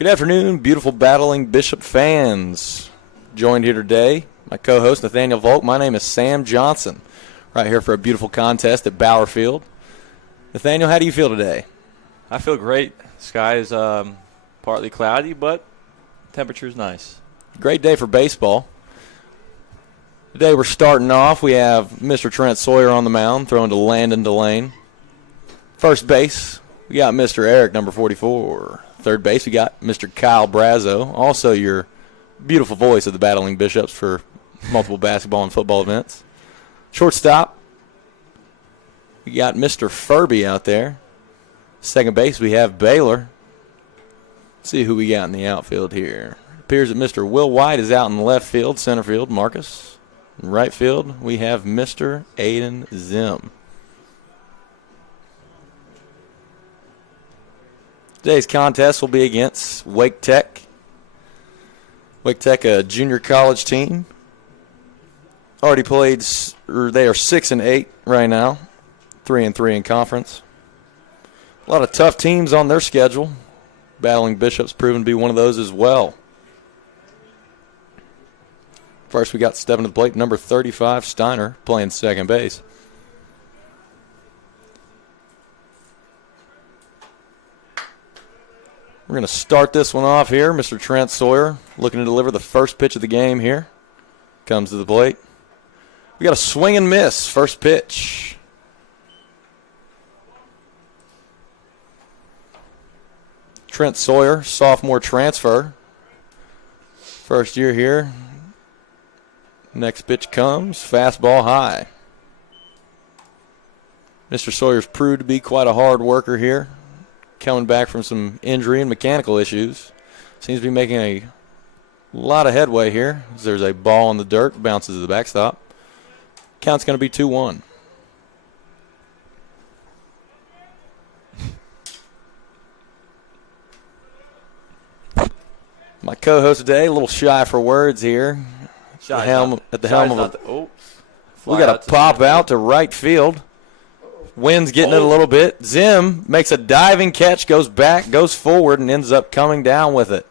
Good afternoon, beautiful Battling Bishop fans. Joined here today, my co-host Nathaniel Volk. My name is Sam Johnson, right here for a beautiful contest at Bauer Field. Nathaniel, how do you feel today? I feel great. Sky is partly cloudy, but temperature's nice. Great day for baseball. Today we're starting off. We have Mr. Trent Sawyer on the mound, throwing to Landon Delane. First base, we got Mr. Eric, number 44. Third base, we got Mr. Kyle Brazo, also your beautiful voice of the Battling Bishops for multiple basketball and football events. Shortstop, we got Mr. Furby out there. Second base, we have Baylor. Let's see who we got in the outfield here. It appears that Mr. Will White is out in left field, center field, Marcus. In right field, we have Mr. Aiden Zim. Today's contest will be against Wake Tech. Wake Tech, a junior college team. Already played, or they are 6-8 right now, 3-3 in conference. A lot of tough teams on their schedule. Battling Bishops proven to be one of those as well. First, we got stepping to the plate, number 35, Steiner, playing second base. We're going to start this one off here. Mr. Trent Sawyer looking to deliver the first pitch of the game here. Comes to the plate. We got a swing and miss. First pitch. Trent Sawyer, sophomore transfer. First year here. Next pitch comes. Fastball high. Mr. Sawyer's proved to be quite a hard worker here. Coming back from some injury and mechanical issues. Seems to be making a lot of headway here. There's a ball in the dirt, bounces to the backstop. Count's going to be 2-1. My co-host today, a little shy for words here. At the helm of we got a pop out to right field. Wind's getting it a little bit. Zim makes a diving catch, goes back, goes forward, and ends up coming down with it.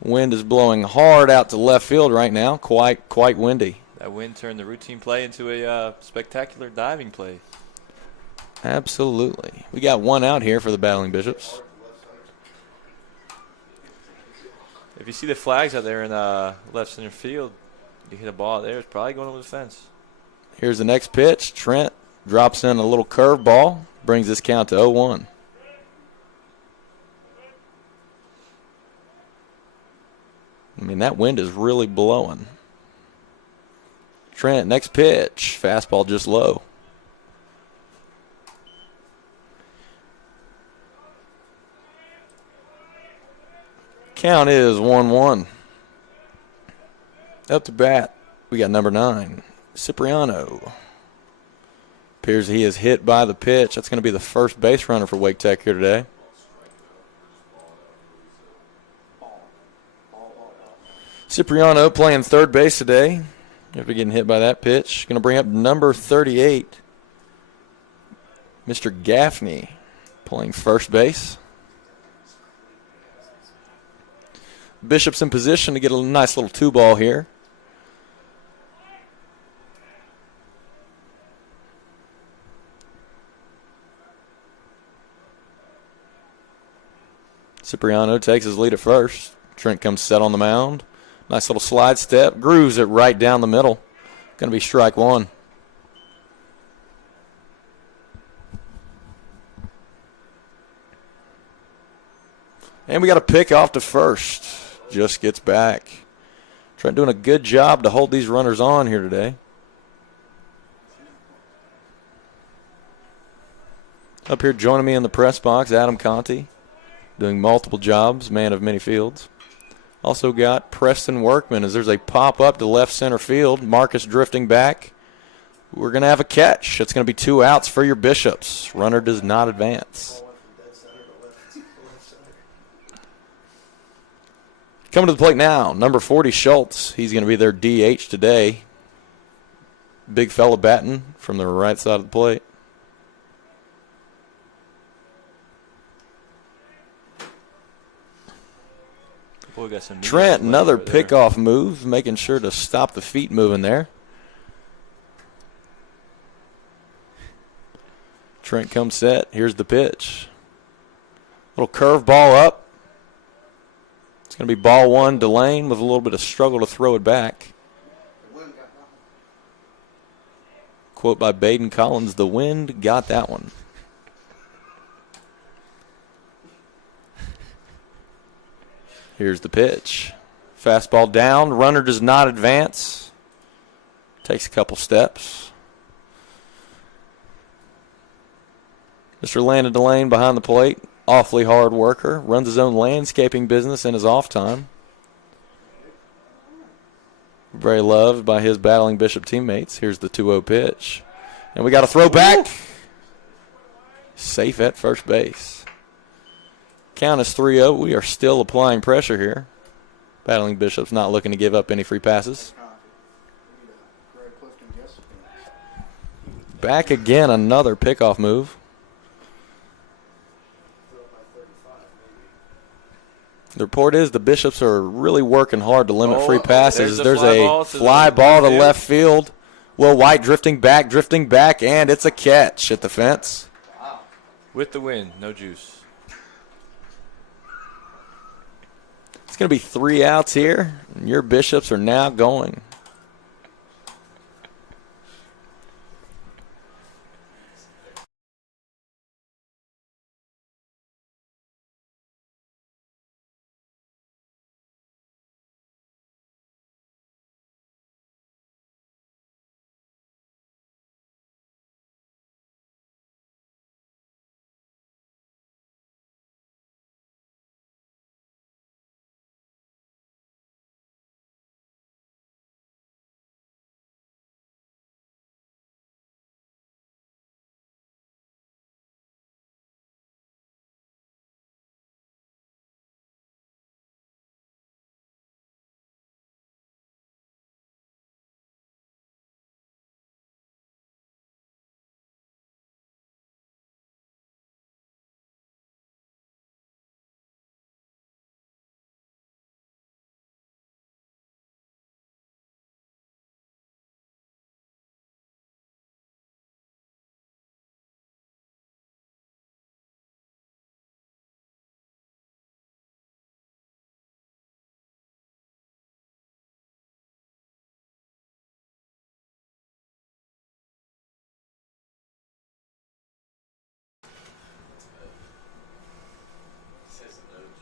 Wind is blowing hard out to left field right now. Quite windy. That wind turned the routine play into a spectacular diving play. Absolutely. We got one out here for the Battling Bishops. If you see the flags out there in left center field, you hit a ball there, it's probably going over the fence. Here's the next pitch. Trent drops in a little curve ball, brings this count to 0-1. I mean, that wind is really blowing. Trent, next pitch. Fastball just low. Count is 1-1. Up to bat, we got number 9, Cipriano. Appears he is hit by the pitch. That's going to be the first base runner for Wake Tech here today. Cipriano playing third base today after getting hit by that pitch. Going to bring up number 38, Mr. Gaffney, playing first base. Bishop's in position to get a nice little 2-ball here. Cipriano takes his lead at first. Trent comes set on the mound. Nice little slide step. Grooves it right down the middle. Going to be strike one. And we got a pick off to first. Just gets back. Trent doing a good job to hold these runners on here today. Up here joining me in the press box, Adam Conti, doing multiple jobs, man of many fields. Also got Preston Workman as there's a pop-up to left center field. Marcus drifting back. We're going to have a catch. It's going to be 2 outs for your Bishops. Runner does not advance. Coming to the plate now, number 40, Schultz. He's going to be their DH today. Big fella batting from the right side of the plate. Boy, got some Trent, another over there. pickoff move, making sure to stop the feet moving there. Trent comes set. Here's the pitch. Little curve ball up. It's going to be ball one, Delane, with a little bit of struggle to throw it back. Quote by Baden Collins, the wind got that one. Here's the pitch. Fastball down. Runner does not advance. Takes a couple steps. Mr. Landon Delane behind the plate. Awfully hard worker. Runs his own landscaping business in his off time. Very loved by his Battling Bishop teammates. Here's the 2-0 pitch. And we got a throw back. Safe at first base. Count is 3-0. We are still applying pressure here. Battling Bishop's not looking to give up any free passes. Back again, another pickoff move. The report is the Bishops are really working hard to limit free passes. There's a fly ball to left field. Will White drifting back, and it's a catch at the fence. Wow. With the wind, no juice. It's going to be 3 outs here, and your Bishops are now going.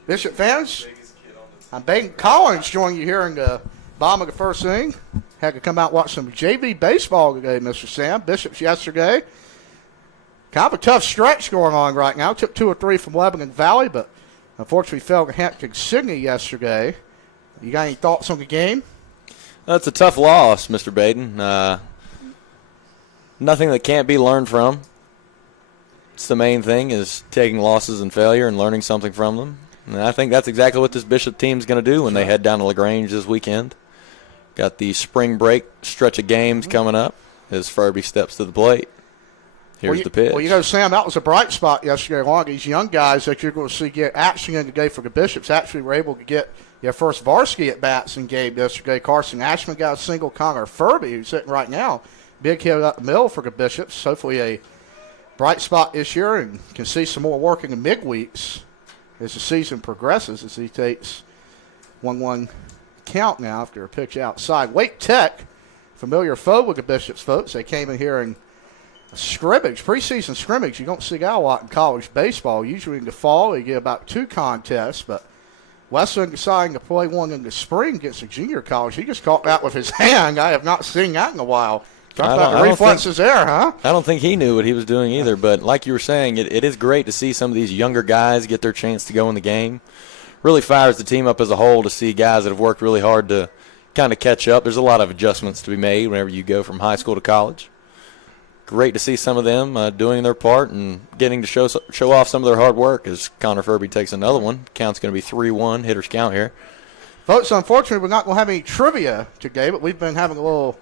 Bishop fans, I'm Baden Collins joining you here in the bottom of the first inning. Had to come out and watch some JV baseball today, Mr. Sam. Bishops yesterday. Kind of a tough stretch going on right now. Took 2 or 3 from Lebanon Valley, but unfortunately fell to Hampton Sydney yesterday. You got any thoughts on the game? That's a tough loss, Mr. Baden. Nothing that can't be learned from. It's the main thing is taking losses and failure and learning something from them. And I think that's exactly what this Bishop team's going to do when they head down to LaGrange this weekend. Got the spring break stretch of games coming up as Furby steps to the plate. Here's the pitch. Well, you know, Sam, that was a bright spot yesterday. A lot of these young guys that you're going to see get action in the game for the Bishops actually were able to get their first varsity at-bats in game yesterday. Carson Ashman got a single. Connor Furby, who's sitting right now, big hit up the middle for the Bishops. Hopefully a bright spot this year and can see some more work in the midweeks as the season progresses, as he takes 1-1 count now after a pitch outside. Wake Tech, familiar foe with the Bishops, folks. They came in here in a scrimmage, preseason scrimmage. You don't see that a lot in college baseball. Usually in the fall, they get about 2 contests, but Wesleyan deciding to play one in the spring against a junior college. He just caught that with his hand. I have not seen that in a while. Talk about the reflexes there, huh? I don't think he knew what he was doing either, but like you were saying, it is great to see some of these younger guys get their chance to go in the game. Really fires the team up as a whole to see guys that have worked really hard to kind of catch up. There's a lot of adjustments to be made whenever you go from high school to college. Great to see some of them doing their part and getting to show off some of their hard work as Connor Furby takes another one. Count's going to be 3-1, hitter's count here. Folks, unfortunately, we're not going to have any trivia today, but we've been having a little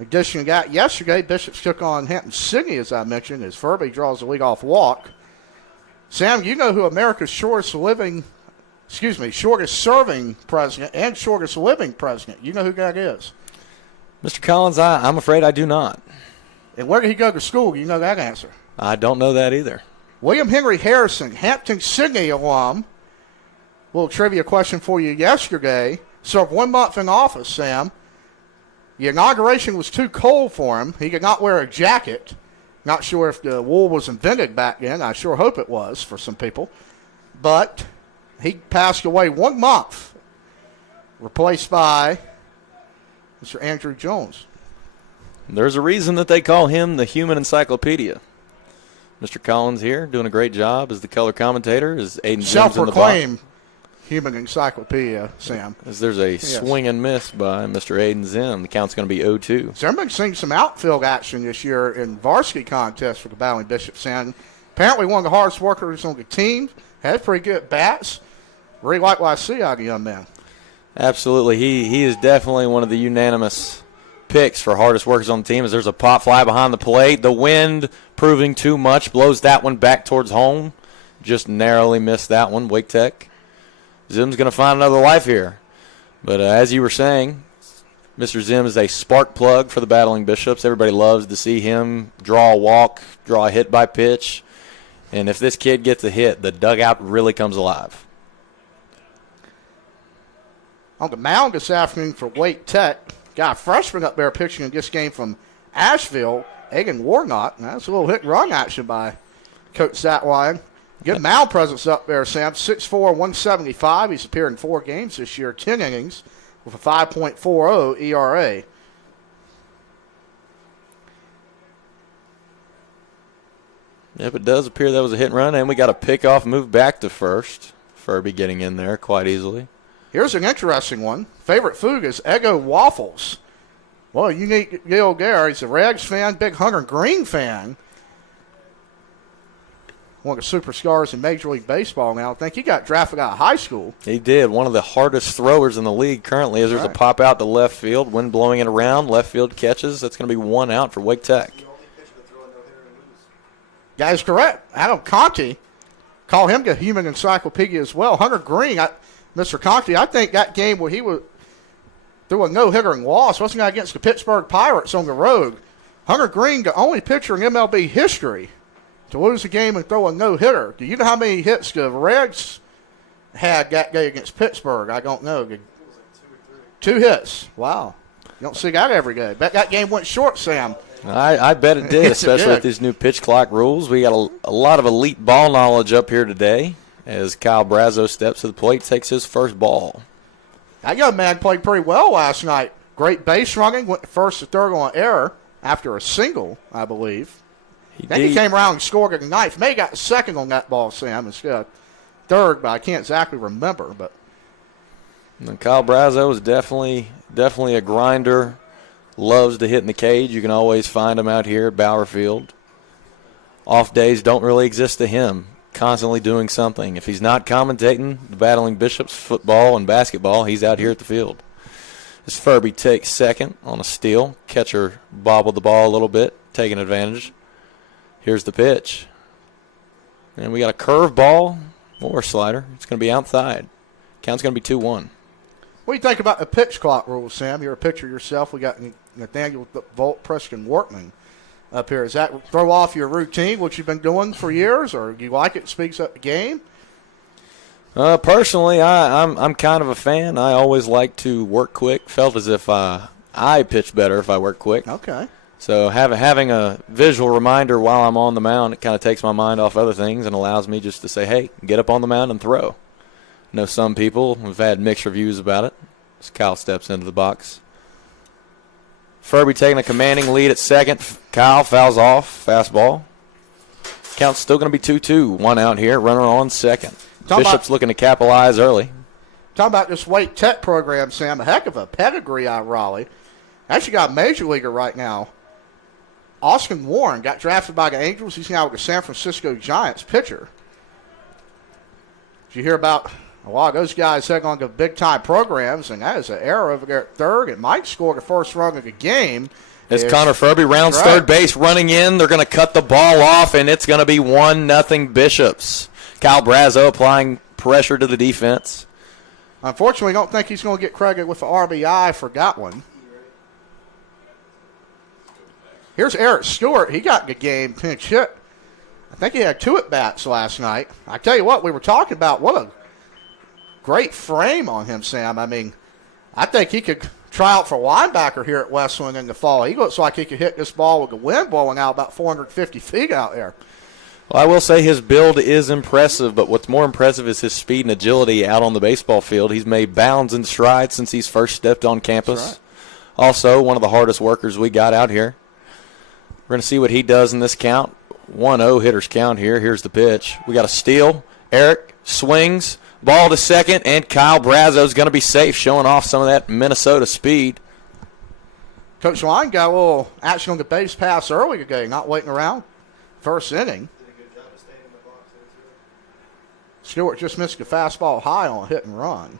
addition. Got yesterday, Bishops took on Hampton Sydney, as I mentioned, as Furby draws the leadoff walk. Sam, you know who America's shortest living shortest serving president and shortest living president. You know who that is? Mr. Collins, I'm afraid I do not. And where did he go to school? You know that answer. I don't know that either. William Henry Harrison, Hampton-Sydney alum. Little trivia question for you yesterday. Served 1 month in office, Sam. The inauguration was too cold for him. He could not wear a jacket. Not sure if the wool was invented back then. I sure hope it was for some people. But he passed away 1 month, replaced by Mr. Andrew Jones. There's a reason that they call him the human encyclopedia. Mr. Collins here doing a great job as the color commentator. As Aiden Sims in the box. Self-proclaimed human encyclopedia, Sam. As there's a swing and miss by Mr. Aiden Zim. The count's going to be 0-2. So everybody's seen some outfield action this year in varsity contests for the Battling Bishop Sam. Apparently one of the hardest workers on the team. Has pretty good bats. Really like what I see out of the young man. Absolutely. He is definitely one of the unanimous picks for hardest workers on the team. As there's a pop fly behind the plate. The wind proving too much. Blows that one back towards home. Just narrowly missed that one. Wake Tech. Zim's going to find another life here. But as you were saying, Mr. Zim is a spark plug for the Battling Bishops. Everybody loves to see him draw a walk, draw a hit by pitch. And if this kid gets a hit, the dugout really comes alive. On the mound this afternoon for Wake Tech, got a freshman up there pitching in this game from Asheville, Egan Warnock. That's a little hit and run action by Coach Zatwine. Good mound presence up there, Sam. 6'4", 175. He's appeared in 4 games this year, 10 innings, with a 5.40 ERA. Yep, it does appear that was a hit and run, and we got a pickoff move back to first. Furby getting in there quite easily. Here's an interesting one. Favorite food is Eggo waffles. Well, unique deal there. He's a Reds fan, big Hunter Green fan. One of the superstars in Major League Baseball now. I think he got drafted out of high school. He did. One of the hardest throwers in the league currently. As there's a pop out to left field, wind blowing it around, left field catches. That's going to be 1 out for Wake Tech. That is correct. Adam Conti, call him the human encyclopedia as well. Hunter Green, Mr. Conti, I think that game where he threw a no-hitter and loss wasn't that against the Pittsburgh Pirates on the road. Hunter Green, the only pitcher in MLB history to lose a game and throw a no-hitter. Do you know how many hits the Reds had that day against Pittsburgh? I don't know. 2 hits. Wow. You don't see that every day. Bet that game went short, Sam. I bet it did, especially with these new pitch clock rules. We got a lot of elite ball knowledge up here today as Kyle Brazo steps to the plate, takes his first ball. That young man played pretty well last night. Great base running, went first to third on error after a single, I believe. Then he came around and scored at the ninth. May got second on that ball, Sam, instead of third, but I can't exactly remember. But and Kyle Brazo is definitely a grinder. Loves to hit in the cage. You can always find him out here at Bauer Field. Off days don't really exist to him. Constantly doing something. If he's not commentating the Battling Bishops football and basketball, he's out here at the field. As Furby takes second on a steal. Catcher bobbled the ball a little bit, taking advantage. Here's the pitch. And we got a curve ball or a slider. It's going to be outside. Count's going to be 2-1. What do you think about the pitch clock rules, Sam? You're a pitcher yourself. We got Nathaniel Volt, Preston Workman up here. Does that throw off your routine, what you've been doing for years, or do you like it? Speaks up the game? Personally, I'm kind of a fan. I always like to work quick. Felt as if I pitch better if I work quick. Okay. So having a visual reminder while I'm on the mound, it kind of takes my mind off other things and allows me just to say, hey, get up on the mound and throw. I know some people have had mixed reviews about it. As Kyle steps into the box. Furby taking a commanding lead at second. Kyle fouls off. Fastball. Count's still going to be 2-2. 1 out here. Runner on second. Bishop's looking to capitalize early. Talking about this Wake Tech program, Sam. A heck of a pedigree out of Raleigh. Actually got a major leaguer right now. Austin Warren got drafted by the Angels. He's now with the San Francisco Giants pitcher. Did you hear about a lot of those guys heading on to big-time programs, and that is an error over there at third. It might score the first run of the game. As Connor Furby rounds third base, running in. They're going to cut the ball off, and it's going to be 1-0 Bishops. Kyle Brazo applying pressure to the defense. Unfortunately, I don't think he's going to get credited with the RBI for that one. Here's Eric Stewart. He got in the game, pinch hit. I think he had 2 at-bats last night. I tell you what, we were talking about what a great frame on him, Sam. I mean, I think he could try out for linebacker here at Wesleyan in the fall. He looks like he could hit this ball with the wind blowing out about 450 feet out there. Well, I will say his build is impressive, but what's more impressive is his speed and agility out on the baseball field. He's made bounds and strides since he's first stepped on campus. That's right. Also, one of the hardest workers we got out here. We're going to see what he does in this count. 1-0 hitters count here. Here's the pitch. We got a steal. Eric swings. Ball to second, and Kyle Brazo's going to be safe, showing off some of that Minnesota speed. Coach Line got a little action on the base pass early today, not waiting around. First inning. Stewart just missed a fastball high on a hit and run.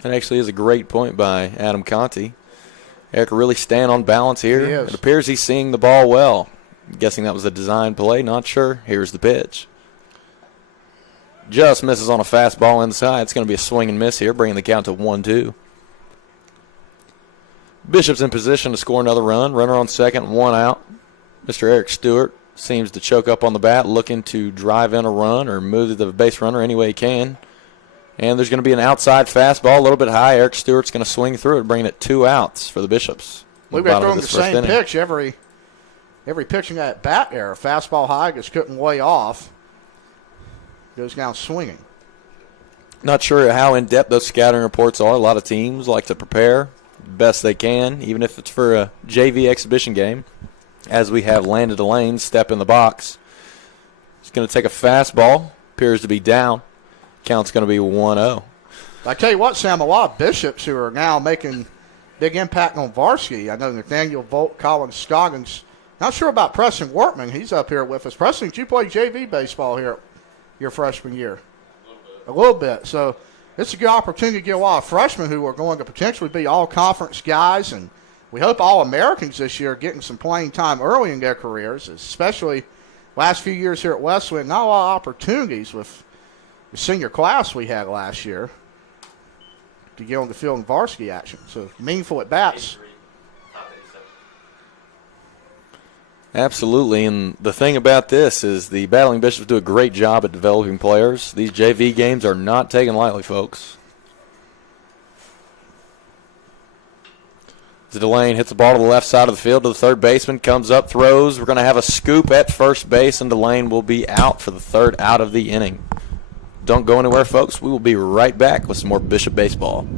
That actually is a great point by Adam Conti. Eric really staying on balance here. He is. It appears he's seeing the ball well. I'm guessing that was a design play. Not sure. Here's the pitch. Just misses on a fastball inside. It's going to be a swing and miss here, bringing the count to 1-2. Bishop's in position to score another run. Runner on second, 1 out. Mr. Eric Stewart seems to choke up on the bat, looking to drive in a run or move the base runner any way he can. And there's going to be an outside fastball, a little bit high. Eric Stewart's going to swing through it, bringing it 2 outs for the Bishops. We've been throwing the same pitch every pitching at bat there. Fastball high, gets cutting way off. Goes down swinging. Not sure how in-depth those scouting reports are. A lot of teams like to prepare the best they can, even if it's for a JV exhibition game, as we have Landon Delane step in the box. He's going to take a fastball. Appears to be down. Count's going to be 1-0. I tell you what, Sam, a lot of Bishops who are now making big impact on varsity. I know Nathaniel Volt, Colin Scoggins. Not sure about Preston Workman. He's up here with us. Preston, did you play JV baseball here your freshman year? A little bit. So it's a good opportunity to get a lot of freshmen who are going to potentially be all-conference guys, and we hope all-Americans this year are getting some playing time early in their careers, especially last few years here at Wesleyan. Not a lot of opportunities with the senior class we had last year to get on the field in varsity action. So meaningful at-bats. Absolutely, and the thing about this is the Battling Bishops do a great job at developing players. These JV games are not taken lightly, folks. As Delane hits the ball to the left side of the field to the third baseman, comes up, throws. We're going to have a scoop at first base, and Delane will be out for the 3rd out of the inning. Don't go anywhere, folks. We will be right back with some more Bishop baseball.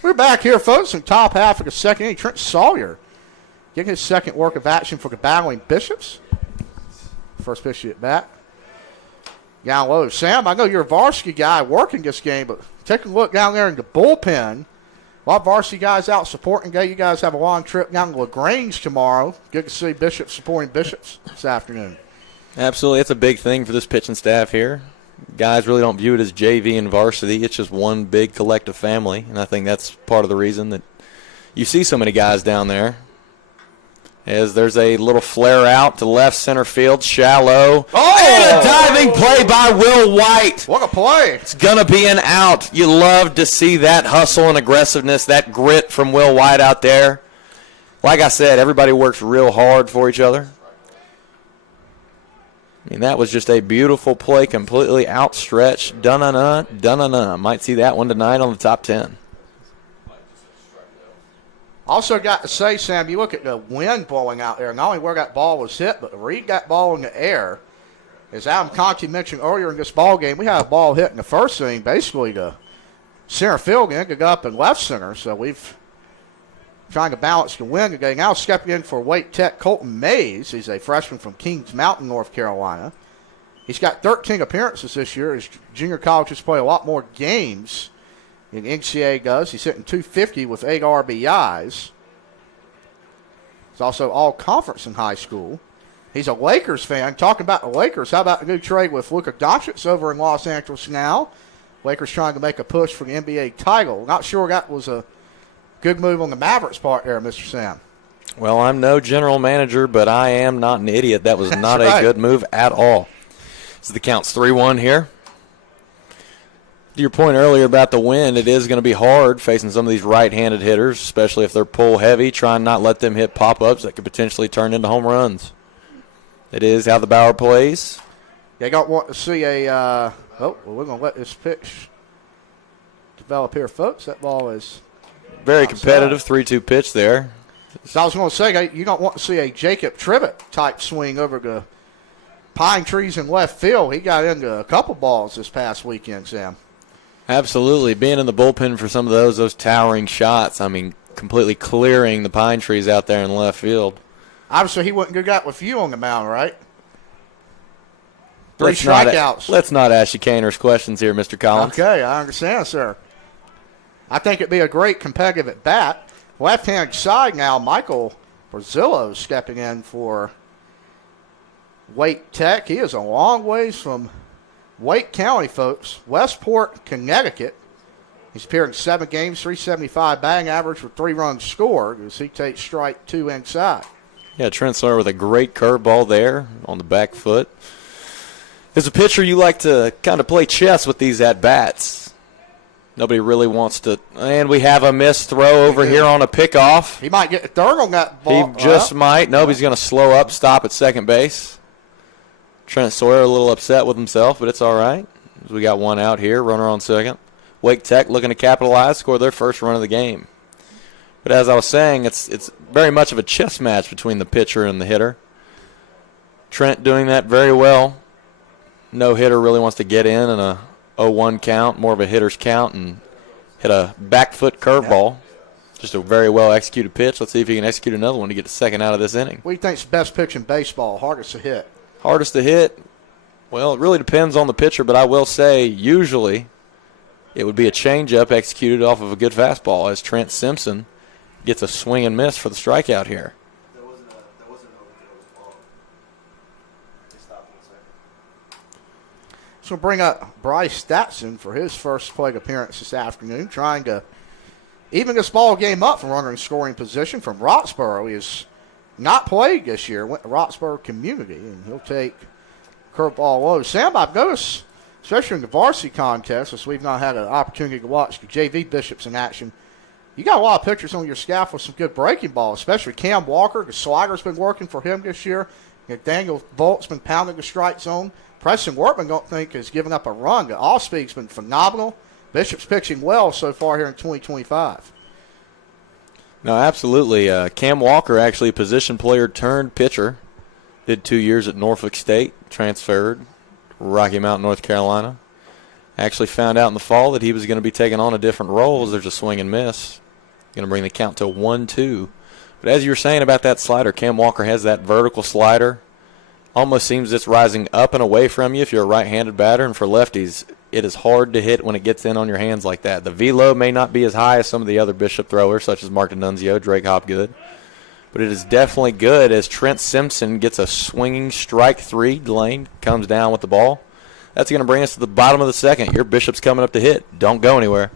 We're back here, folks, in top half of the second inning. Trent Sawyer getting his second work of action for the Battling Bishops. First pitch at bat. Down low. Sam, I know you're a varsity guy working this game, but take a look down there in the bullpen. A lot of varsity guys out supporting. You guys have a long trip down to LaGrange tomorrow. Good to see Bishop supporting Bishops this afternoon. Absolutely. It's a big thing for this pitching staff here. Guys really don't view it as JV and varsity. It's just one big collective family, and I think that's part of the reason that you see so many guys down there. As there's a little flare out to left center field, shallow. Oh! And a diving play by Will White. What a play. It's going to be an out. You love to see that hustle and aggressiveness, that grit from Will White out there. Like I said, everybody works real hard for each other. I mean, that was just a beautiful play, completely outstretched. Dun-na-na, dun-na-na. Might see that one tonight on the top 10. Also got to say, Sam, you look at the wind blowing out there. Not only where that ball was hit, but Reed got ball in the air. As Adam Conti mentioned earlier in this ball game, we had a ball hit in the first inning, basically to center field, and it could go up in left center. So we've trying to balance the wind today. Now stepping in for Wake Tech, Colton Mays. He's a freshman from Kings Mountain, North Carolina. He's got 13 appearances this year. His junior college has played a lot more games than NCAA does. He's hitting .250 with 8 RBIs. He's also all-conference in high school. He's a Lakers fan. Talking about the Lakers, how about the new trade with Luka Doncic over in Los Angeles now? Lakers trying to make a push for the NBA title. Not sure that was a good move on the Mavericks' part there, Mr. Sam. Well, I'm no general manager, but I am not an idiot. That was not right. a good move at all. So the count's 3-1 here. To your point earlier about the wind, it is going to be hard facing some of these right-handed hitters, especially if they're pull heavy, trying not let them hit pop-ups that could potentially turn into home runs. It is how the Bauer plays. They don't want to see a we're going to let this pitch develop here, folks. That ball is Very outside. competitive 3-2 pitch there. So I was going to say, you don't want to see a Jacob Tribbett-type swing over the pine trees in left field. He got into a couple balls this past weekend, Sam. Absolutely. Being in the bullpen for some of those towering shots, I mean, completely clearing the pine trees out there in left field. Obviously, he wouldn't go out with you on the mound, right? 3 strikeouts. Let's not ask chicaners questions here, Mr. Collins. Okay, I understand, sir. I think it'd be a great competitive at bat. Left-hand side now, Michael Brazillo stepping in for Wake Tech. He is a long ways from Wake County, folks. Westport, Connecticut. He's appeared in 7 games, 375 batting average with 3 runs scored as he takes strike 2 inside. Yeah, Trent Sawyer with a great curveball there on the back foot. As a pitcher, you like to kind of play chess with these at-bats. Nobody really wants to. And we have a missed throw over here on a pickoff. He might get a third on that ball. He just might. Nope, he's going to slow up, stop at second base. Trent Sawyer a little upset with himself, but it's all right. We got one out here, runner on second. Wake Tech looking to capitalize, score their first run of the game. But as I was saying, it's very much of a chess match between the pitcher and the hitter. Trent doing that very well. No hitter really wants to get in a 0-1 count, more of a hitter's count, and hit a back foot curveball. Just a very well executed pitch. Let's see if he can execute another one to get the second out of this inning. What do you think's the best pitch in baseball, hardest to hit? Hardest to hit? Well, it really depends on the pitcher, but I will say usually it would be a changeup executed off of a good fastball as Trent Simpson gets a swing and miss for the strikeout here. There wasn't a ball. They stopped 1 second. So we'll bring up Bryce Statson for his first plate appearance this afternoon, trying to even this ball game up from runner in scoring position from Roxborough. He has not played this year, went to Roxborough Community, and he'll take curveball low. Sam, I've noticed, especially in the varsity contest, as we've not had an opportunity to watch the JV Bishops in action, you got a lot of pictures on your staff with some good breaking balls, especially Cam Walker. The slider's been working for him this year. Daniel Volt's been pounding the strike zone. Preston Wortman, don't think, has given up a run. The off-speed's been phenomenal. Bishop's pitching well so far here in 2025. No, absolutely. Cam Walker, actually a position player turned pitcher. Did 2 years at Norfolk State, transferred to Rocky Mount, North Carolina. Actually found out in the fall that he was going to be taking on a different role as there's a swing and miss. Going to bring the count to 1-2. But as you were saying about that slider, Cam Walker has that vertical slider almost seems it's rising up and away from you if you're a right-handed batter, and for lefties, it is hard to hit when it gets in on your hands like that. The velo may not be as high as some of the other Bishop throwers, such as Mark D'Annunzio, Drake Hopgood, but it is definitely good as Trent Simpson gets a swinging strike 3. Delane comes down with the ball. That's going to bring us to the bottom of the second. Your Bishop's coming up to hit. Don't go anywhere.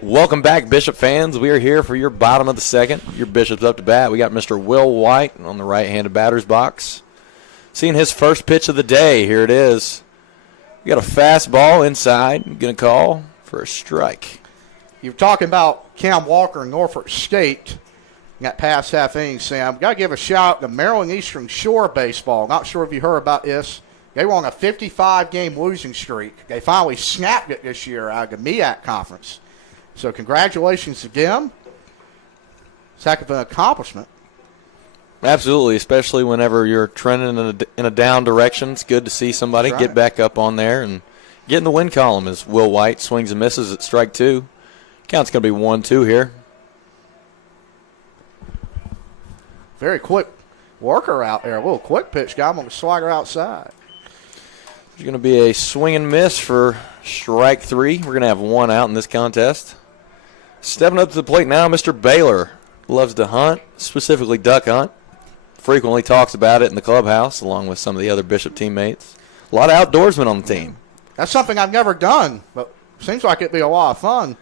Welcome back, Bishop fans. We are here for your bottom of the second. Your Bishop's up to bat. We got Mr. Will White on the right-handed batter's box. Seeing his first pitch of the day. Here it is. We got a fastball inside. Going to call for a strike. You're talking about Cam Walker and Norfolk State. Got past half inning, Sam. Got to give a shout out to Maryland Eastern Shore Baseball. Not sure if you heard about this. They were on a 55-game losing streak. They finally snapped it this year out of the MEAC conference. So congratulations to them. It's a heck of an accomplishment. Absolutely, especially whenever you're trending in a down direction. It's good to see somebody get back up on there and get in the win column as Will White swings and misses at strike 2. Count's going to be 1-2 here. Very quick worker out there. A little quick pitch. Got him on the slider outside. There's going to be a swing and miss for strike 3. We're going to have 1 out in this contest. Stepping up to the plate now, Mr. Baylor. Loves to hunt, specifically duck hunt. Frequently talks about it in the clubhouse along with some of the other Bishop teammates. A lot of outdoorsmen on the team. That's something I've never done, but seems like it'd be a lot of fun.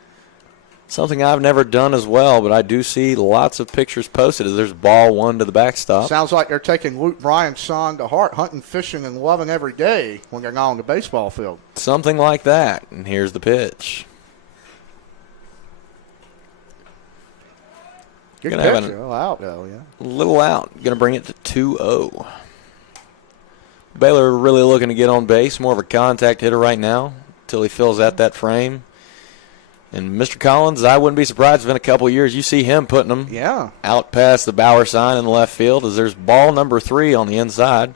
Something I've never done as well, but I do see lots of pictures posted as there's ball 1 to the backstop. Sounds like they're taking Luke Bryan's song to heart, hunting, fishing, and loving every day when they're not on the baseball field. Something like that. And here's the pitch. Good Gonna pitch. have A little out, though, yeah. A little out. Going to bring it to 2-0. Baylor really looking to get on base. More of a contact hitter right now until he fills out that frame. And Mr. Collins, I wouldn't be surprised if in a couple of years you see him putting them out past the Bauer sign in the left field as there's ball number 3 on the inside.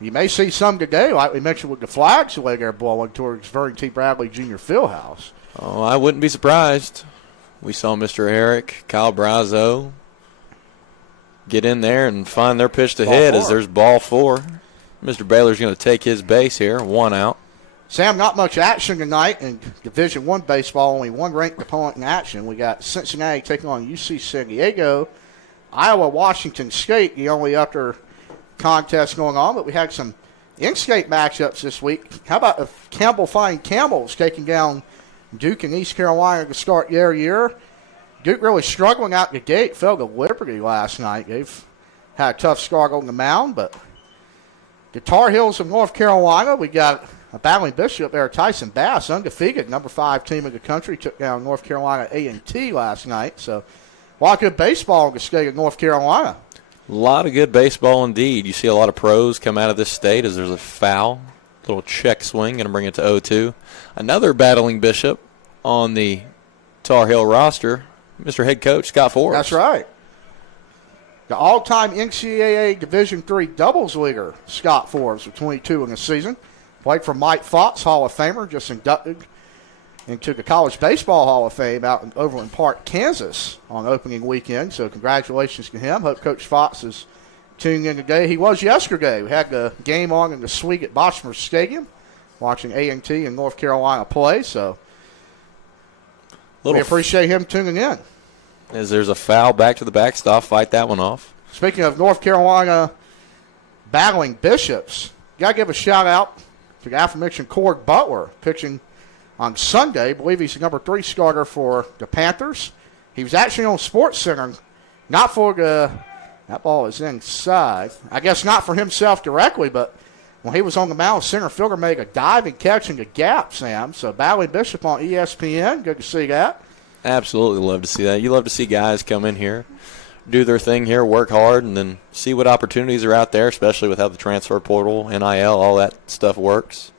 You may see some today, like we mentioned with the flags the way they're blowing towards Vernon T. Bradley Jr. Fieldhouse. Oh, I wouldn't be surprised. We saw Mr. Herrick, Kyle Brazo get in there and find their pitch to hit as there's ball 4. Mr. Baylor's going to take his base here. 1 out. Sam, not much action tonight in Division I baseball. Only one ranked opponent in action. We got Cincinnati taking on UC San Diego. Iowa, Washington State, the only other contest going on. But we had some in-state matchups this week. How about the Campbell Fine Camels taking down Duke and East Carolina to start their year? Duke really struggling out the gate. Fell to Liberty last night. They've had a tough start on the mound, but the Tar Heels of North Carolina, we got a battling Bishop there. Tyson Bass, undefeated, number 5 team in the country, took down North Carolina A&T last night. So a lot of good baseball in the state of North Carolina. A lot of good baseball indeed. You see a lot of pros come out of this state as there's a foul. Little check swing, going to bring it to 0-2. Another battling Bishop on the Tar Heel roster, Mr. Head Coach Scott Forbes. That's right. The all-time NCAA Division III doubles leader, Scott Forbes, with 22 in the season. Played for Mike Fox, Hall of Famer, just inducted into the College Baseball Hall of Fame out in Overland Park, Kansas on opening weekend. So congratulations to him. Hope Coach Fox is tuning in today. He was yesterday. We had the game on in the suite at Boschmer Stadium, watching A&T and North Carolina play. So we appreciate him tuning in. As there's a foul back to the backstop, fight that one off. Speaking of North Carolina battling Bishops, got to give a shout-out to the aforementioned Cord Butler, pitching on Sunday. I believe he's the number 3 starter for the Panthers. He was actually on SportsCenter, not for the – that ball is inside. I guess not for himself directly, but when he was on the mound, center fielder made a diving catch in the gap, Sam. So battling Bishop on ESPN. Good to see that. Absolutely love to see that. You love to see guys come in here, do their thing here, work hard, and then see what opportunities are out there, especially with how the transfer portal, NIL, all that stuff works.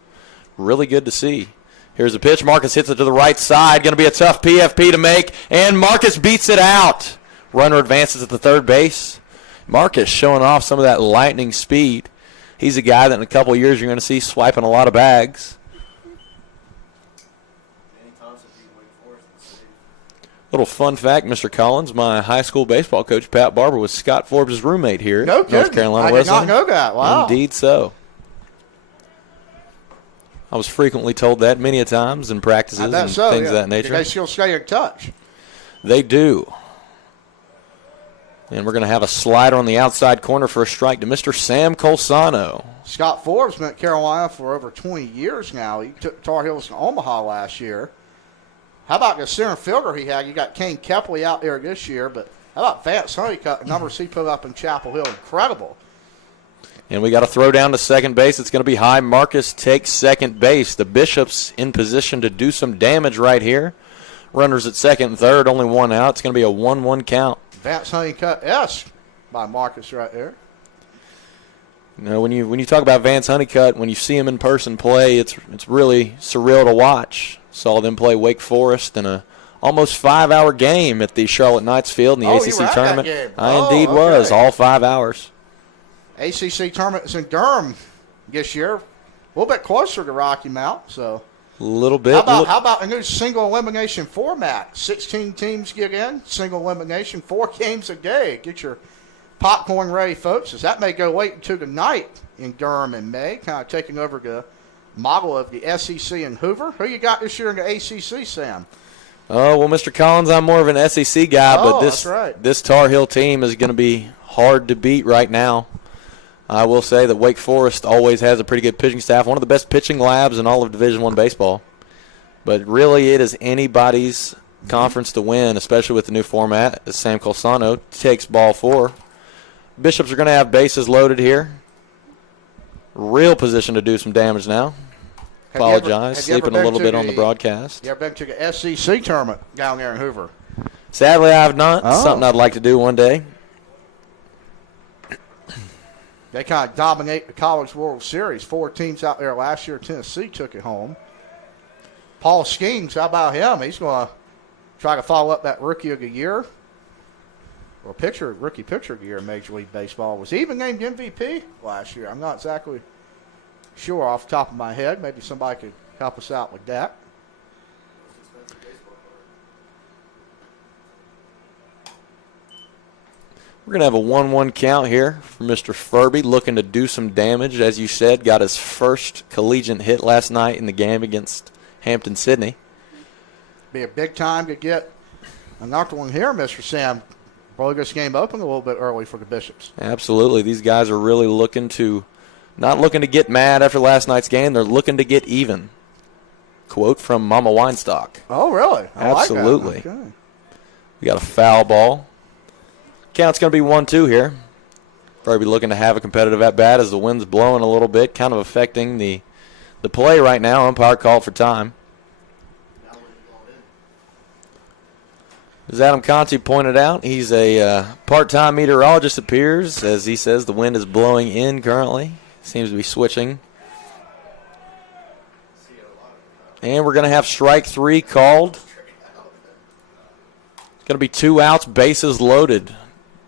Really good to see. Here's a pitch. Marcus hits it to the right side. Going to be a tough PFP to make, and Marcus beats it out. Runner advances at the third base. Marcus showing off some of that lightning speed. He's a guy that in a couple of years you're going to see swiping a lot of bags. Little fun fact, Mr. Collins, my high school baseball coach, Pat Barber, was Scott Forbes' roommate here No at North kidding. Carolina I Wesleyan. did not know that. Wow. Indeed so. I was frequently told that many a times in practices and things of that nature. Do they still stay in touch? They do. And we're going to have a slider on the outside corner for a strike to Mr. Sam Colsano. Scott Forbes been at Carolina for over 20 years now. He took Tar Heels to Omaha last year. How about the center fielder he had? You got Kane Kepley out there this year, but how about Vance Honeycutt? The numbers he put up in Chapel Hill, incredible. And we got a throw down to second base. It's going to be high. Marcus takes second base. The Bishops in position to do some damage right here. Runners at second and third, only 1 out. It's going to be a 1-1 count. Vance Honeycutt, yes, by Marcus right there. You know, when you talk about Vance Honeycutt, when you see him in person play, it's really surreal to watch. Saw them play Wake Forest in a almost 5-hour game at the Charlotte Knights Field in the ACC you were at tournament. that game. I indeed was, all 5 hours. ACC tournament is in Durham this year. A little bit closer to Rocky Mount, so. A little bit. How about a new single elimination format? 16 teams get in, single elimination, 4 games a day. Get your popcorn ready, folks, as that may go late into the night in Durham in May, kind of taking over the model of the SEC in Hoover. Who you got this year in the ACC, Sam? Oh, well, Mr. Collins, I'm more of an SEC guy, but this Tar Heel team is going to be hard to beat right now. I will say that Wake Forest always has a pretty good pitching staff, one of the best pitching labs in all of Division I baseball. But really it is anybody's conference to win, especially with the new format, as Sam Colsano takes ball 4. Bishops are going to have bases loaded here. Real position to do some damage now. Apologize, sleeping a little bit on the broadcast. You ever been to the SEC tournament down there in Hoover? Sadly, I have not. Something I'd like to do one day. They kind of dominate the College World Series. 4 teams out there last year. Tennessee took it home. Paul Skeens, how about him? He's going to try to follow up that Rookie of the Year. Or Rookie Pitcher of the Year in Major League Baseball. Was he even named MVP last year? I'm not exactly sure off the top of my head. Maybe somebody could help us out with that. We're going to have a 1-1 count here for Mr. Furby, looking to do some damage. As you said, got his first collegiate hit last night in the game against Hampton-Sydney. Be a big time to get another one here, Mr. Sam. Probably this game open a little bit early for the Bishops. Absolutely. These guys are really not looking to get mad after last night's game. They're looking to get even. Quote from Mama Weinstock. Oh, really? Absolutely. Like that. Okay. We got a foul ball. Count's going to be 1-2 here. Furby looking to have a competitive at-bat as the wind's blowing a little bit, kind of affecting the play right now. Umpire called for time. As Adam Conti pointed out, he's a part-time meteorologist, appears. As he says, the wind is blowing in currently. Seems to be switching. And we're going to have strike 3 called. It's going to be 2 outs, bases loaded.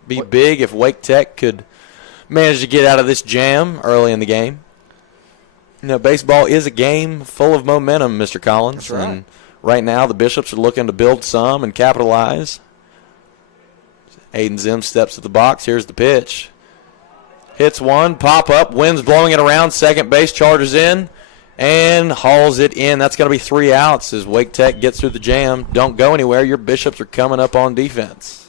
Be big if Wake Tech could manage to get out of this jam early in the game. You know, baseball is a game full of momentum, Mr. Collins. That's right. And right now the Bishops are looking to build some and capitalize. Aiden Zim steps to the box. Here's the pitch. Hits one, pop up, wind's blowing it around. Second base charges in and hauls it in. That's going to be 3 outs as Wake Tech gets through the jam. Don't go anywhere. Your Bishops are coming up on defense.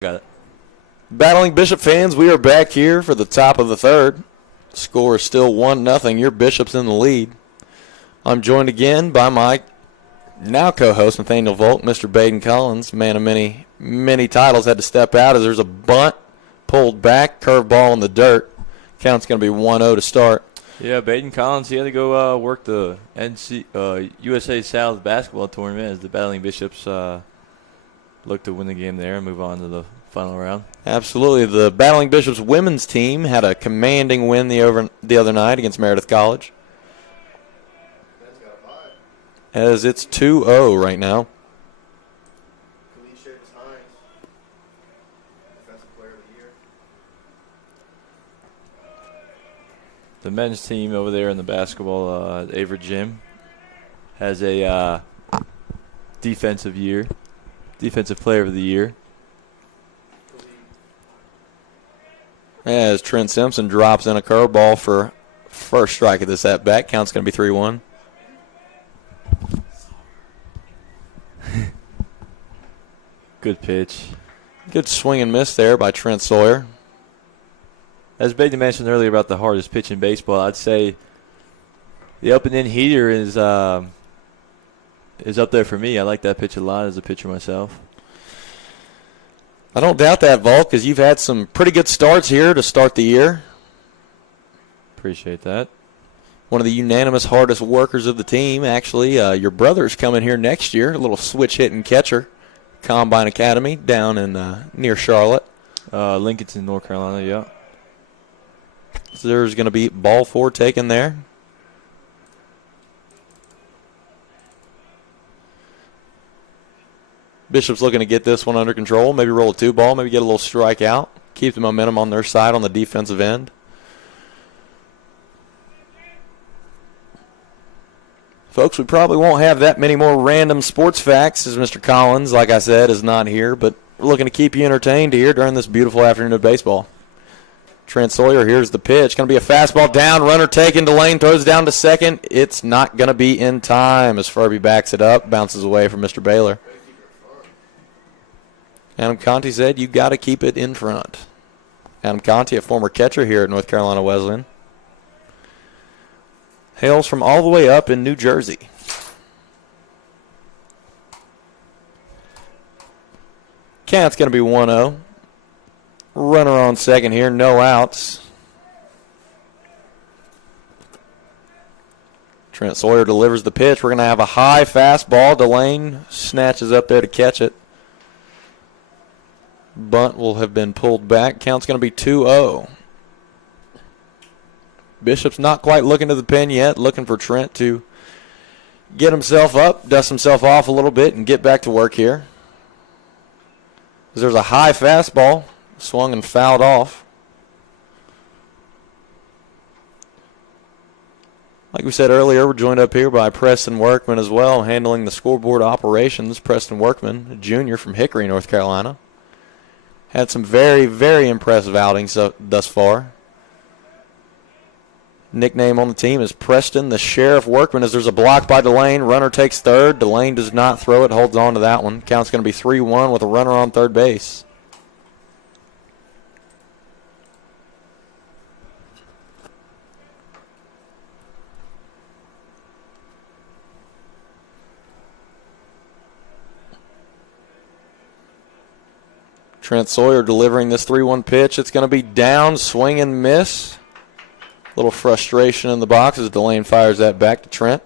Got it. Battling Bishop fans, we are back here for the top of the third. Score is still 1-0. Your Bishops in the lead. I'm joined again by my now co-host, Nathaniel Volk, Mr. Baden Collins, man of many titles, had to step out as there's a bunt pulled back, curveball in the dirt. Count's going to be 1-0 to start. Yeah, Baden Collins, he had to go work the USA South basketball tournament as the Battling Bishops look to win the game there and move on to the final round. Absolutely. The Battling Bishops women's team had a commanding win the other night against Meredith College. As it's 2-0 right now. The men's team over there in the basketball at Aver Gym has a defensive player of the year. As Trent Simpson drops in a curveball for first strike at this at-bat. Count's going to be 3-1. Good pitch. Good swing and miss there by Trent Sawyer. As Baden mentioned earlier about the hardest pitch in baseball, I'd say the open-in heater is up there for me. I like that pitch a lot as a pitcher myself. I don't doubt that, Volk, because you've had some pretty good starts here to start the year. Appreciate that. One of the unanimous hardest workers of the team, actually. Your brother's coming here next year, a little switch-hitting catcher, Combine Academy down in near Charlotte. Lincolnton, North Carolina, yeah. So there's going to be ball 4 taken there. Bishop's looking to get this one under control. Maybe roll a 2 ball. Maybe get a little strikeout. Keep the momentum on their side on the defensive end. Folks, we probably won't have that many more random sports facts as Mr. Collins, like I said, is not here. But we're looking to keep you entertained here during this beautiful afternoon of baseball. Trent Sawyer, here's the pitch. Going to be a fastball down. Runner taken to lane. Throws down to second. It's not going to be in time as Furby backs it up. Bounces away from Mr. Baylor. Adam Conti said, you got to keep it in front. Adam Conti, a former catcher here at North Carolina Wesleyan. Hails from all the way up in New Jersey. Count's going to be 1-0. Runner on second here, no outs. Trent Sawyer delivers the pitch. We're going to have a high fastball. Delane snatches up there to catch it. Bunt will have been pulled back. Count's going to be 2-0. Bishop's not quite looking to the pen yet, looking for Trent to get himself up, dust himself off a little bit, and get back to work here. There's a high fastball, swung and fouled off. Like we said earlier, we're joined up here by Preston Workman as well, handling the scoreboard operations. Preston Workman, a junior from Hickory, North Carolina. Had some very, very impressive outings thus far. Nickname on the team is Preston the Sheriff Workman, as there's a block by Delane. Runner takes third. Delane does not throw it, holds on to that one. Count's going to be 3-1 with a runner on third base. Trent Sawyer delivering this 3-1 pitch. It's going to be down, swing and miss. A little frustration in the box as Delane fires that back to Trent.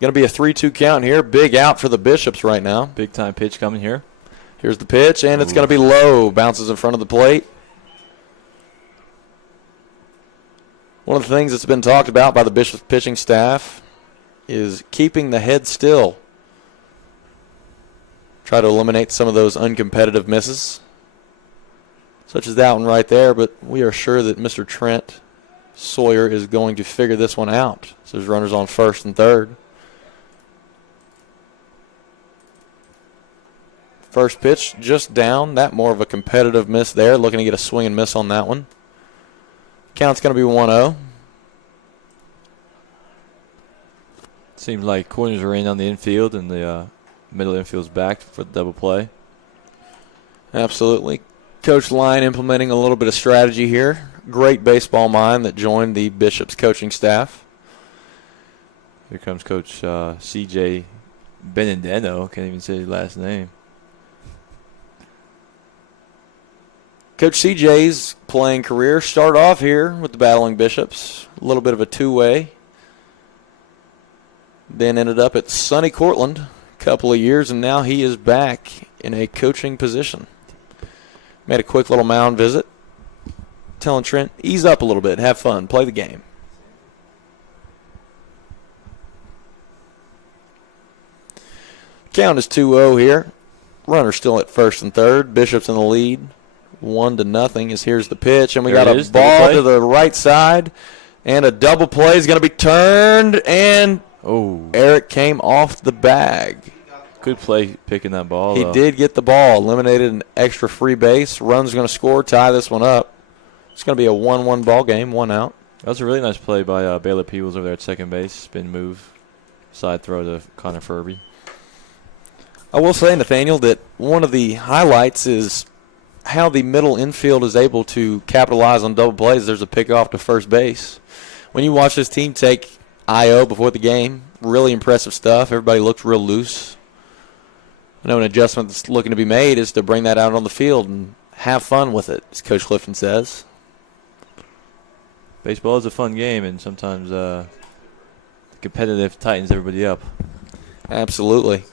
Going to be a 3-2 count here. Big out for the Bishops right now. Big time pitch coming here. Here's the pitch, and it's going to be low. Bounces in front of the plate. One of the things that's been talked about by the Bishops pitching staff is keeping the head still. Try to eliminate some of those uncompetitive misses, such as that one right there, but we are sure that Mr. Trent Sawyer is going to figure this one out. So there's runners on first and third. First pitch just down. That more of a competitive miss there. Looking to get a swing and miss on that one. Count's going to be 1-0. Seems like corners are in on the infield and the middle infield's back for the double play. Absolutely. Coach Line implementing a little bit of strategy here. Great baseball mind that joined the Bishops coaching staff. Here comes Coach C.J. Benedetto. Can't even say his last name. Coach CJ's playing career started off here with the Battling Bishops. A little bit of a two-way. Then ended up at Sunny Cortland a couple of years, and now he is back in a coaching position. Made a quick little mound visit, telling Trent, ease up a little bit, have fun, play the game. Count is 2-0 here. Runner still at first and third. Bishop's in the lead. 1-0 as here's the pitch. And we got a ball to the right side. And a double play is going to be turned. And Eric came off the bag. Good play picking that ball. He did get the ball. Eliminated an extra free base. Run's going to score, tie this one up. It's going to be a 1-1 ball game, 1 out. That was a really nice play by Baylor Peebles over there at second base. Spin move, side throw to Connor Furby. I will say, Nathaniel, that one of the highlights is how the middle infield is able to capitalize on double plays. There's a pickoff to first base. When you watch this team take I.O. before the game, really impressive stuff. Everybody looks real loose. I know an adjustment that's looking to be made is to bring that out on the field and have fun with it, as Coach Clifton says. Baseball is a fun game, and sometimes competitive tightens everybody up. Absolutely.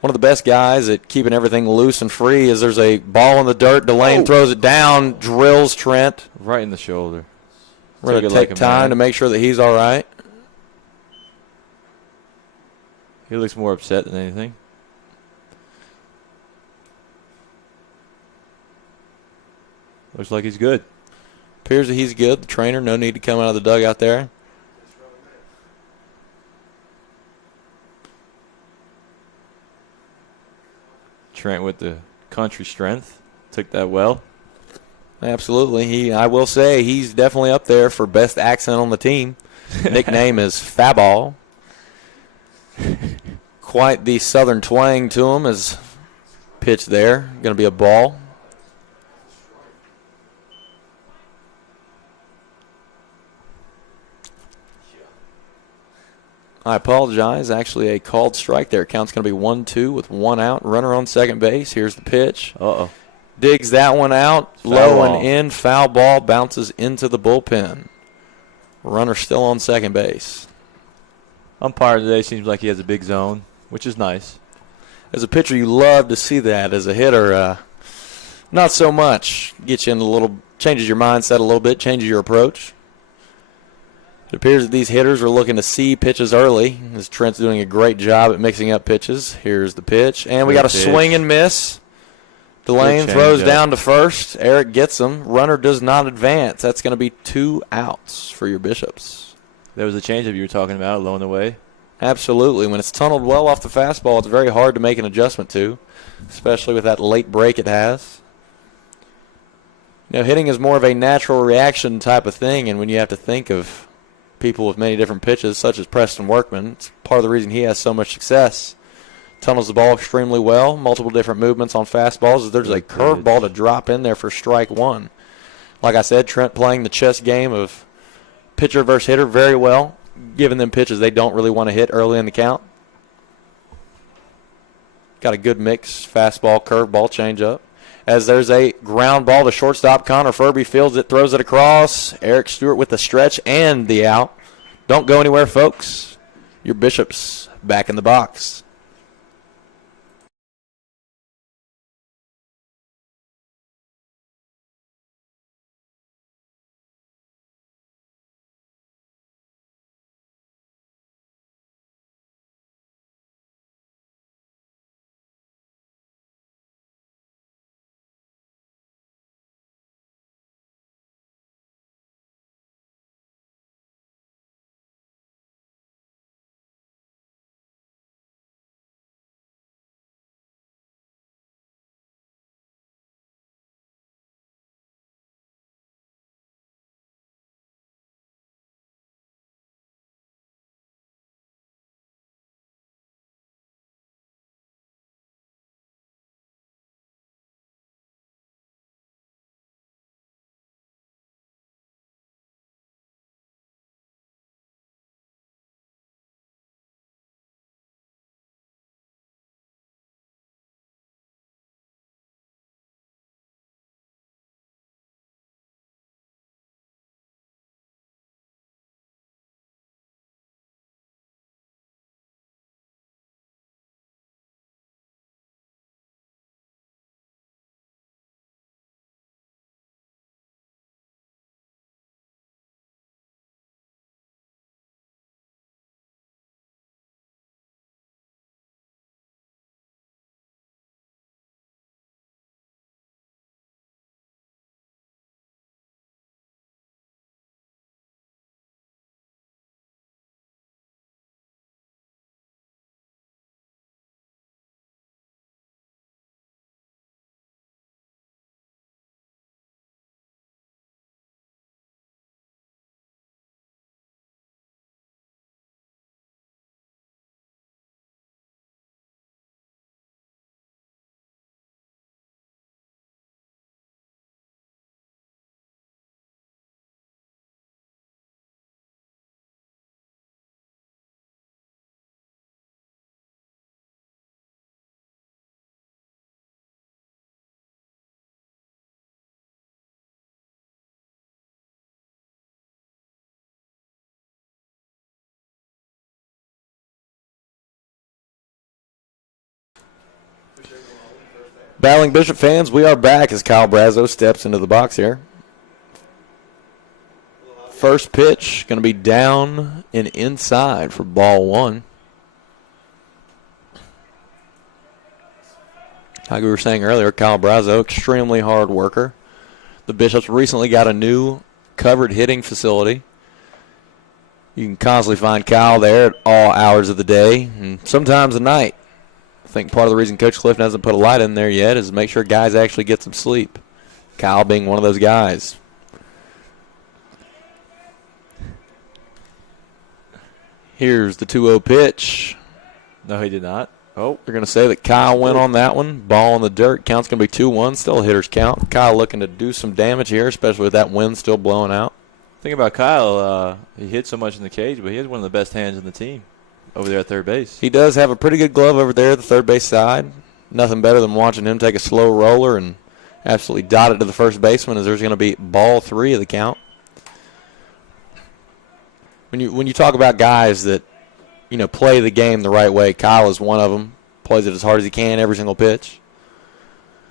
one of the best guys at keeping everything loose and free. As there's a ball in the dirt, Delane throws it down, drills Trent. Right in the shoulder. We're going to take time to make sure that he's all right. He looks more upset than anything. Looks like he's good. Appears that he's good. The trainer, no need to come out of the dugout there. Trent with the country strength. Took that well. Absolutely. I will say he's definitely up there for best accent on the team. Nickname is Faball. Quite the southern twang to him as pitch there. Going to be a ball. I apologize. Actually, a called strike there. Count's going to be 1-2 with one out. Runner on second base. Here's the pitch. Uh-oh. Digs that one out. Foul Low ball. and in. Foul ball bounces into the bullpen. Runner still on second base. Umpire today seems like he has a big zone, which is nice. As a pitcher, you love to see that. As a hitter, not so much. Gets you in a little, changes your mindset a little bit, changes your approach. It appears that these hitters are looking to see pitches early, as Trent's doing a great job at mixing up pitches. Here's the pitch, and we got a swing and miss. Delane throws down to first. Eric gets him. Runner does not advance. That's going to be 2 outs for your Bishops. There was a changeup you were talking about, low and away. Absolutely. When it's tunneled well off the fastball, it's very hard to make an adjustment to, especially with that late break it has. You know, hitting is more of a natural reaction type of thing, and when you have to think of people with many different pitches, such as Preston Workman, it's part of the reason he has so much success. Tunnels the ball extremely well, multiple different movements on fastballs. There's a curveball to drop in there for strike one. Like I said, Trent playing the chess game of pitcher versus hitter very well, giving them pitches they don't really want to hit early in the count. Got a good mix, fastball, curveball, changeup. As there's a ground ball to shortstop, Connor Furby fields it, throws it across. Eric Stewart with the stretch and the out. Don't go anywhere, folks. Your Bishops back in the box. Battling Bishop fans, we are back as Kyle Brazo steps into the box here. First pitch going to be down and inside for ball one. Like we were saying earlier, Kyle Brazo, extremely hard worker. The Bishops recently got a new covered hitting facility. You can constantly find Kyle there at all hours of the day and sometimes at night. I think part of the reason Coach Clifton hasn't put a light in there yet is to make sure guys actually get some sleep. Kyle being one of those guys. Here's the 2-0 pitch. No, he did not. Oh, They're going to say that Kyle went on that one. Ball in the dirt. Count's going to be 2-1. Still a hitter's count. Kyle looking to do some damage here, especially with that wind still blowing out. thing about Kyle, he hit so much in the cage, but he has one of the best hands in the team over there at third base. He does have a pretty good glove over there at the third base side. Nothing better than watching him take a slow roller and absolutely dot it to the first baseman, as there's going to be ball 3 of the count. When you talk about guys that, play the game the right way, Kyle is one of them. Plays it as hard as he can every single pitch.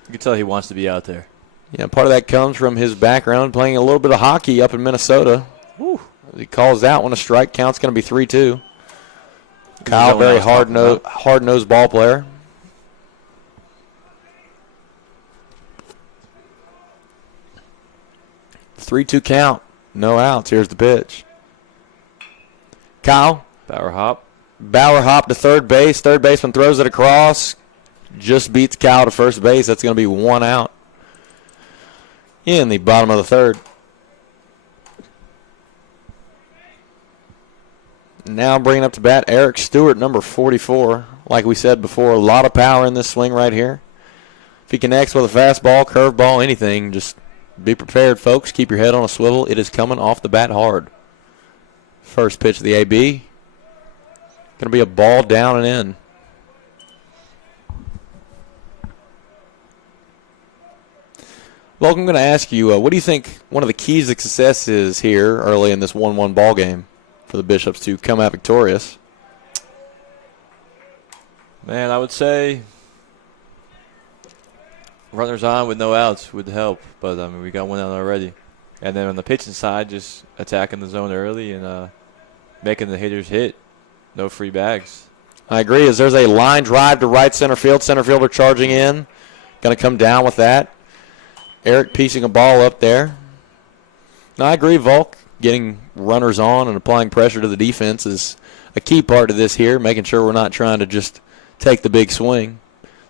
You can tell he wants to be out there. Yeah, part of that comes from his background playing a little bit of hockey up in Minnesota. Woo. He calls that one a strike. Count's going to be 3-2. Kyle, very hard-nosed ball player. Three-two count. No outs. Here's the pitch. Kyle. Bauer hop. Bauer hop to third base. Third baseman throws it across. Just beats Kyle to first base. That's going to be 1 out in the bottom of the third. Now bringing up to bat Eric Stewart, number 44. Like we said before, a lot of power in this swing right here. If he connects with a fastball, curveball, anything, just be prepared, folks. Keep your head on a swivel. It is coming off the bat hard. First pitch of the AB. Going to be a ball down and in. Volk, I'm going to ask you, what do you think one of the keys to success is here early in this 1-1 ball game for the Bishops to come out victorious? Man, I would say runners on with no outs would help, but we got 1 out already. And then on the pitching side, just attacking the zone early and making the hitters hit. No free bags. I agree, as there's a line drive to right center field. Center fielder charging in. Going to come down with that. Eric piecing a ball up there. No, I agree, Volk. Getting runners on and applying pressure to the defense is a key part of this here, making sure we're not trying to just take the big swing.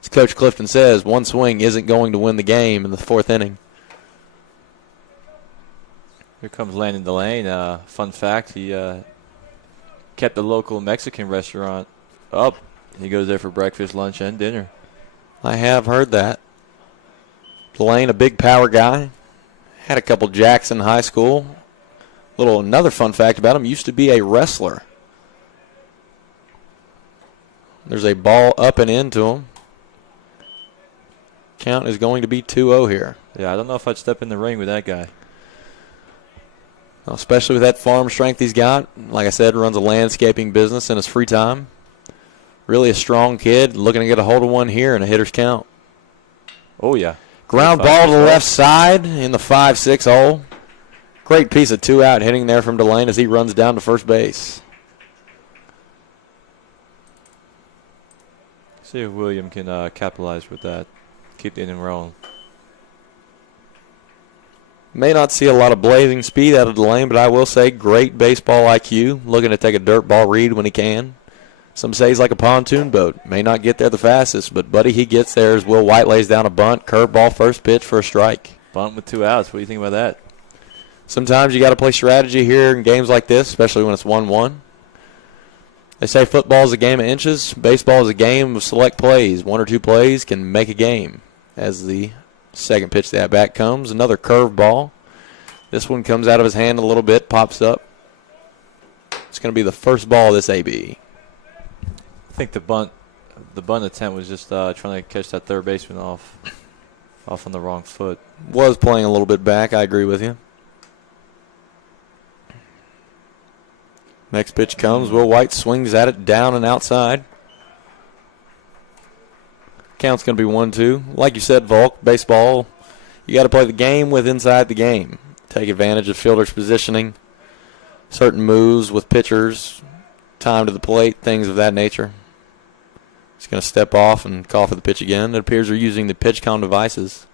As Coach Clifton says, one swing isn't going to win the game in the 4th inning. Here comes Landon Delane. Fun fact, he kept the local Mexican restaurant up. He goes there for breakfast, lunch, and dinner. I have heard that. Delane, a big power guy. Had a couple jacks in high school. Another fun fact about him, used to be a wrestler. There's a ball up and into him. Count is going to be 2-0 here. Yeah, I don't know if I'd step in the ring with that guy. Especially with that farm strength he's got. Like I said, runs a landscaping business in his free time. Really a strong kid. Looking to get a hold of one here in a hitter's count. Oh, yeah. Ground ball to the left side in the 5-6 hole. Great piece of 2-out hitting there from Delane as he runs down to first base. See if William can capitalize with that. Keep the inning rolling. May not see a lot of blazing speed out of Delane, but I will say great baseball IQ. Looking to take a dirt ball read when he can. Some say he's like a pontoon boat. May not get there the fastest, but, buddy, he gets there as Will White lays down a bunt. Curveball, first pitch for a strike. Bunt with 2 outs. What do you think about that? Sometimes you got to play strategy here in games like this, especially when it's 1-1. They say football is a game of inches. Baseball is a game of select plays. 1 or 2 plays can make a game. As the second pitch to that bat comes, another curveball. This one comes out of his hand a little bit, pops up. It's going to be the first ball of this AB. I think the bunt attempt was just trying to catch that third baseman off on the wrong foot. Was playing a little bit back. I agree with you. Next pitch comes. Will White swings at it down and outside. Count's going to be 1-2. Like you said, Volk, baseball, you got to play the game with inside the game. Take advantage of fielders' positioning, certain moves with pitchers, time to the plate, things of that nature. He's going to step off and call for the pitch again. It appears they're using the PitchCom devices.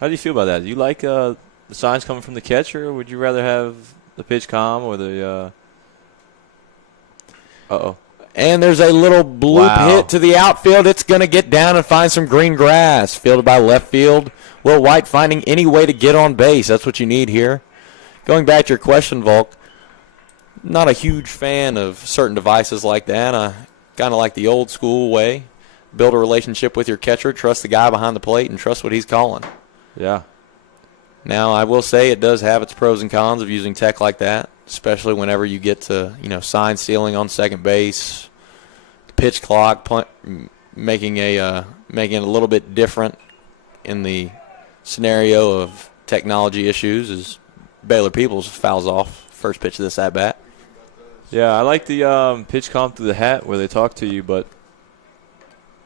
How do you feel about that? Do you like the signs coming from the catcher, or would you rather have the PitchCom or the And there's a little bloop Wow. hit to the outfield. It's going to get down and find some green grass. Fielded by left field. Will White finding any way to get on base. That's what you need here. Going back to your question, Volk, not a huge fan of certain devices like that. I kind of like the old school way. Build a relationship with your catcher. Trust the guy behind the plate and trust what he's calling. Yeah. Now, I will say it does have its pros and cons of using tech like that, especially whenever you get to, sign stealing on second base, pitch clock, making it a little bit different in the scenario of technology issues as Baylor Peoples fouls off first pitch of this at-bat. Yeah, I like the PitchCom through the hat where they talk to you, but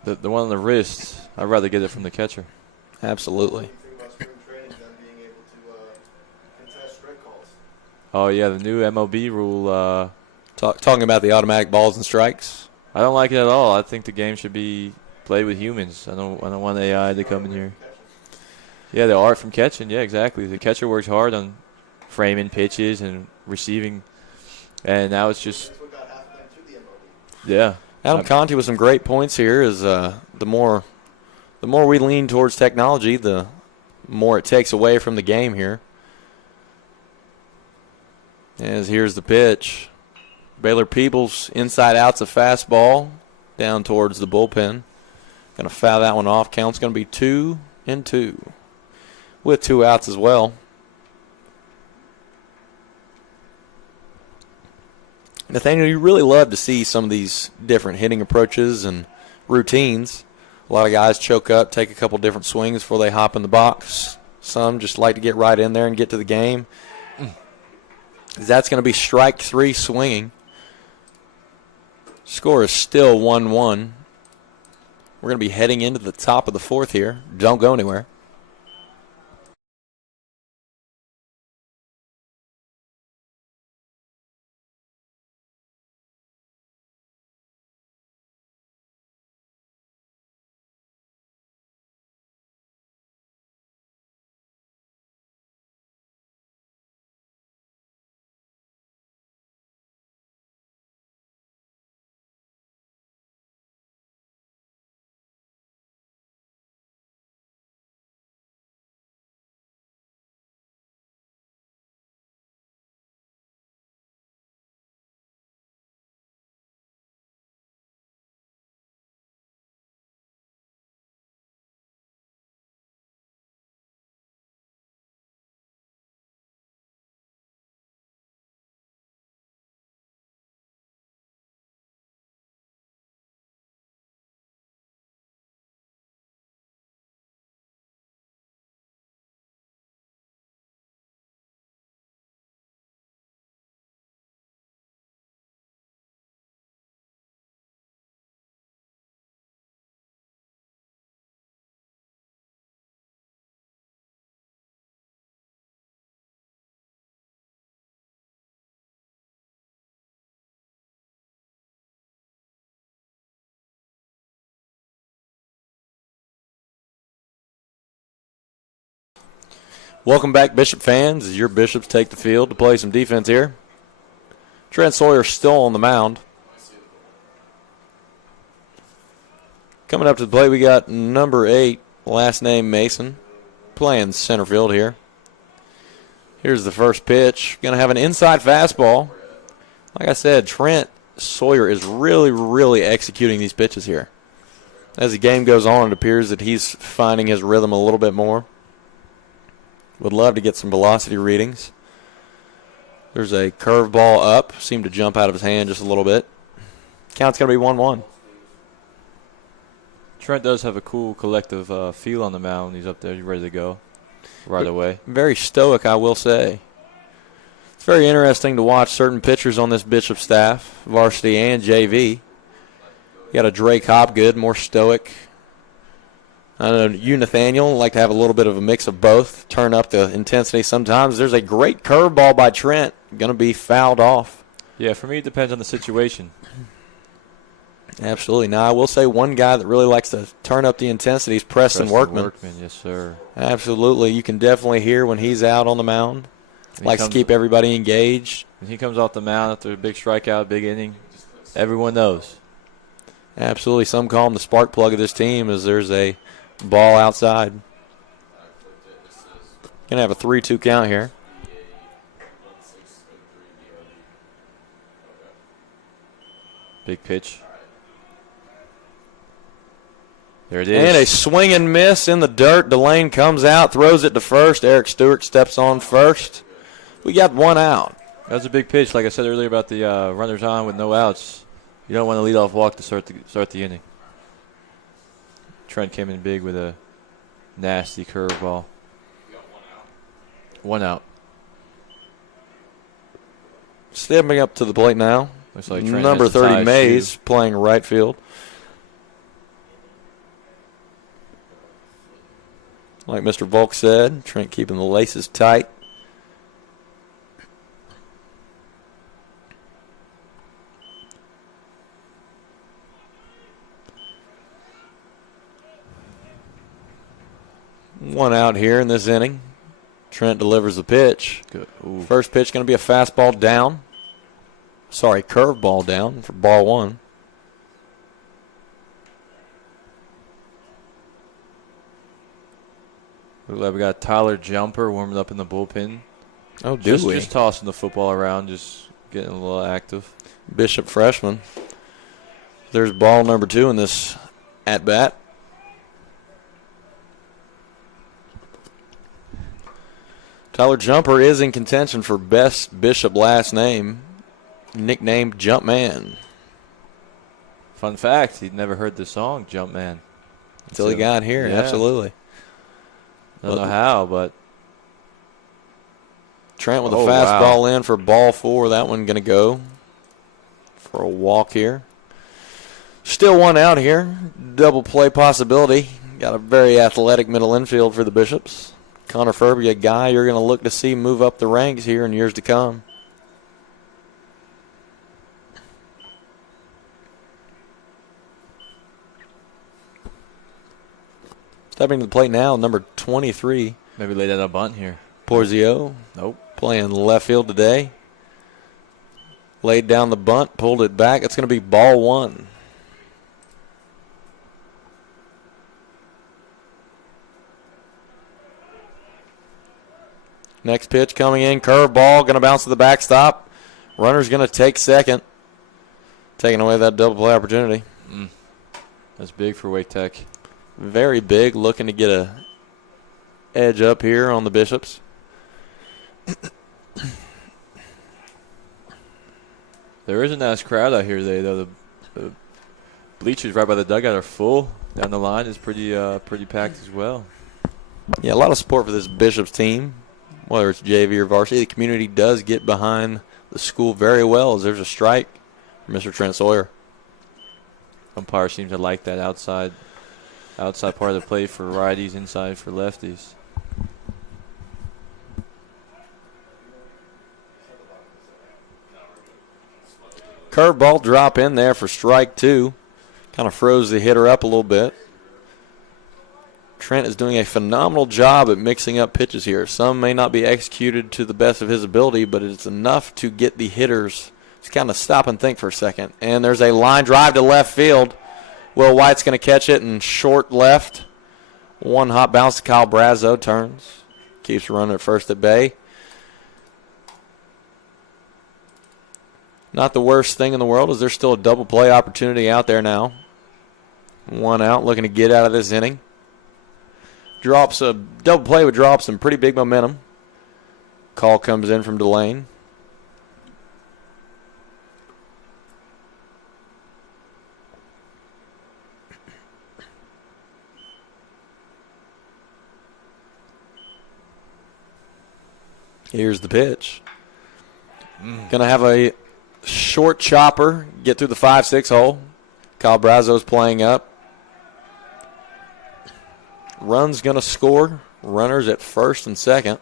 the one on the wrist, I'd rather get it from the catcher. Absolutely. What do you think about spring training, them being able to contest strike calls? Oh, yeah, the new MLB rule. Talking about the automatic balls and strikes. I don't like it at all. I think the game should be played with humans. I don't want AI to come in here. Yeah, the art from catching. Yeah, exactly. The catcher works hard on framing pitches and receiving, and now it's just That's what got half of them to the MLB. yeah. Adam Conti with some great points here is the more we lean towards technology, the more it takes away from the game here. As here's the pitch. Baylor Peoples inside out's a fastball down towards the bullpen. Going to foul that one off. Count's going to be 2-2 with 2 outs as well. Nathaniel, you really love to see some of these different hitting approaches and routines. A lot of guys choke up, take a couple different swings before they hop in the box. Some just like to get right in there and get to the game. That's going to be strike 3 swinging. Score is still 1-1. We're going to be heading into the top of the 4th here. Don't go anywhere. Welcome back, Bishop fans, as your Bishops take the field to play some defense here. Trent Sawyer still on the mound. Coming up to the plate, we got number 8, last name Mason, playing center field here. Here's the first pitch. Going to have an inside fastball. Like I said, Trent Sawyer is really, really executing these pitches here. As the game goes on, it appears that he's finding his rhythm a little bit more. Would love to get some velocity readings. There's a curveball up. Seemed to jump out of his hand just a little bit. Count's going to be 1-1. Trent does have a cool collective feel on the mound. He's up there. He's ready to go right away. Very stoic, I will say. It's very interesting to watch certain pitchers on this Bishop staff, varsity and JV. You got a Drake Hopgood, more stoic. I know you, Nathaniel, like to have a little bit of a mix of both, turn up the intensity sometimes. There's a great curveball by Trent, going to be fouled off. Yeah, for me it depends on the situation. Absolutely. Now, I will say one guy that really likes to turn up the intensity is Preston Workman. Yes, sir. Absolutely. You can definitely hear when he's out on the mound. Likes to keep everybody engaged. When he comes off the mound after a big strikeout, big inning, everyone knows. Absolutely. Some call him the spark plug of this team as there's a ball outside. Going to have a 3-2 count here. Big pitch. There it is. And a swing and miss in the dirt. Delane comes out, throws it to first. Eric Stewart steps on first. We got one out. That was a big pitch. Like I said earlier about the runners on with no outs. You don't want to lead off walk to start the inning. Trent came in big with a nasty curveball. One out. Stepping up to the plate now. Looks like Trent number has a 30 tie Mays shoe. playing right field. Like Mr. Volk said, Trent keeping the laces tight. One out here in this inning. Trent delivers the pitch. Good. First pitch going to be a fastball down. Sorry, curveball down for ball one. Look like we got Tyler Jumper warming up in the bullpen. Oh, do we? Just tossing the football around, just getting a little active. Bishop freshman. There's ball number 2 in this at-bat. Tyler Jumper is in contention for best Bishop last name, nicknamed Jumpman. Fun fact, he'd never heard the song Jumpman. Until he got here, yeah. Absolutely. Don't know how, but. Trent with a fastball in for ball 4. That one going to go for a walk here. Still one out here. Double play possibility. Got a very athletic middle infield for the Bishops. Connor Furby, a guy you're going to look to see move up the ranks here in years to come. Stepping to the plate now, number 23. Maybe lay down a bunt here. Porzio. Nope. Playing left field today. Laid down the bunt, pulled it back. It's going to be ball 1. Next pitch coming in, curveball, going to bounce to the backstop. Runner's going to take second. Taking away that double play opportunity. That's big for Wake Tech. Very big, looking to get a edge up here on the Bishops. There is a nice crowd out here today, though. The bleachers right by the dugout are full. Down the line is pretty packed as well. Yeah, a lot of support for this Bishops team, whether it's JV or varsity. The community does get behind the school very well as there's a strike for Mr. Trent Sawyer. Umpire seems to like that outside part of the plate for righties, inside for lefties. Curveball drop in there for strike 2. Kind of froze the hitter up a little bit. Trent is doing a phenomenal job at mixing up pitches here. Some may not be executed to the best of his ability, but it's enough to get the hitters to kind of stop and think for a second. And there's a line drive to left field. Will White's going to catch it in short left. One hot bounce to Kyle Brazo, turns. Keeps running at first at bay. Not the worst thing in the world is there's still a double play opportunity out there now. One out, looking to get out of this inning. Drops a double play would drop some pretty big momentum. Call comes in from Delane. Here's the pitch. Going to have a short chopper get through the 5-6 hole. Kyle Brazo's playing up. Run's going to score. Runners at first and second.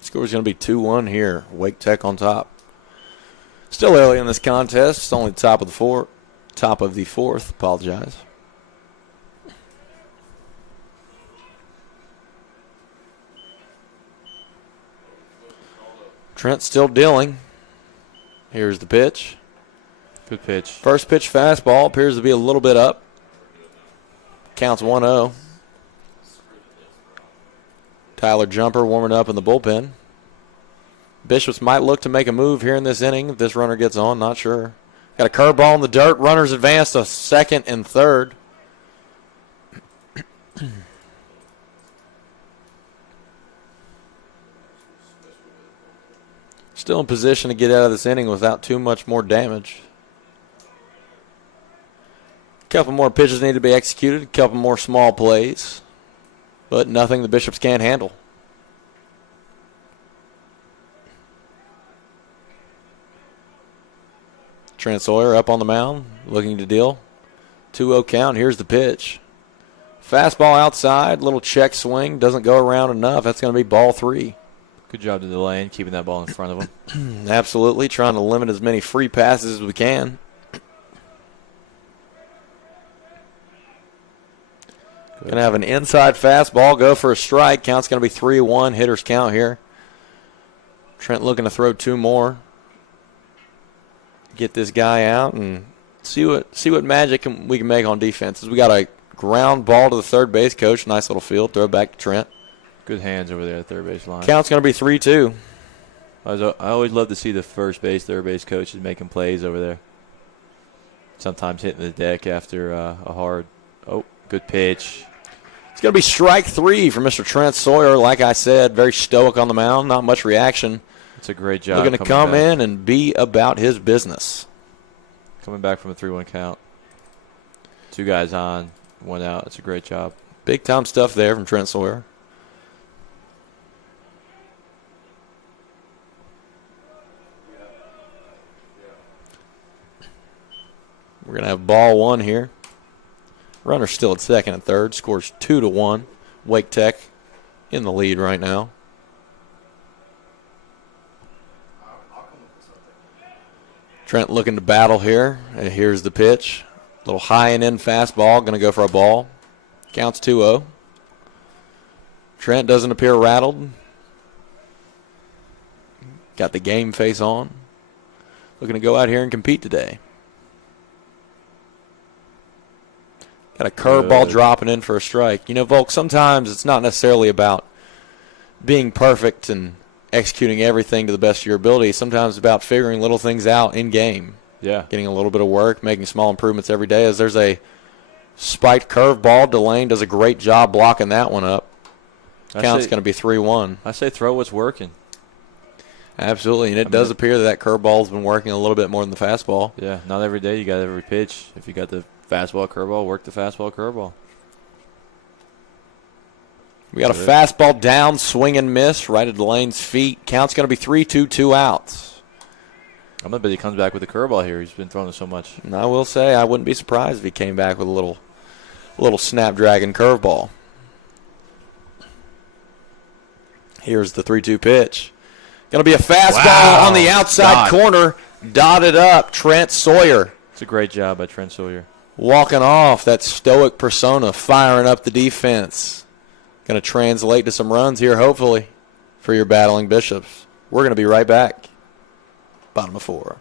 Score's going to be 2-1 here. Wake Tech on top. Still early in this contest. It's only top of the fourth. Apologize. Trent still dealing. Here's the pitch. Good pitch. First pitch fastball appears to be a little bit up. Counts 1-0. Tyler Jumper warming up in the bullpen. Bishops might look to make a move here in this inning if this runner gets on. Not sure. Got a curveball in the dirt. Runners advance to second and third. Still in position to get out of this inning without too much more damage. A couple more pitches need to be executed. A couple more small plays. But nothing the Bishops can't handle. Trent Sawyer up on the mound, looking to deal. 2-0 count. Here's the pitch. Fastball outside, little check swing. Doesn't go around enough. That's going to be ball 3. Good job to the lane, keeping that ball in front of him. Absolutely. Trying to limit as many free passes as we can. Going to have an inside fastball, go for a strike. Count's going to be 3-1. Hitters count here. Trent looking to throw 2 more. Get this guy out and see what magic we can make on defense. We got a ground ball to the third base coach. Nice little field. Throw back to Trent. Good hands over there at third base line. Count's going to be 3-2. I always love to see the first base, third base coaches making plays over there. Sometimes hitting the deck after a hard. Oh, good pitch. It's going to be strike 3 for Mr. Trent Sawyer. Like I said, very stoic on the mound. Not much reaction. It's a great job. Looking to come in and be about his business. Coming back from a 3-1 count. 2 guys on, 1 out. It's a great job. Big time stuff there from Trent Sawyer. We're going to have ball 1 here. Runner still at second and third. Scores 2-1. Wake Tech in the lead right now. Trent looking to battle here. And here's the pitch. Little high and in fastball. Going to go for a ball. Counts 2-0. Trent doesn't appear rattled. Got the game face on. Looking to go out here and compete today. Got a curveball dropping in for a strike. You know, Volk, sometimes it's not necessarily about being perfect and executing everything to the best of your ability. Sometimes it's about figuring little things out in game. Yeah. Getting a little bit of work, making small improvements every day. As there's a spiked curveball, Delane does a great job blocking that one up. Count's going to be 3-1. I say throw what's working. Absolutely, and it does appear that curveball's been working a little bit more than the fastball. Yeah, not every day you got every pitch. If you got the fastball, curveball, work the fastball, curveball. We got a fastball down, swing and miss, right at Delane's feet. Count's going to be 3-2, 2 outs. I'm going to bet he comes back with the curveball here. He's been throwing it so much. And I will say I wouldn't be surprised if he came back with a little snapdragon curveball. Here's the 3-2 pitch. Going to be a fastball on the outside corner, dotted up. Trent Sawyer. It's a great job by Trent Sawyer. Walking off that stoic persona, firing up the defense. Going to translate to some runs here, hopefully, for your battling Bishops. We're going to be right back. Bottom of 4.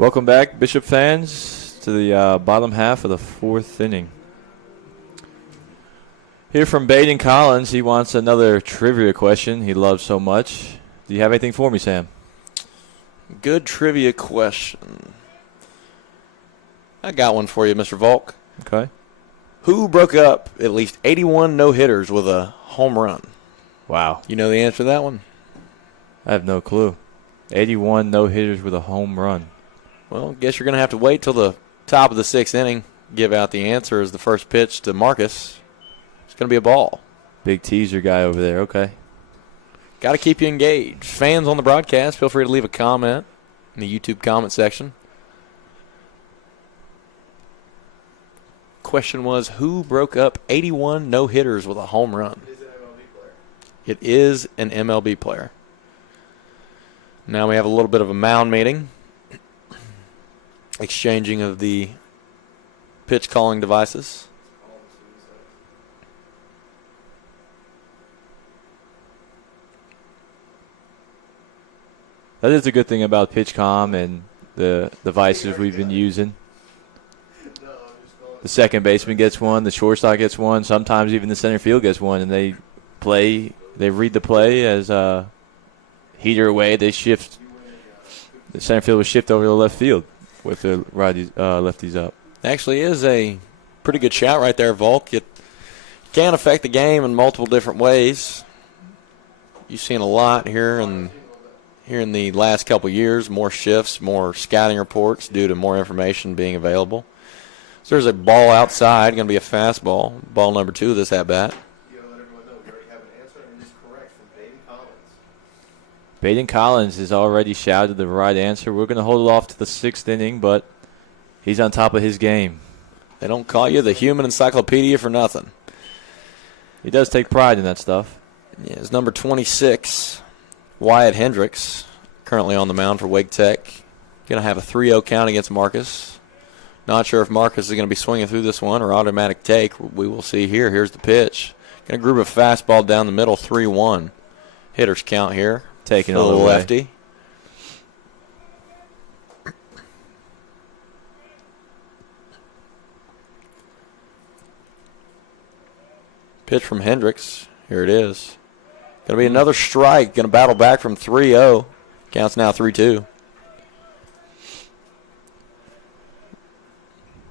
Welcome back, Bishop fans, to the bottom half of the 4th inning. Here from Baden Collins, he wants another trivia question he loves so much. Do you have anything for me, Sam? Good trivia question. I got one for you, Mr. Volk. Okay. Who broke up at least 81 no-hitters with a home run? Wow. You know the answer to that one? I have no clue. 81 no-hitters with a home run. Well, guess you're going to have to wait till the top of the 6th inning. Give out the answer as the first pitch to Marcus. It's going to be a ball. Big teaser guy over there. Okay. Got to keep you engaged. Fans on the broadcast, feel free to leave a comment in the YouTube comment section. Question was, who broke up 81 no-hitters with a home run? Is it an MLB player? It is an MLB player. Now we have a little bit of a mound meeting. Exchanging of the pitch calling devices. That is a good thing about PitchCom and the devices we've been using. The second baseman gets one, the shortstop gets one, sometimes even the center field gets one, and they read the play as a heater away. They shift. The center field will shift over to the left field with the lefties up. Actually is a pretty good shout right there, Volk. It can affect the game in multiple different ways. You've seen a lot here in the last couple of years, more shifts, more scouting reports due to more information being available. So there's a ball outside, going to be a fastball. Ball number 2 of this at-bat. You gotta let everyone know we already have an answer, and it is correct from Baden Collins. Baden Collins has already shouted the right answer. We're going to hold it off to the 6th inning, but he's on top of his game. They don't call you the human encyclopedia for nothing. He does take pride in that stuff. Yeah, it's number 26, Wyatt Hendricks, currently on the mound for Wake Tech. Going to have a 3-0 count against Marcus. Not sure if Marcus is going to be swinging through this one or automatic take. We will see here. Here's the pitch. Going to group a fastball down the middle, 3-1. Hitters count here. Taking for all the the way. lefty. Pitch from Hendricks. Here it is. Going to be another strike. Going to battle back from 3-0. Counts now 3-2.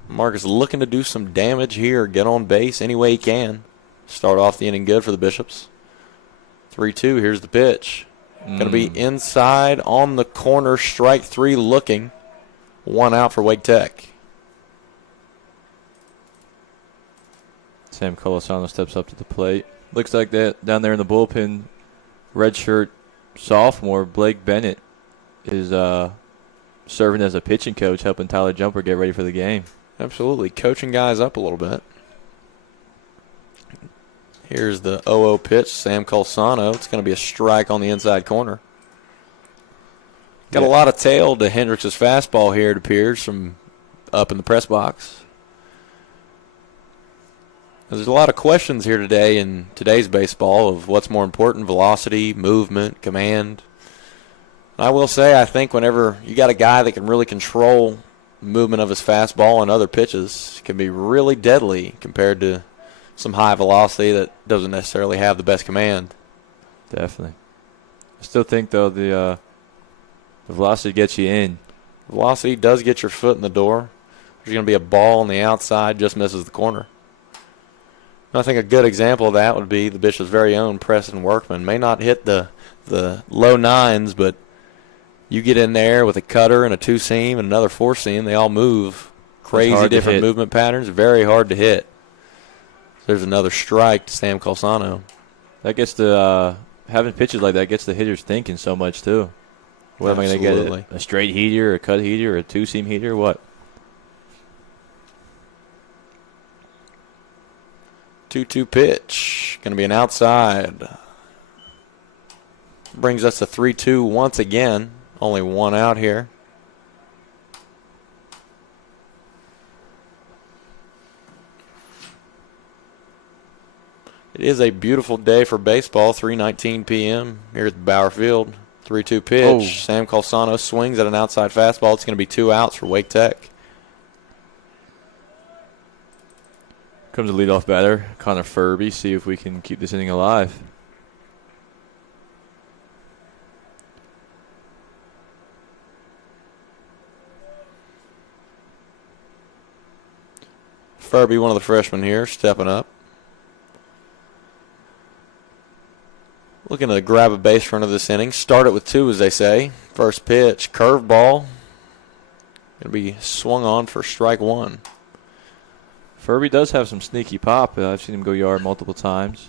Marcus looking to do some damage here. Get on base any way he can. Start off the inning good for the Bishops. 3-2. Here's the pitch. Going to be inside on the corner. Strike 3 looking. 1 out for Wake Tech. Sam Colasano steps up to the plate. Looks like that down there in the bullpen, redshirt sophomore Blake Bennett is serving as a pitching coach, helping Tyler Jumper get ready for the game. Absolutely. Coaching guys up a little bit. Here's the 0-0 pitch, Sam Colasano. It's going to be a strike on the inside corner. Got a lot of tail to Hendricks' fastball here, it appears, from up in the press box. There's a lot of questions here today in today's baseball of what's more important, velocity, movement, command. I will say I think whenever you got a guy that can really control movement of his fastball and other pitches, it can be really deadly compared to some high velocity that doesn't necessarily have the best command. Definitely. I still think, though, the velocity gets you in. Velocity does get your foot in the door. There's going to be a ball on the outside, just misses the corner. I think a good example of that would be the Bishop's very own Preston Workman. May not hit the low 9s, but you get in there with a cutter and a 2-seam and another 4-seam, they all move. Crazy different movement patterns, very hard to hit. There's another strike to Sam Colasano. That gets the having pitches like that gets the hitters thinking so much too. What am I going to get? A straight heater, a cut heater, a 2-seam heater, what? 2-2 pitch. Going to be an outside. Brings us to 3-2 once again. Only 1 out here. It is a beautiful day for baseball. 3:19 p.m. here at the Bauer Field. 3-2 pitch. Oh. Sam Colsano swings at an outside fastball. It's going to be 2 outs for Wake Tech. Comes the leadoff batter, Connor Furby. See if we can keep this inning alive. Furby, one of the freshmen here, stepping up. Looking to grab a base runner this inning. Start it with 2, as they say. First pitch, curveball. Going to be swung on for strike 1. Furby does have some sneaky pop. I've seen him go yard multiple times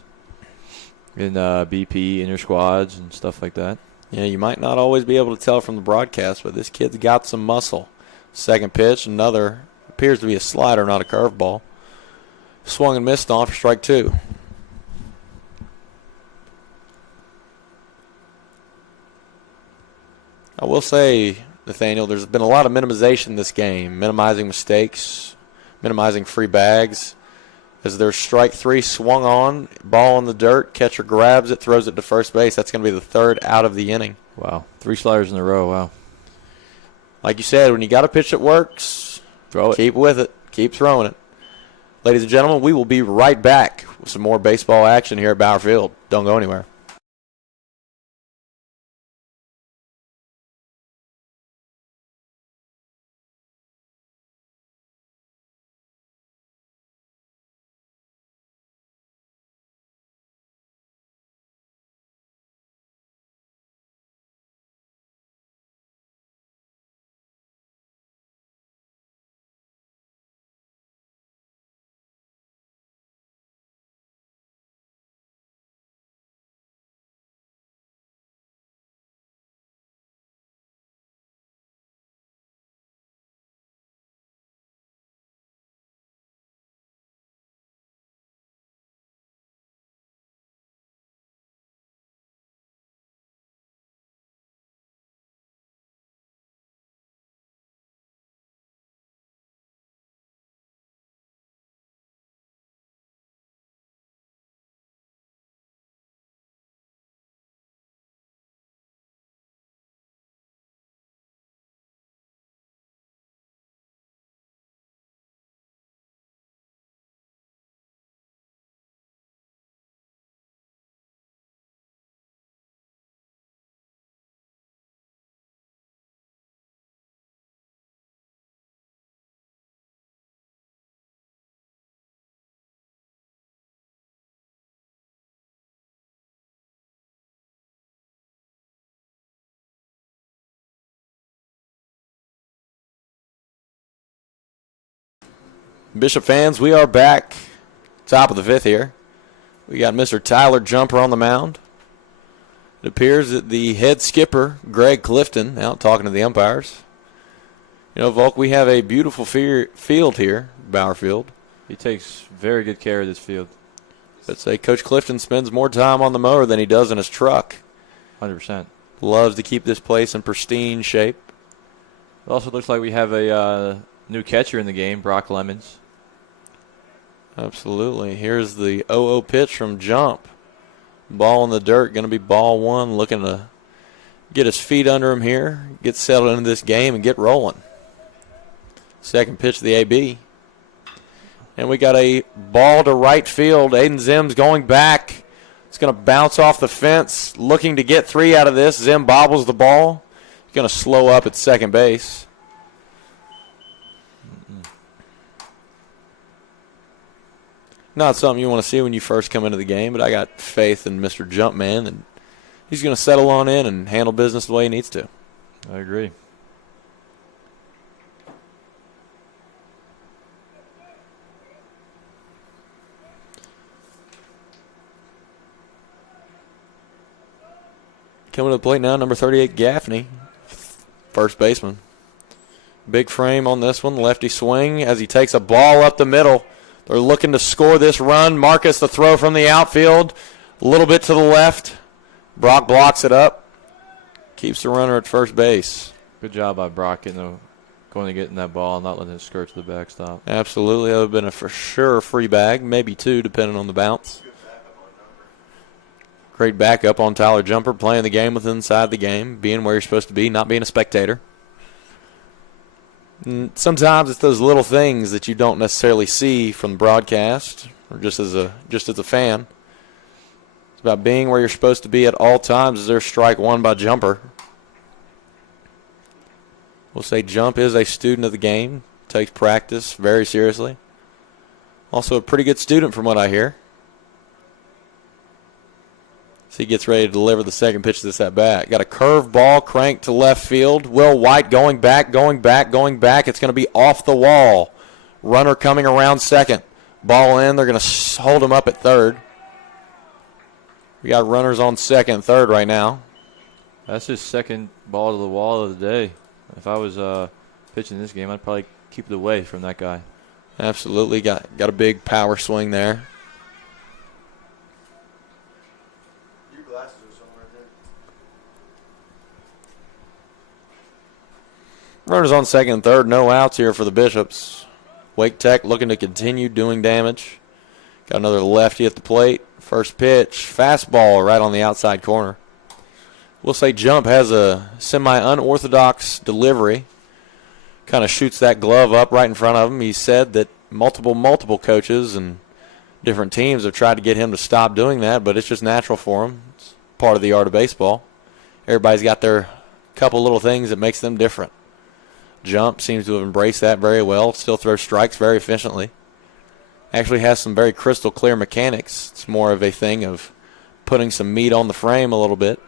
in BP, inner squads, and stuff like that. Yeah, you might not always be able to tell from the broadcast, but this kid's got some muscle. Second pitch, another. Appears to be a slider, not a curveball. Swung and missed on for strike 2. I will say, Nathaniel, there's been a lot of minimization in this game, minimizing mistakes, minimizing free bags. As there's strike 3 swung on, ball in the dirt, catcher grabs it, throws it to first base. That's going to be the 3rd out of the inning. Wow, 3 sliders in a row. Wow. Like you said, when you got a pitch that works, Throw it. keep with it. Keep throwing it. Ladies and gentlemen, we will be right back with some more baseball action here at Bauer Field. Don't go anywhere. Bishop fans, we are back. Top of the 5th here. We got Mr. Tyler Jumper on the mound. It appears that the head skipper, Greg Clifton, out talking to the umpires. You know, Volk, we have a beautiful field here, Bauer Field. He takes very good care of this field. Let's say Coach Clifton spends more time on the mower than he does in his truck. 100%. Loves to keep this place in pristine shape. It also looks like we have a new catcher in the game, Brock Lemons. Absolutely. Here's the 0-0 pitch from Jump. Ball in the dirt, going to be ball 1, looking to get his feet under him here, get settled into this game, and get rolling. Second pitch to the AB. And we got a ball to right field. Aiden Zim's going back. It's going to bounce off the fence, looking to get 3 out of this. Zim bobbles the ball. He's going to slow up at second base. Not something you want to see when you first come into the game, but I got faith in Mr. Jumpman, and he's going to settle on in and handle business the way he needs to. I agree. Coming to the plate now, number 38, Gaffney, first baseman. Big frame on this one, lefty swing as he takes a ball up the middle. They're looking to score this run. Marcus, the throw from the outfield, a little bit to the left. Brock blocks it up, keeps the runner at first base. Good job by Brock going to getting that ball and not letting it skirt to the backstop. Absolutely. That would have been a for sure free bag, maybe 2, depending on the bounce. Great backup on Tyler Jumper, playing the game with inside the game, being where you're supposed to be, not being a spectator. And sometimes it's those little things that you don't necessarily see from the broadcast or just as a fan. It's about being where you're supposed to be at all times. As there's strike one by Jumper. We'll say Jump is a student of the game, takes practice very seriously. Also a pretty good student from what I hear. So he gets ready to deliver the second pitch of this at bat. Got a curve ball cranked to left field. Will White going back. It's going to be off the wall. Runner coming around second. Ball in. They're going to hold him up at third. We got runners on second and third right now. That's his second ball to the wall of the day. If I was pitching this game, I'd probably keep it away from that guy. Absolutely. Got a big power swing there. Your glasses are somewhere there. Runners on second and third. No outs here for the Bishops. Wake Tech looking to continue doing damage. Got another lefty at the plate. First pitch, fastball right on the outside corner. We'll say Jump has a semi-unorthodox delivery. Kind of shoots that glove up right in front of him. He said that multiple coaches and different teams have tried to get him to stop doing that, but it's just natural for him. It's part of the art of baseball. Everybody's got their couple little things that makes them different. Jump seems to have embraced that very well. Still throws strikes very efficiently. Actually has some very crystal clear mechanics. It's more of a thing of putting some meat on the frame a little bit,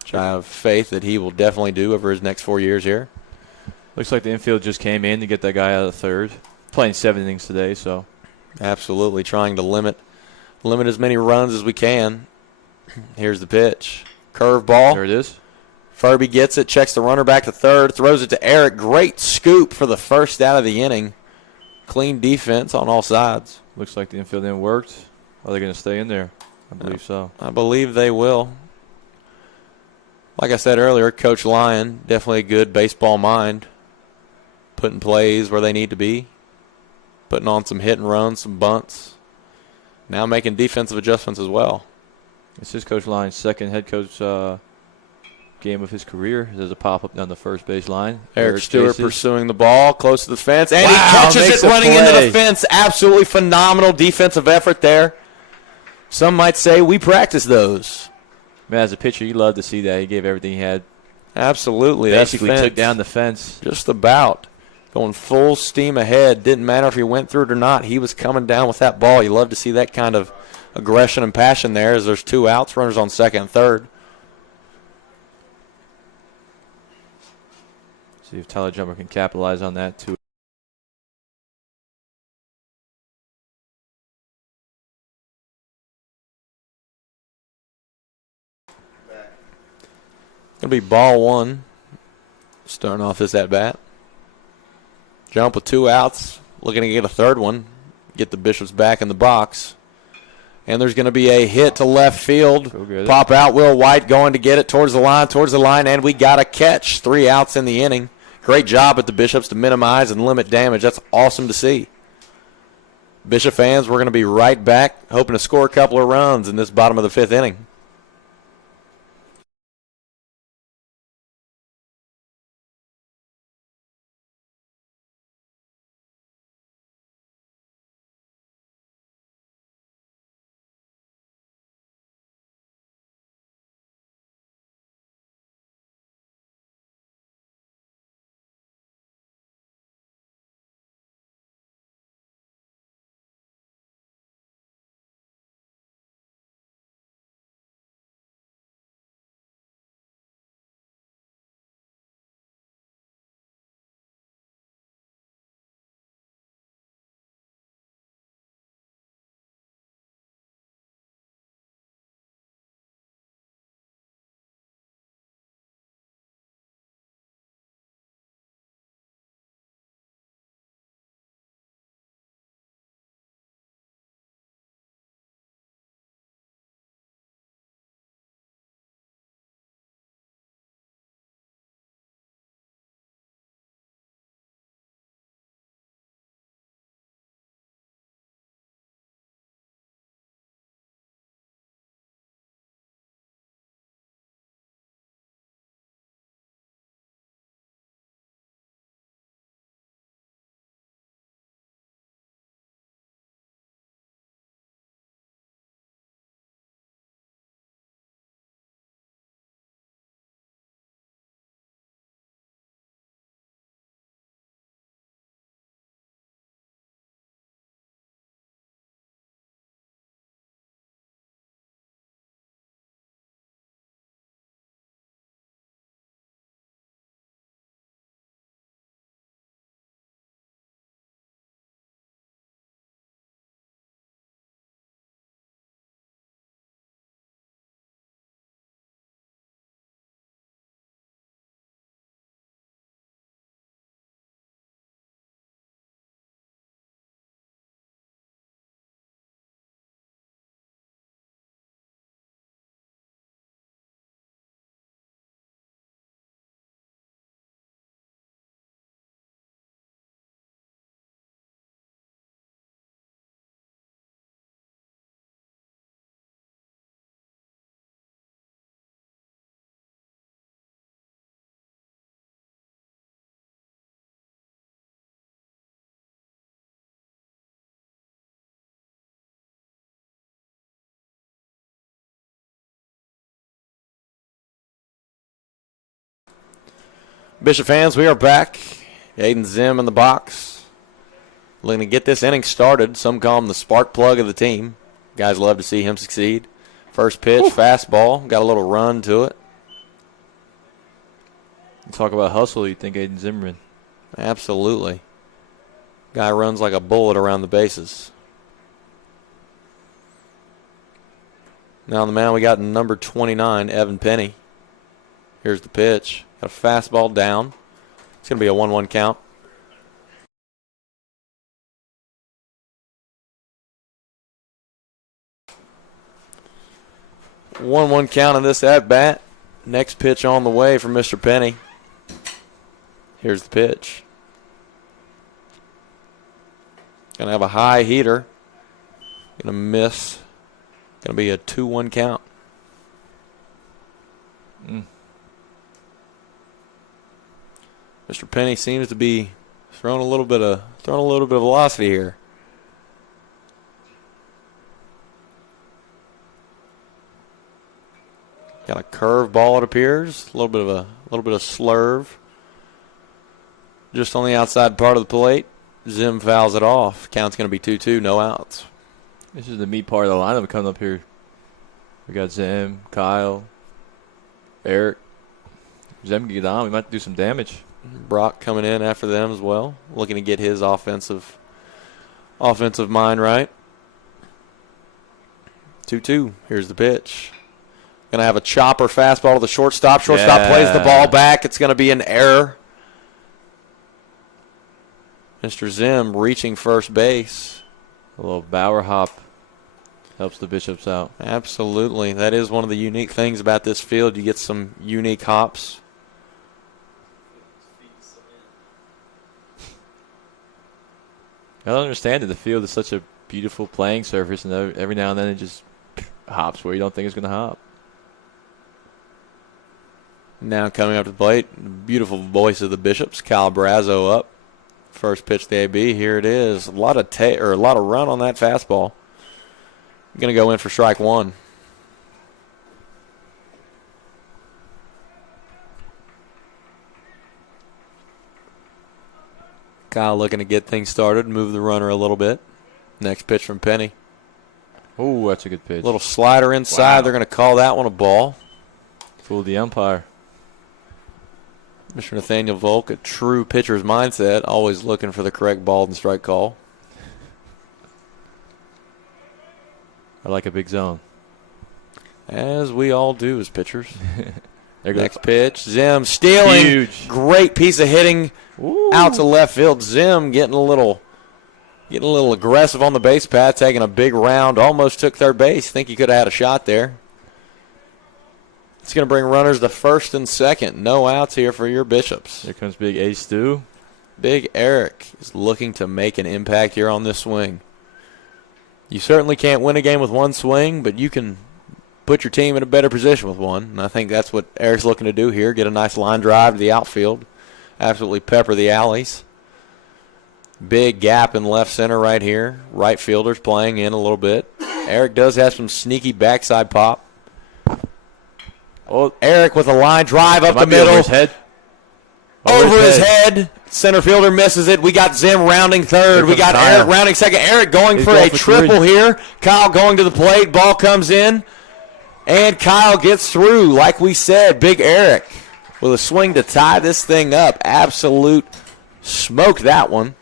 which I have faith that he will definitely do over his next 4 years here. Looks like the infield just came in to get that guy out of third. Playing 7 innings today, so. Absolutely trying to limit as many runs as we can. Here's the pitch. Curveball. There it is. Furby gets it, checks the runner back to third, throws it to Eric. Great scoop for the first out of the inning. Clean defense on all sides. Looks like the infield end worked. Are they going to stay in there? I believe so. I believe they will. Like I said earlier, Coach Lyon, definitely a good baseball mind. Putting plays where they need to be. Putting on some hit and runs, some bunts. Now making defensive adjustments as well. This is Coach Lyon's second head coach game of his career. There's a pop-up down the first base line. Eric Stewart chases. pursuing the ball close to the fence. And Wow, he catches makes it a running into play. the fence. Absolutely phenomenal defensive effort there. Some might say we practice those. Man, as a pitcher, you love to see that. He gave everything he had. Absolutely. Basically That's took fence. down the fence. Just about. Going full steam ahead. Didn't matter if he went through it or not. He was coming down with that ball. You love to see that kind of aggression and passion there as there's 2 outs. Runners on second and third. See if Tyler Jumper can capitalize on that, too. Going to be ball 1 starting off this at-bat. Jump with 2 outs. Looking to get a third one. Get the Bishops back in the box. And there's going to be a hit to left field. Pop out. Will White going to get it towards the line, and we got a catch. 3 outs in the inning. Great job at the Bishops to minimize and limit damage. That's awesome to see. Bishop fans, we're going to be right back, hoping to score a couple of runs in this bottom of the 5th inning. Bishop fans, we are back. Aiden Zim in the box. Looking to get this inning started. Some call him the spark plug of the team. Guys love to see him succeed. First pitch, fastball. Got a little run to it. Talk about hustle, you think Aiden Zimmerman. Absolutely. Guy runs like a bullet around the bases. Now on the mound we got number 29, Evan Penny. Here's the pitch. Got a fastball down. It's going to be a 1-1 count. One count on this at bat. Next pitch on the way from Mr. Penny. Here's the pitch. Gonna have a high heater. Gonna miss. Gonna be a 2-1 count. Mr. Penny seems to be throwing a little bit of velocity here. Got a curve ball, it appears. A little bit of slurve. Just on the outside part of the plate. Zim fouls it off. Count's going to be 2-2, no outs. This is the meat part of the lineup coming up here. We got Zim, Kyle, Eric. Zim can get on. We might do some damage. Brock coming in after them as well. Looking to get his offensive mind right. 2-2. Here's the pitch. Going to have a chopper fastball to the shortstop. Shortstop plays the ball back. It's going to be an error. Mr. Zim reaching first base. A little Bauer hop helps the Bishops out. Absolutely. That is one of the unique things about this field. You get some unique hops. I don't understand it. The field is such a beautiful playing surface, and every now and then it just hops where you don't think it's going to hop. Now coming up to the plate, beautiful voice of the Bishops, Kyle Brazo up. First pitch to the AB. Here it is. A lot of run on that fastball. Going to go in for strike one. Kyle looking to get things started, move the runner a little bit. Next pitch from Penny. Oh, that's a good pitch. Little slider inside. Wow. They're going to call that one a ball. Fooled the umpire. Mr. Nathaniel Volk, a true pitcher's mindset, always looking for the correct ball and strike call. I like a big zone. As we all do as pitchers. There goes. Next pitch. Zim stealing. Huge. Great piece of hitting. Ooh. Out to left field. Zim getting a little aggressive on the base path, taking a big round. Almost took third base. Think he could have had a shot there. It's going to bring runners to first and second. No outs here for your Bishops. Here comes Big Ace Stu. Big Eric is looking to make an impact here on this swing. You certainly can't win a game with one swing, but you can put your team in a better position with one. And I think that's what Eric's looking to do here. Get a nice line drive to the outfield. Absolutely pepper the alleys. Big gap in left center right here. Right fielder's playing in a little bit. Eric does have some sneaky backside pop. Oh, Eric with a line drive up the middle. Over his head. Over his head. Center fielder misses it. We got Zim rounding third. We got Kyle. Eric rounding second. Eric going for going a for triple three. here. Kyle going to the plate. Ball comes in. And Kyle gets through. Like we said, Big Eric with a swing to tie this thing up. Absolute smoke that one.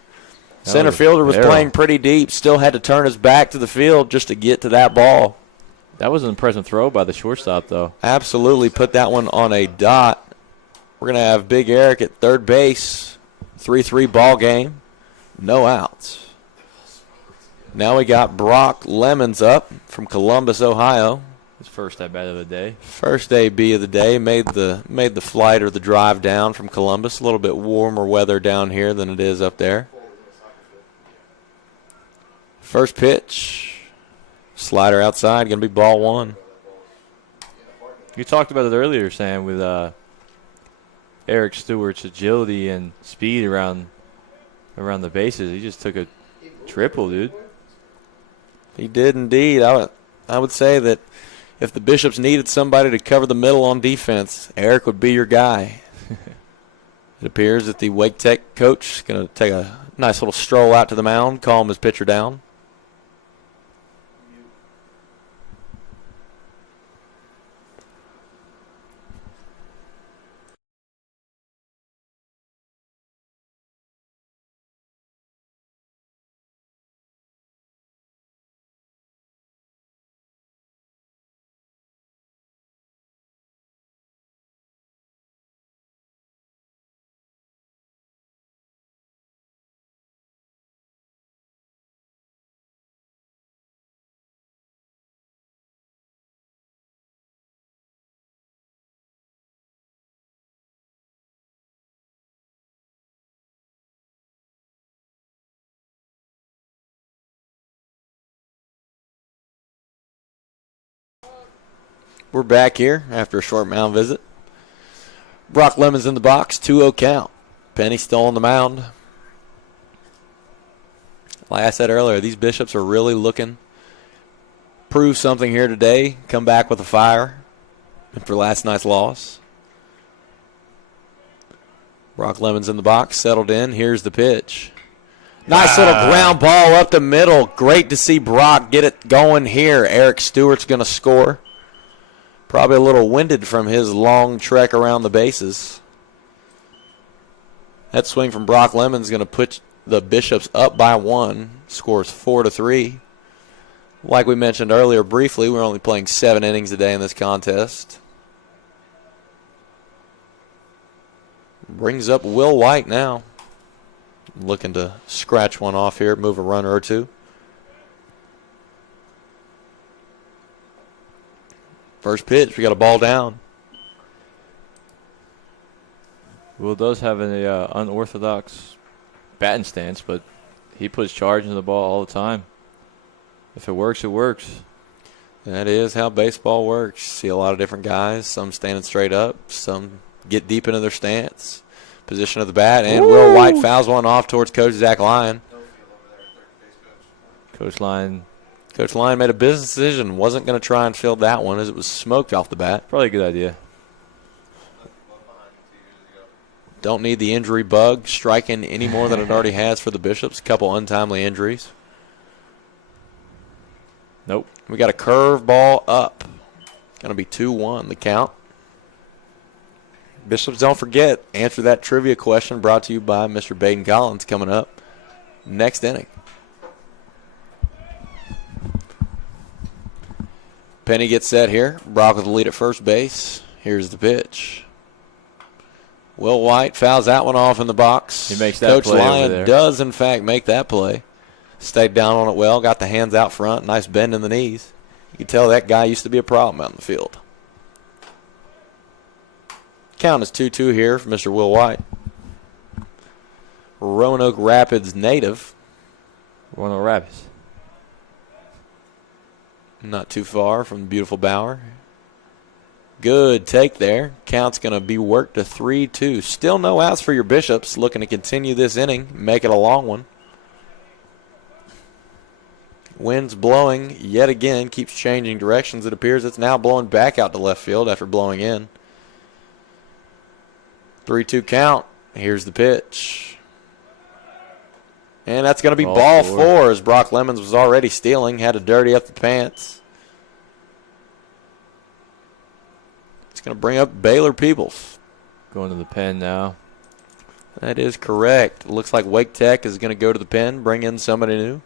Center fielder was playing pretty deep. Still had to turn his back to the field just to get to that ball. That was an impressive throw by the shortstop, though. Absolutely put that one on a dot. We're going to have Big Eric at third base. 3-3 ball game. No outs. Now we got Brock Lemons up from Columbus, Ohio. His first at bat of the day. First AB of the day. Made the flight or the drive down from Columbus. A little bit warmer weather down here than it is up there. First pitch. Slider outside. Going to be ball one. You talked about it earlier, Sam, with Eric Stewart's agility and speed around the bases. He just took a triple, dude. He did indeed. I would say that if the Bishops needed somebody to cover the middle on defense, Eric would be your guy. It appears that the Wake Tech coach is going to take a nice little stroll out to the mound, calm his pitcher down. We're back here after a short mound visit. Brock Lemon's in the box, 2-0 count. Penny still on the mound. Like I said earlier, these Bishops are really looking prove something here today, come back with a fire after last night's loss. Brock Lemon's in the box, settled in. Here's the pitch. Nice little ground ball up the middle. Great to see Brock get it going here. Eric Stewart's going to score. Probably a little winded from his long trek around the bases. That swing from Brock Lemon's going to put the Bishops up by 1. Scores 4-3. Like we mentioned earlier briefly, we're only playing 7 innings a day in this contest. Brings up Will White now. Looking to scratch one off here, move a runner or two. First pitch, we got a ball down. Will does have an unorthodox batting stance, but he puts charge into the ball all the time. If it works, it works. That is how baseball works. See a lot of different guys, some standing straight up, some get deep into their stance. Position of the bat, and Will White fouls one off towards Coach Zach Lyon. Coach Lyon made a business decision. Wasn't going to try and field that one as it was smoked off the bat. Probably a good idea. Don't need the injury bug striking any more than it already has for the Bishops. A couple untimely injuries. Nope. We got a curve ball up. Going to be 2-1 the count. Bishops, don't forget, answer that trivia question brought to you by Mr. Baden Collins coming up next inning. Penny gets set here. Brock with the lead at first base. Here's the pitch. Will White fouls that one off in the box. He makes that Coach play Lyon over there. does, in fact, make that play. Stayed down on it well, got the hands out front, nice bend in the knees. You can tell that guy used to be a problem out in the field. Count is 2-2 here for Mr. Will White. Roanoke Rapids native. Roanoke Rapids. Not too far from the beautiful Bower. Good take there. Count's going to be worked to 3-2. Still no outs for your Bishops. Looking to continue this inning, make it a long one. Wind's blowing yet again, keeps changing directions. It appears it's now blowing back out to left field after blowing in. 3-2 count. Here's the pitch. And that's going to be ball four as Brock Lemons was already stealing, had to dirty up the pants. It's going to bring up Baylor Peoples. Going to the pen now. That is correct. Looks like Wake Tech is going to go to the pen, bring in somebody new.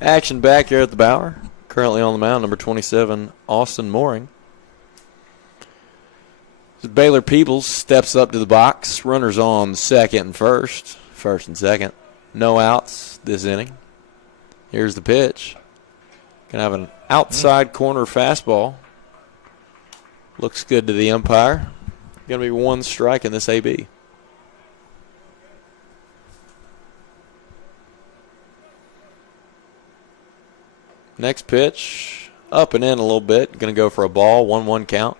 Action back here at the Bower. Currently on the mound, number 27, Austin Mooring. Baylor Peebles steps up to the box. Runners on second and first and second. No outs this inning. Here's the pitch. Gonna have an outside corner fastball. Looks good to the umpire. Gonna be one strike in this AB. Next pitch, up and in a little bit. Going to go for a ball, 1-1 count.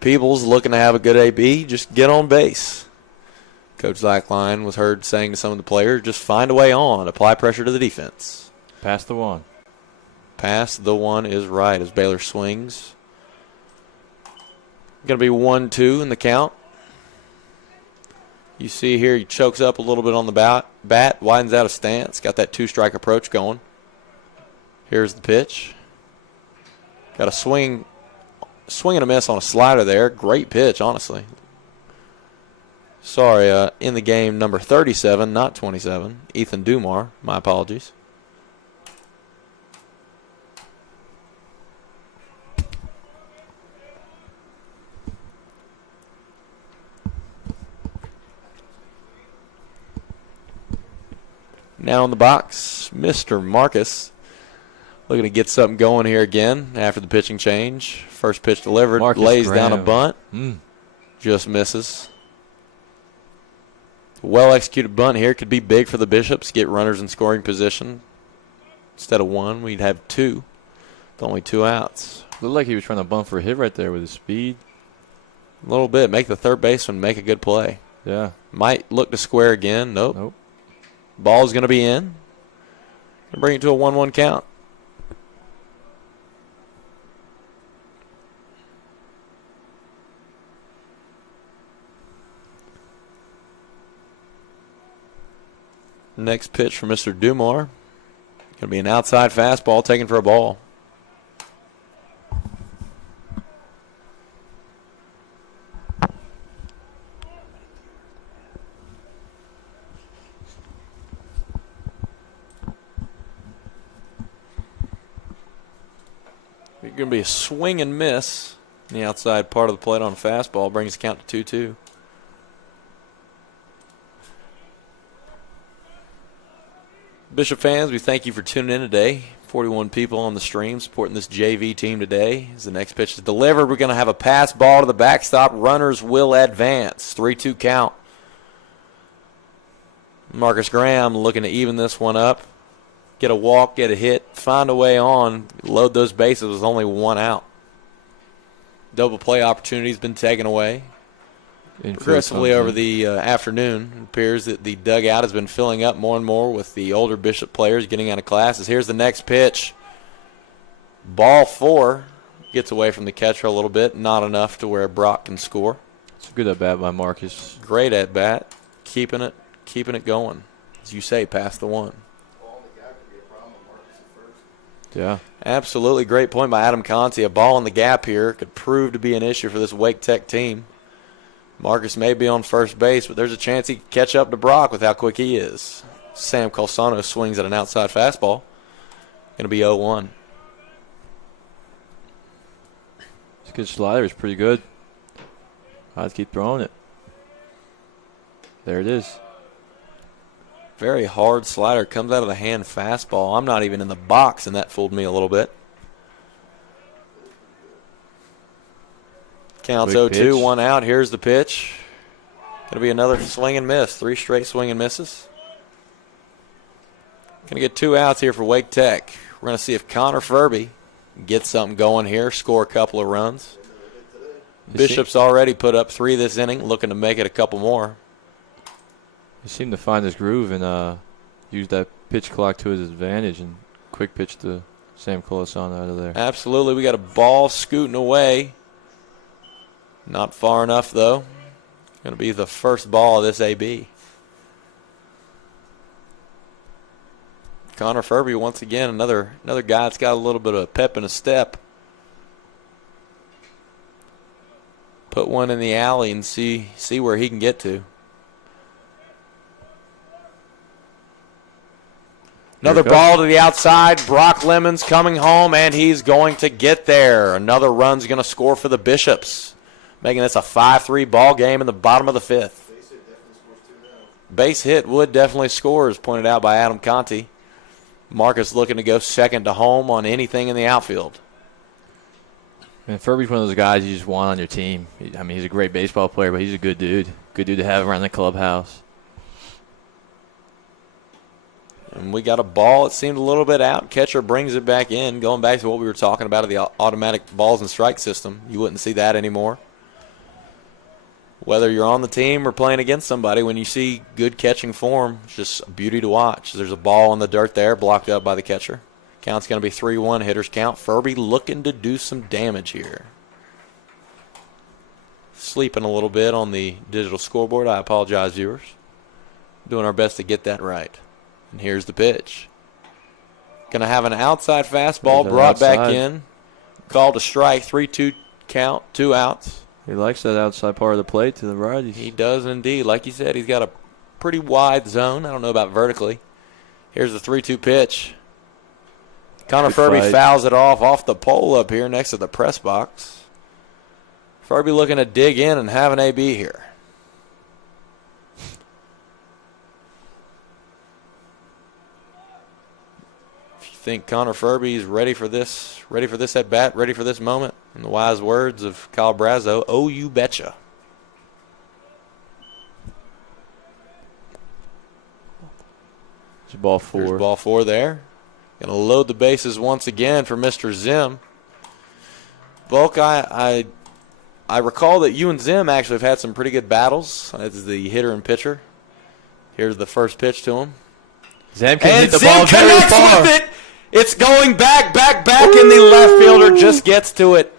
Peebles looking to have a good AB, just get on base. Coach Zachline was heard saying to some of the players, just find a way on, apply pressure to the defense. Pass the one. Pass the one is right as Baylor swings. Going to be 1-2 in the count. You see here he chokes up a little bit on the bat, widens out a stance, got that two-strike approach going. Here's the pitch. Got a swing and a miss on a slider there. Great pitch, honestly. Sorry, in the game, number 37, not 27, Ethan Dumar. My apologies. Now in the box, Mr. Marcus. Looking to get something going here again after the pitching change. First pitch delivered, Marcus lays Graham. down a bunt. Just misses. Well-executed bunt here. Could be big for the Bishops. Get runners in scoring position. Instead of one, we'd have two. With only 2 outs. Looked like he was trying to bunt for a hit right there with his speed. A little bit. Make the third baseman make a good play. Yeah. Might look to square again. Nope. Ball's going to be in. Gonna bring it to a 1-1 count. Next pitch from Mr. Dumar. Going to be an outside fastball taken for a ball. It's going to be a swing and miss in the outside part of the plate on a fastball. Brings the count to 2-2. Bishop fans, we thank you for tuning in today. 41 people on the stream supporting this JV team today. As the next pitch is delivered, we're going to have a pass ball to the backstop. Runners will advance. 3-2 count. Marcus Graham looking to even this one up. Get a walk, get a hit, find a way on, load those bases with only 1 out. Double play opportunity has been taken away. Progressively over the afternoon, it appears that the dugout has been filling up more and more with the older Bishop players getting out of classes. Here's the next pitch. Ball 4. Gets away from the catcher a little bit. Not enough to where Brock can score. It's a good at bat by Marcus. Great at bat. Keeping it going. As you say, past the one. Yeah. Absolutely great point by Adam Conti. A ball in the gap here could prove to be an issue for this Wake Tech team. Marcus may be on first base, but there's a chance he could catch up to Brock with how quick he is. Sam Colsano swings at an outside fastball. Going to be 0-1. It's a good slider. It's pretty good. I'd keep throwing it. There it is. Very hard slider. Comes out of the hand fastball. I'm not even in the box, and that fooled me a little bit. Counts 0-2, 1 out. Here's the pitch. Going to be another swing and miss. 3 straight swing and misses. Going to get 2 outs here for Wake Tech. We're going to see if Connor Furby gets something going here, score a couple of runs. Bishop's already put up 3 this inning, looking to make it a couple more. He seemed to find his groove and use that pitch clock to his advantage and quick pitch to Sam Colasano out of there. Absolutely. We got a ball scooting away. Not far enough, though. Going to be the first ball of this AB. Connor Furby, once again, another guy that's got a little bit of pep in his step. Put one in the alley and see where he can get to. Another ball to the outside. Brock Lemons coming home, and he's going to get there. Another run's going to score for the Bishops, making this a 5-3 ball game in the bottom of the fifth. Base hit would definitely score, as pointed out by Adam Conti. Marcus looking to go second to home on anything in the outfield. And Furby's one of those guys you just want on your team. I mean, he's a great baseball player, but he's a good dude. Good dude to have around the clubhouse. And we got a ball. It seemed a little bit out. Catcher brings it back in. Going back to what we were talking about of the automatic balls and strike system, you wouldn't see that anymore. Whether you're on the team or playing against somebody, when you see good catching form, it's just a beauty to watch. There's a ball in the dirt there, blocked up by the catcher. Count's going to be 3-1, hitters count. Furby looking to do some damage here. Sleeping a little bit on the digital scoreboard. I apologize, viewers. Doing our best to get that right. And here's the pitch. Going to have an outside fastball brought back in. Called a strike, 3-2 count, 2 outs. He likes that outside part of the plate to the right. He does indeed. Like you said, he's got a pretty wide zone. I don't know about vertically. Here's the 3-2 pitch. Connor Furby fouls it off the pole up here next to the press box. Furby looking to dig in and have an AB here. If you think Connor Furby is ready for this at bat, ready for this moment, in the wise words of Kyle Brazo, oh, you betcha. There's ball 4. There's ball 4 there. Going to load the bases once again for Mr. Zim. Volk, I recall that you and Zim actually have had some pretty good battles as the hitter and pitcher. Here's the first pitch to him. Zim can hit the Zim ball very connects far. with it. It's going back, and the left fielder just gets to it.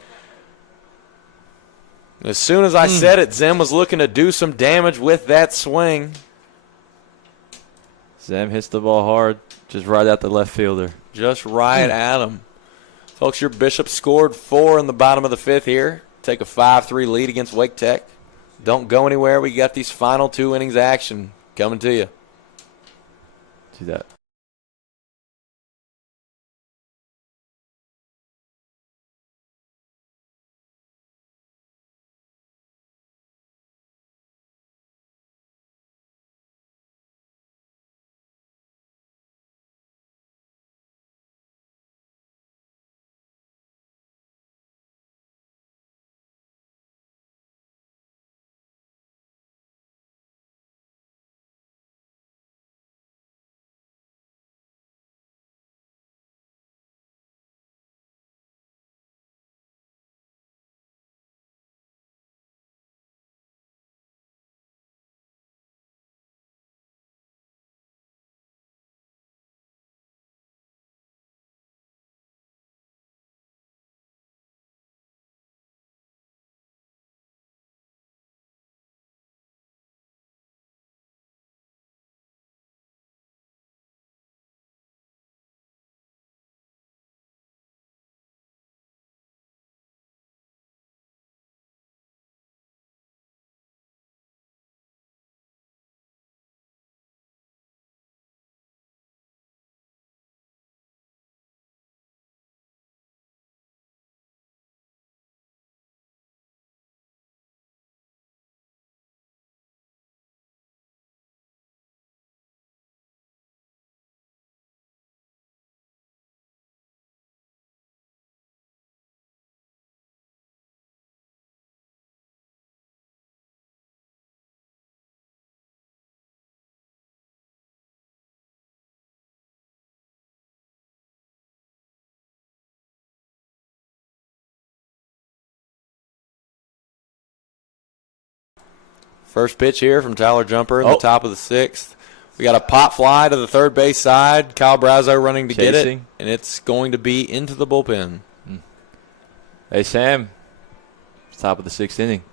As soon as I said it, Zim was looking to do some damage with that swing. Zim hits the ball hard, just right at the left fielder. Just right at him. Folks, your Bishop scored 4 in the bottom of the fifth here. Take a 5-3 lead against Wake Tech. Don't go anywhere. We got these final 2 innings action coming to you. See that. First pitch here from Tyler Jumper at the top of the 6th. We got a pop fly to the third base side. Kyle Brazo running to get it, and it's going to be into the bullpen. Hey, Sam. Top of the 6th inning.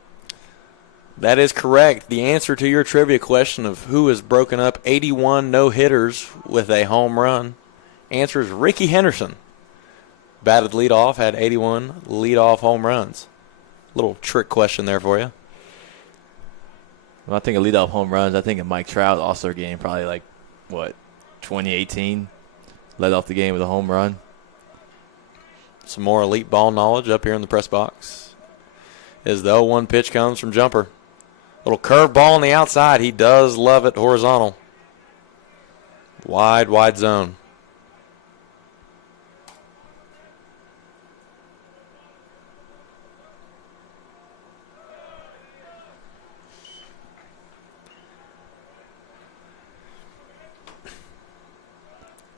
That is correct. The answer to your trivia question of who has broken up 81 no-hitters with a home run, answer is Ricky Henderson. Batted leadoff, had 81 leadoff home runs. Little trick question there for you. When I think of leadoff home runs, I think of Mike Trout All-Star game, probably 2018. led off the game with a home run. Some more elite ball knowledge up here in the press box. As the 0-1 pitch comes from Jumper. Little curve ball on the outside. He does love it horizontal. Wide, wide zone.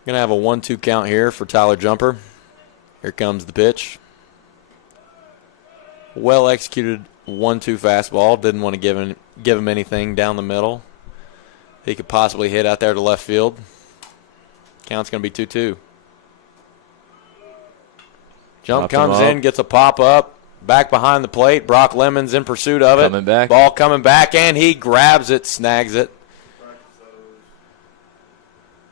Going to have a 1-2 count here for Tyler Jumper. Here comes the pitch. Well executed 1-2 fastball. Didn't want to give him anything down the middle. He could possibly hit out there to left field. Count's going to be 2-2. Jump comes in, gets a pop up. Back behind the plate. Brock Lemon's in pursuit of it. Coming back. Ball coming back, and he grabs it, snags it.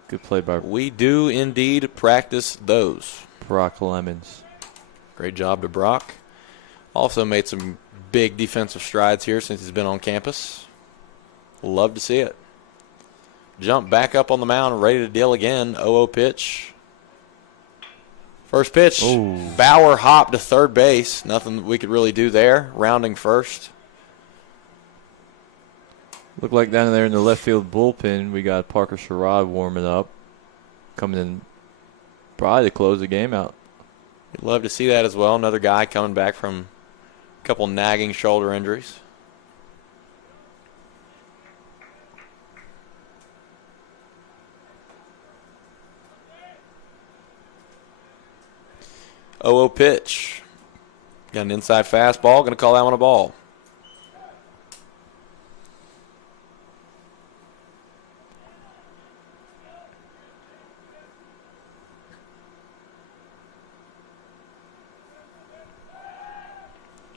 Good play by We do indeed practice those. Brock Lemons. Great job to Brock. Also made some big defensive strides here since he's been on campus. Love to see it. Jump back up on the mound, ready to deal again. 0-0 pitch. First pitch. Ooh. Bauer hopped to third base. Nothing we could really do there. Rounding first. Looked like down there in the left field bullpen, we got Parker Sherrod warming up. Coming in probably to close the game out. We'd love to see that as well. Another guy coming back from a couple nagging shoulder injuries. Oh, pitch. Got an inside fastball. Going to call that one a ball.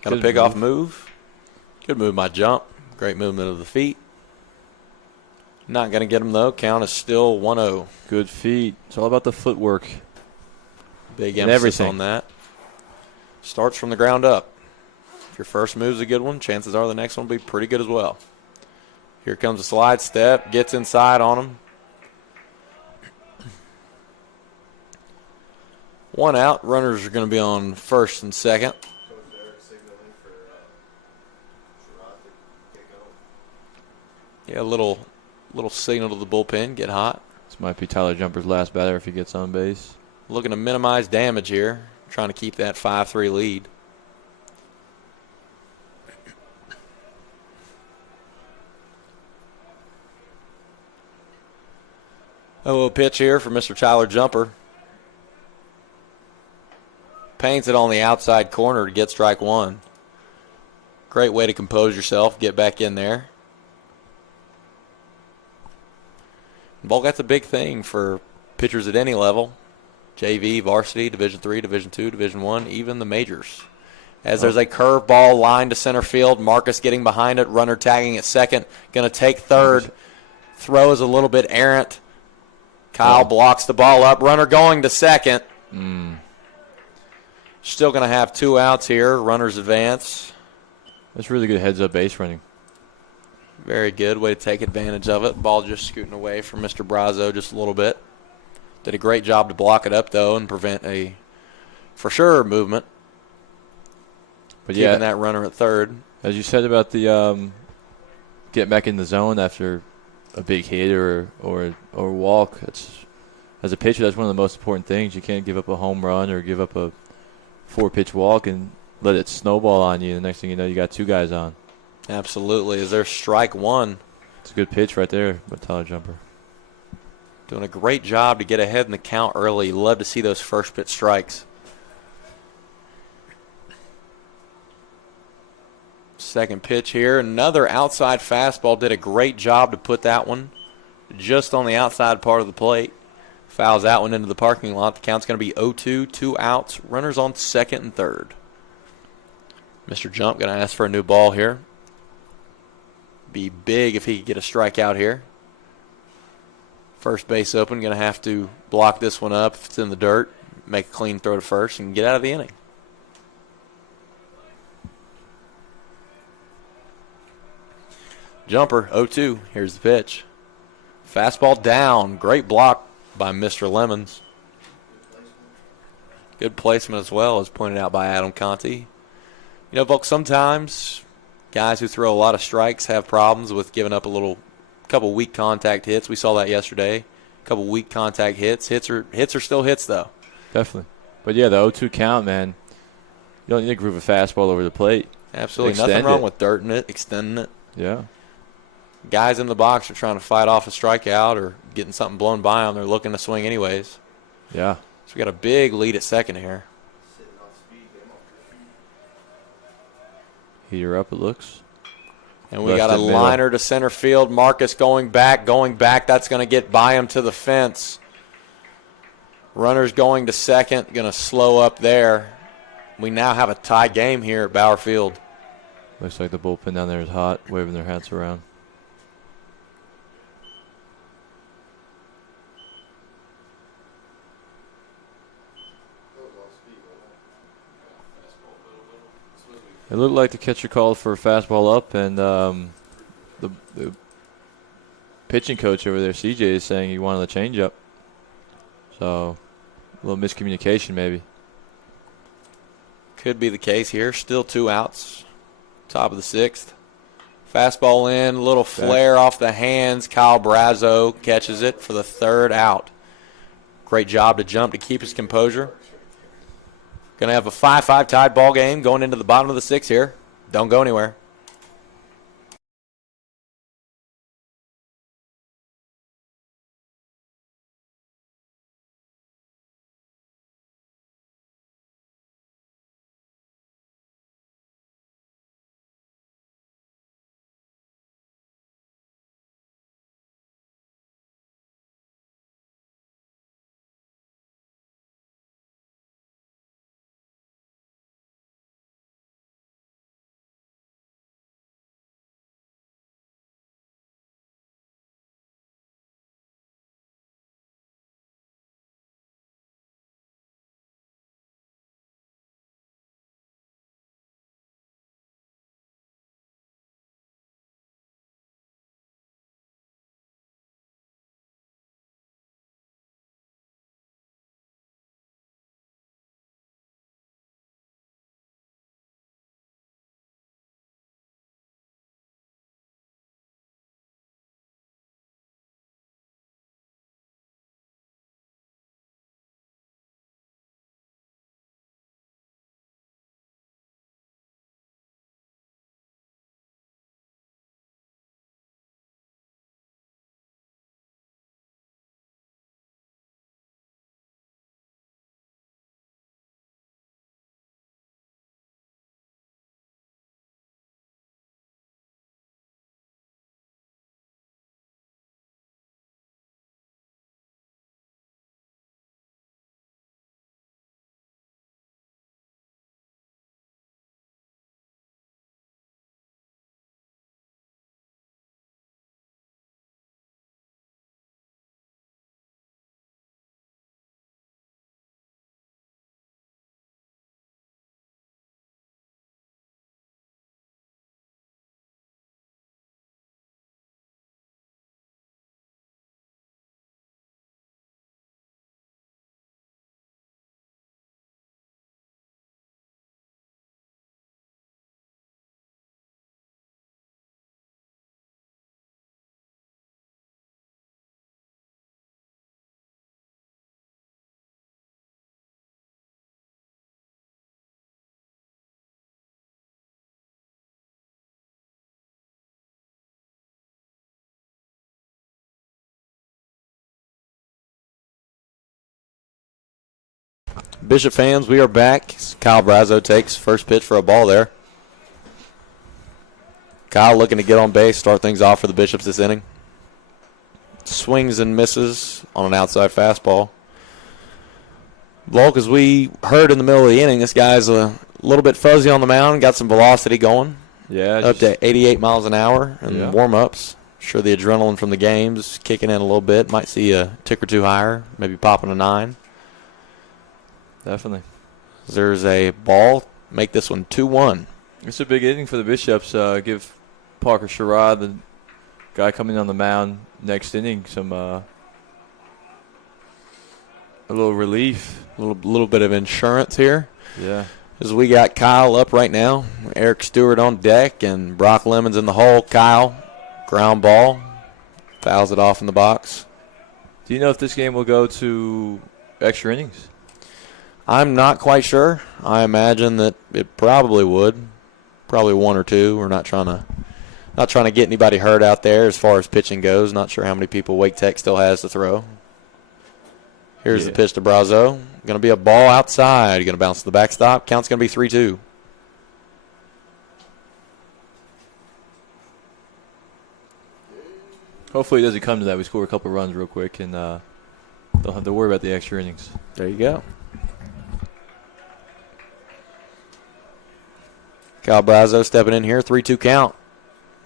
Got a Good pick-off move. move. Good move by Jump. Great movement of the feet. Not going to get him, though. Count is still 1-0. Good feet. It's all about the footwork. Big And emphasis everything. on that. Starts from the ground up. If your first move's a good one, chances are the next one will be pretty good as well. Here comes a slide step. Gets inside on him. One out. Runners are going to be on first and second. Coach Eric signaling for Sherrod to get going. Yeah, a little signal to the bullpen. Get hot. This might be Tyler Jumper's last batter if he gets on base. Looking to minimize damage here. Trying to keep that 5-3 lead. Oh, pitch here for Mr. Tyler Jumper. Paints it on the outside corner to get strike one. Great way to compose yourself, get back in there. Ball that's a big thing for pitchers at any level. JV, varsity, Division III, Division II, Division I, even the majors. As there's a curveball line to center field, Marcus getting behind it, runner tagging at second, going to take third. Throw is a little bit errant. Kyle blocks the ball up, runner going to second. Still going to have 2 outs here, runners advance. That's really good heads-up base running. Very good way to take advantage of it. Ball just scooting away from Mr. Brazo just a little bit. Did a great job to block it up, though, and prevent a, for sure, movement. But Keeping yeah, that runner at third. as you said about the getting back in the zone after a big hit or walk, as a pitcher, that's one of the most important things. You can't give up a home run or give up a 4-pitch walk and let it snowball on you. The next thing you know, you got 2 guys on. Absolutely. Is there strike one? It's a good pitch right there by Tyler Jumper. Doing a great job to get ahead in the count early. Love to see those first pitch strikes. Second pitch here. Another outside fastball. Did a great job to put that one just on the outside part of the plate. Fouls that one into the parking lot. The count's going to be 0-2, 2 outs. Runners on second and third. Mr. Jump going to ask for a new ball here. Be big if he could get a strikeout here. First base open, going to have to block this one up if it's in the dirt, make a clean throw to first, and get out of the inning. Jumper, 0-2. Here's the pitch. Fastball down. Great block by Mr. Lemons. Good placement as well, as pointed out by Adam Conti. You know, Volk, sometimes guys who throw a lot of strikes have problems with giving up a couple weak contact hits. We saw that yesterday. A couple weak contact hits. Hits are still hits, though. Definitely. But, yeah, the 0-2 count, man, you don't need to groove a fastball over the plate. Absolutely. Extend Nothing wrong it. with dirting it, extending it. Yeah. Guys in the box are trying to fight off a strikeout or getting something blown by them. They're looking to swing anyways. Yeah. So we got a big lead at second here. Heater up, it looks. And we got a liner to center field. Marcus going back. That's going to get by him to the fence. Runners going to second, going to slow up there. We now have a tie game here at Bauer Field. Looks like the bullpen down there is hot, waving their hats around. It looked like the catcher called for a fastball up, and the pitching coach over there, CJ, is saying he wanted a changeup. So, a little miscommunication maybe. Could be the case here. Still 2 outs. Top of the 6th. Fastball in, a little flare off the hands. Kyle Brazo catches it for the 3rd out. Great job to jump to keep his composure. Going to have a 5-5 tied ball game going into the bottom of the 6th here. Don't go anywhere. Bishop fans, we are back. Kyle Brazo takes first pitch for a ball there. Kyle looking to get on base, start things off for the Bishops this inning. Swings and misses on an outside fastball. Volk, as we heard in the middle of the inning, this guy's a little bit fuzzy on the mound, got some velocity going. Yeah. Up to 88 miles an hour in warm-ups. Sure the adrenaline from the game's kicking in a little bit. Might see a tick or two higher, maybe popping a 9. Definitely. There's a ball. Make this one 2-1. It's a big inning for the Bishops. Give Parker Sherrod, the guy coming on the mound next inning, some A little relief. A little bit of insurance here. Yeah. As we got Kyle up right now, Eric Stewart on deck, and Brock Lemons in the hole. Kyle, ground ball, fouls it off in the box. Do you know if this game will go to extra innings? I'm not quite sure. I imagine that it probably would. Probably 1 or 2. We're not trying to get anybody hurt out there as far as pitching goes. Not sure how many people Wake Tech still has to throw. Here's the pitch to Brazo. Going to be a ball outside. Going to bounce to the backstop. Count's going to be 3-2. Hopefully it doesn't come to that. We score a couple runs real quick and don't have to worry about the extra innings. There you go. Kyle Brazo stepping in here. 3-2 count.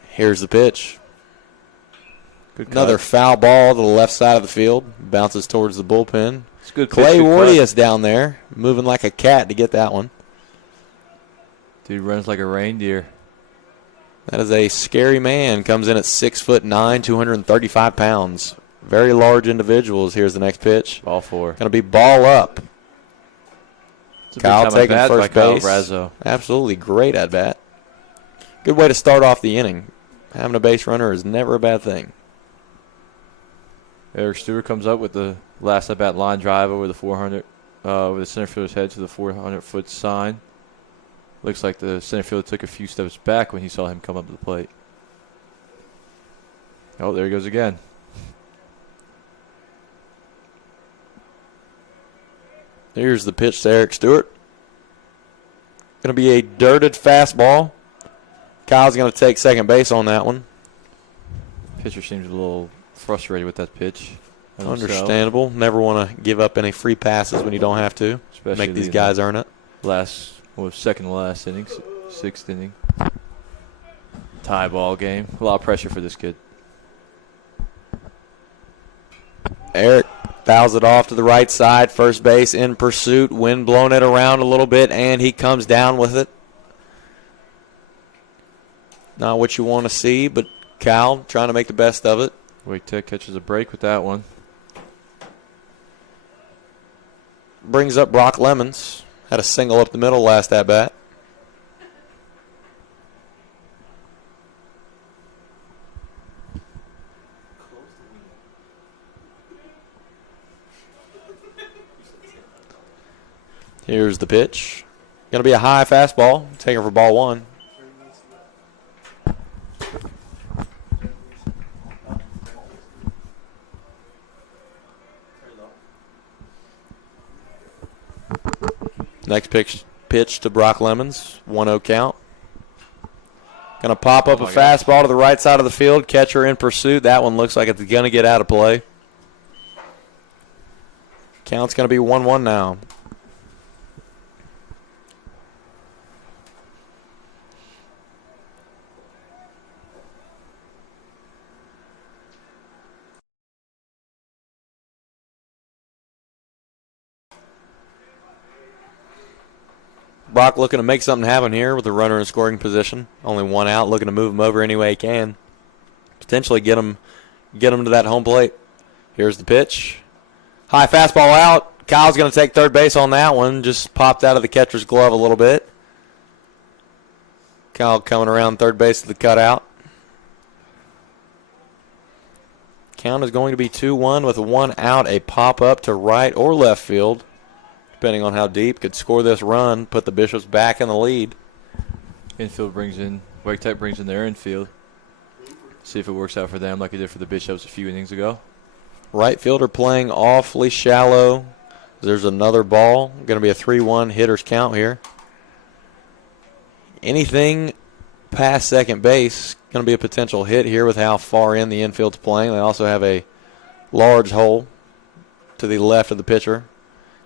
Here's the pitch. Good cut. Another foul ball to the left side of the field. Bounces towards the bullpen. It's good. Clay pitch, good Wardius down there, moving like a cat to get that one. Dude runs like a reindeer. That is a scary man. Comes in at 6'9", 235 pounds. Very large individuals. Here's the next pitch. Ball 4. Going to be ball up. It's a big Kyle time taking at bat first by Kyle base. Brazo. Absolutely great at bat. Good way to start off the inning. Having a base runner is never a bad thing. Eric Stewart comes up with the last at bat line drive over the 400, over the center fielder's head to the 400-foot sign. Looks like the center fielder took a few steps back when he saw him come up to the plate. Oh, there he goes again. Here's the pitch to Eric Stewart. Going to be a dirted fastball. Kyle's going to take second base on that one. Pitcher seems a little frustrated with that pitch. Understandable. Never want to give up any free passes when you don't have to. Especially make these guys earn it. Second to last inning, 6th inning. Tie ball game. A lot of pressure for this kid. Eric fouls it off to the right side. First base in pursuit. Wind blowing it around a little bit, and he comes down with it. Not what you want to see, but Kyle trying to make the best of it. Wake Tech catches a break with that one. Brings up Brock Lemons. Had a single up the middle last at bat. Here's the pitch. Going to be a high fastball. Taking for ball 1. Next pitch to Brock Lemons. 1-0 count. Going to pop up a fastball to the right side of the field. Catcher in pursuit. That one looks like it's going to get out of play. Count's going to be 1-1 now. Brock looking to make something happen here with a runner in scoring position. Only 1 out, looking to move him over any way he can. Potentially get him to that home plate. Here's the pitch. High fastball out. Kyle's going to take third base on that one. Just popped out of the catcher's glove a little bit. Kyle coming around third base to the cutout. Count is going to be 2-1 with 1 out. A pop-up to right or left field, depending on how deep, could score this run, put the Bishops back in the lead. Wake Tech brings in their infield. See if it works out for them like it did for the Bishops a few innings ago. Right fielder playing awfully shallow. There's another ball. Going to be a 3-1 hitter's count here. Anything past second base going to be a potential hit here with how far in the infield's playing. They also have a large hole to the left of the pitcher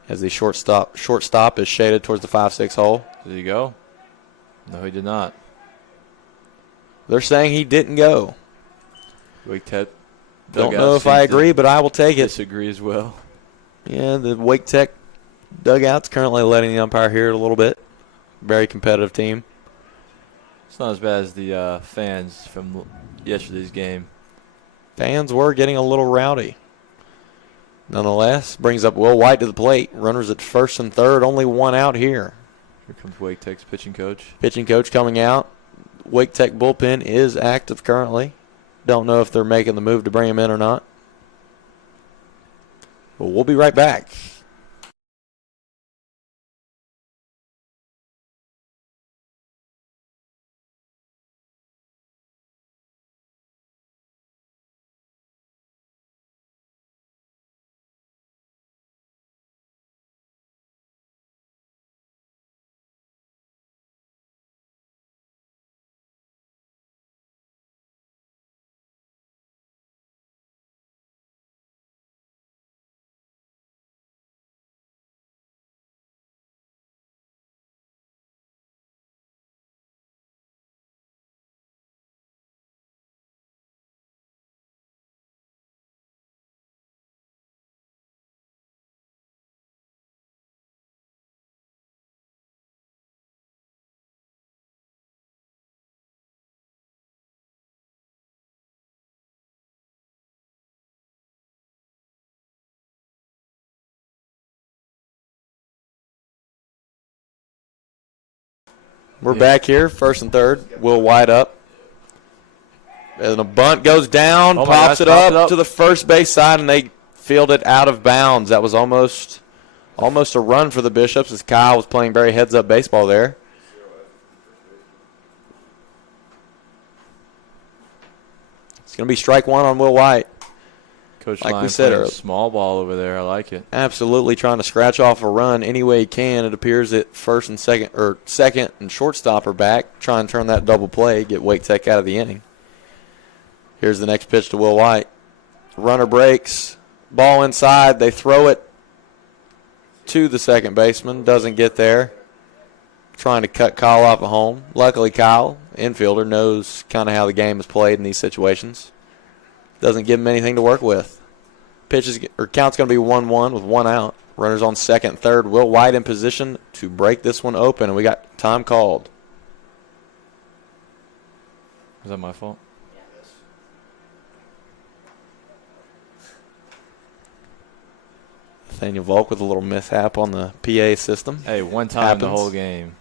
as the shortstop is shaded towards the 5-6 hole. Did he go? No, he did not. They're saying he didn't go. Wake Tech. Don't know if I agree, but I will take it. Disagree as well. Yeah, the Wake Tech dugout's currently letting the umpire hear it a little bit. Very competitive team. It's not as bad as the fans from yesterday's game. Fans were getting a little rowdy. Nonetheless, brings up Will White to the plate. Runners at first and third, only one out here. Here comes Wake Tech's pitching coach. Pitching coach coming out. Wake Tech bullpen is active currently. Don't know if they're making the move to bring him in or not. But we'll be right back. We're back here, first and third. Will White up. And a bunt goes down, pops it up to the first base side, and they field it out of bounds. That was almost a run for the Bishops as Kyle was playing very heads-up baseball there. It's going to be strike one on Will White. Coach like Lyon we said playing earlier. Small ball over there. I like it. Absolutely trying to scratch off a run any way he can. It appears that first and second and shortstop are back. Try and turn that double play, get Wake Tech out of the inning. Here's the next pitch to Will White. Runner breaks. Ball inside. They throw it to the second baseman. Doesn't get there. Trying to cut Kyle off at home. Luckily, Kyle, infielder, knows kind of how the game is played in these situations. Doesn't give him anything to work with. Count's going to be 1-1 with one out. Runners on second and third. Will White in position to break this one open, and we got time called. Is that my fault? Nathaniel Volk with a little mishap on the PA system. Hey, one time the Happens. whole game.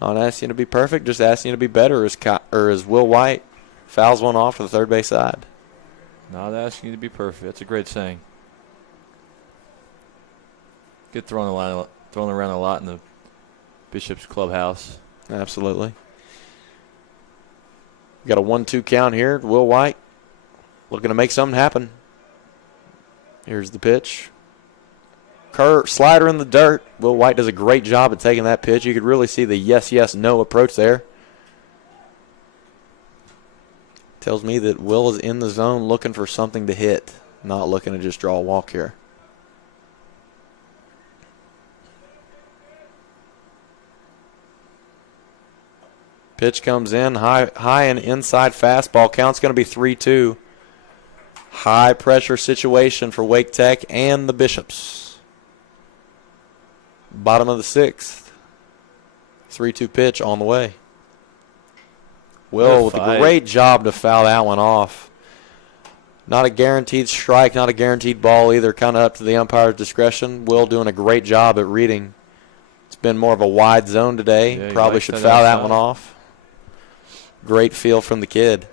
Not asking you to be perfect, just asking you to be better as Will White fouls one off to the third base side. Not asking you to be perfect. That's a great saying. Get thrown around a lot in the Bishop's clubhouse. Absolutely. Got a 1-2 count here. Will White looking to make something happen. Here's the pitch. Slider in the dirt. Will White does a great job at taking that pitch. You could really see the yes, yes, no approach there. Tells me that Will is in the zone looking for something to hit, not looking to just draw a walk here. Pitch comes in, high and inside fastball. Count's going to be 3-2. High pressure situation for Wake Tech and the Bishops. Bottom of the sixth. 3-2 pitch on the way. Will with a great job to foul that one off. Not a guaranteed strike, not a guaranteed ball either. Kind of up to the umpire's discretion. Will doing a great job at reading. It's been more of a wide zone today. Yeah, probably should foul that one off. Great feel from the kid.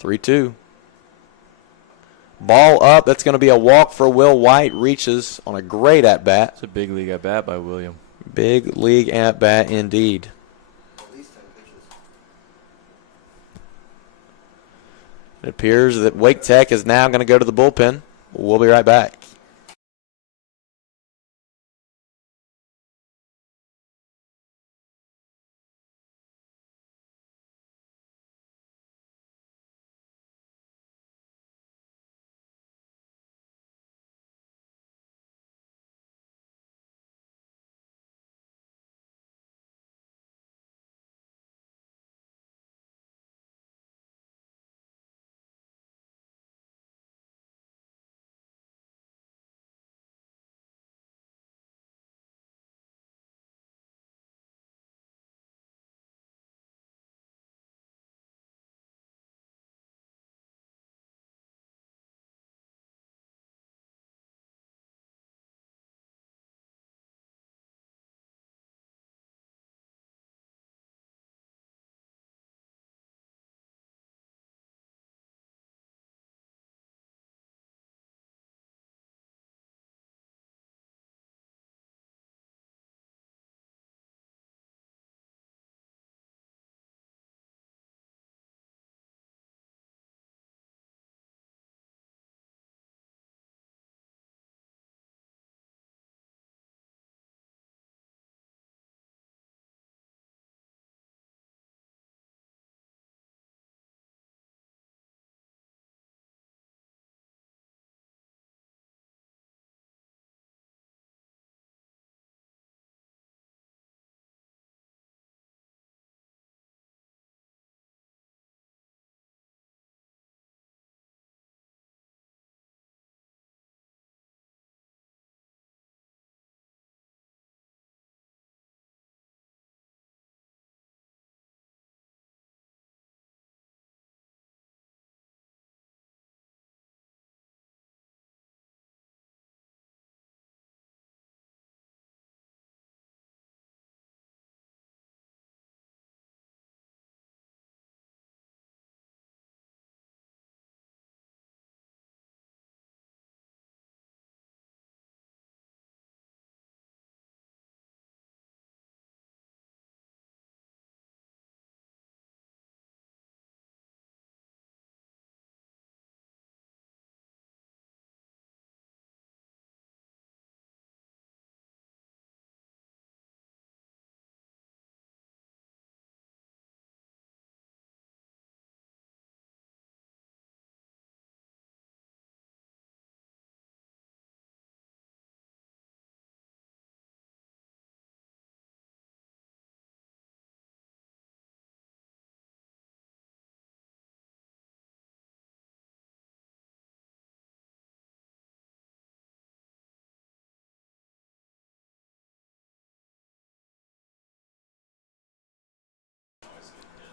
3-2. Ball up. That's going to be a walk for Will White. Reaches on a great at-bat. It's a big league at-bat by William. Big league at-bat indeed. At least 10 pitches. It appears that Wake Tech is now going to go to the bullpen. We'll be right back.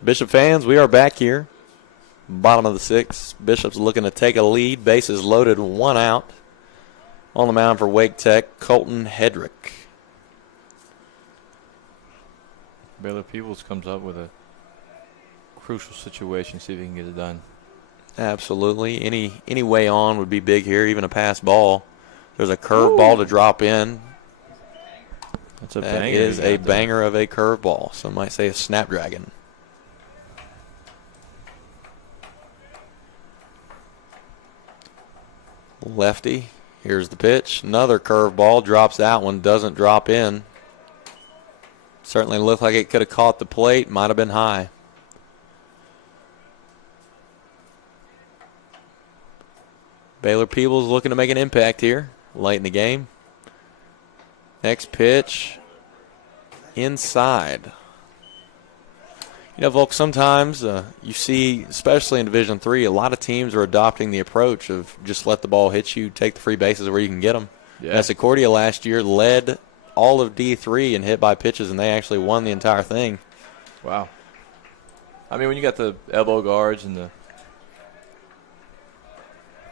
Bishop fans, we are back here. Bottom of the 6th. Bishop's looking to take a lead. Bases loaded, 1 out. On the mound for Wake Tech, Colton Hedrick. Baylor Peebles comes up with a crucial situation. See if he can get it done. Absolutely. Any way on would be big here, even a pass ball. There's a curve ball to drop in. That's a That banger. is a banger of a curve ball. Some might say a snapdragon. Lefty. Here's the pitch. Another curve ball. Drops that one. Doesn't drop in. Certainly looked like it could have caught the plate. Might have been high. Baylor Peebles looking to make an impact here late in the game. Next pitch. Inside. You know, Volk, sometimes you see, especially in Division III, a lot of teams are adopting the approach of just let the ball hit you, take the free bases where you can get them. Yeah. Messacordia last year led all of D3 in hit by pitches, and they actually won the entire thing. Wow. I mean, when you got the elbow guards and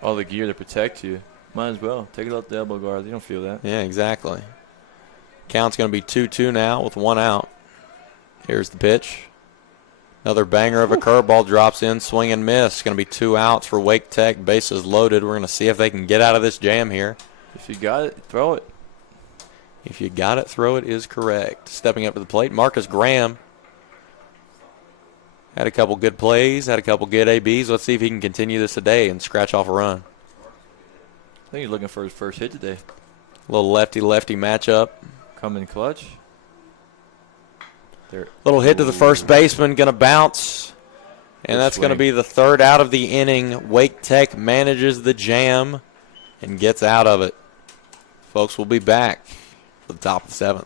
all the gear to protect you, might as well take it off the elbow guards. You don't feel that. Yeah, exactly. Count's going to be 2-2 now with 1 out. Here's the pitch. Another banger of a curveball drops in, swing and miss. Going to be 2 outs for Wake Tech. Bases loaded. We're going to see if they can get out of this jam here. If you got it, throw it. If you got it, throw it is correct. Stepping up to the plate, Marcus Graham. Had a couple good plays, had a couple good ABs. Let's see if he can continue this today and scratch off a run. I think he's looking for his first hit today. A little lefty-lefty matchup. Come in clutch. There. Little hit to the first baseman, going to bounce. And Good that's going to swing. be the 3rd out of the inning. Wake Tech manages the jam and gets out of it. Folks, we'll be back for the top of the 7th.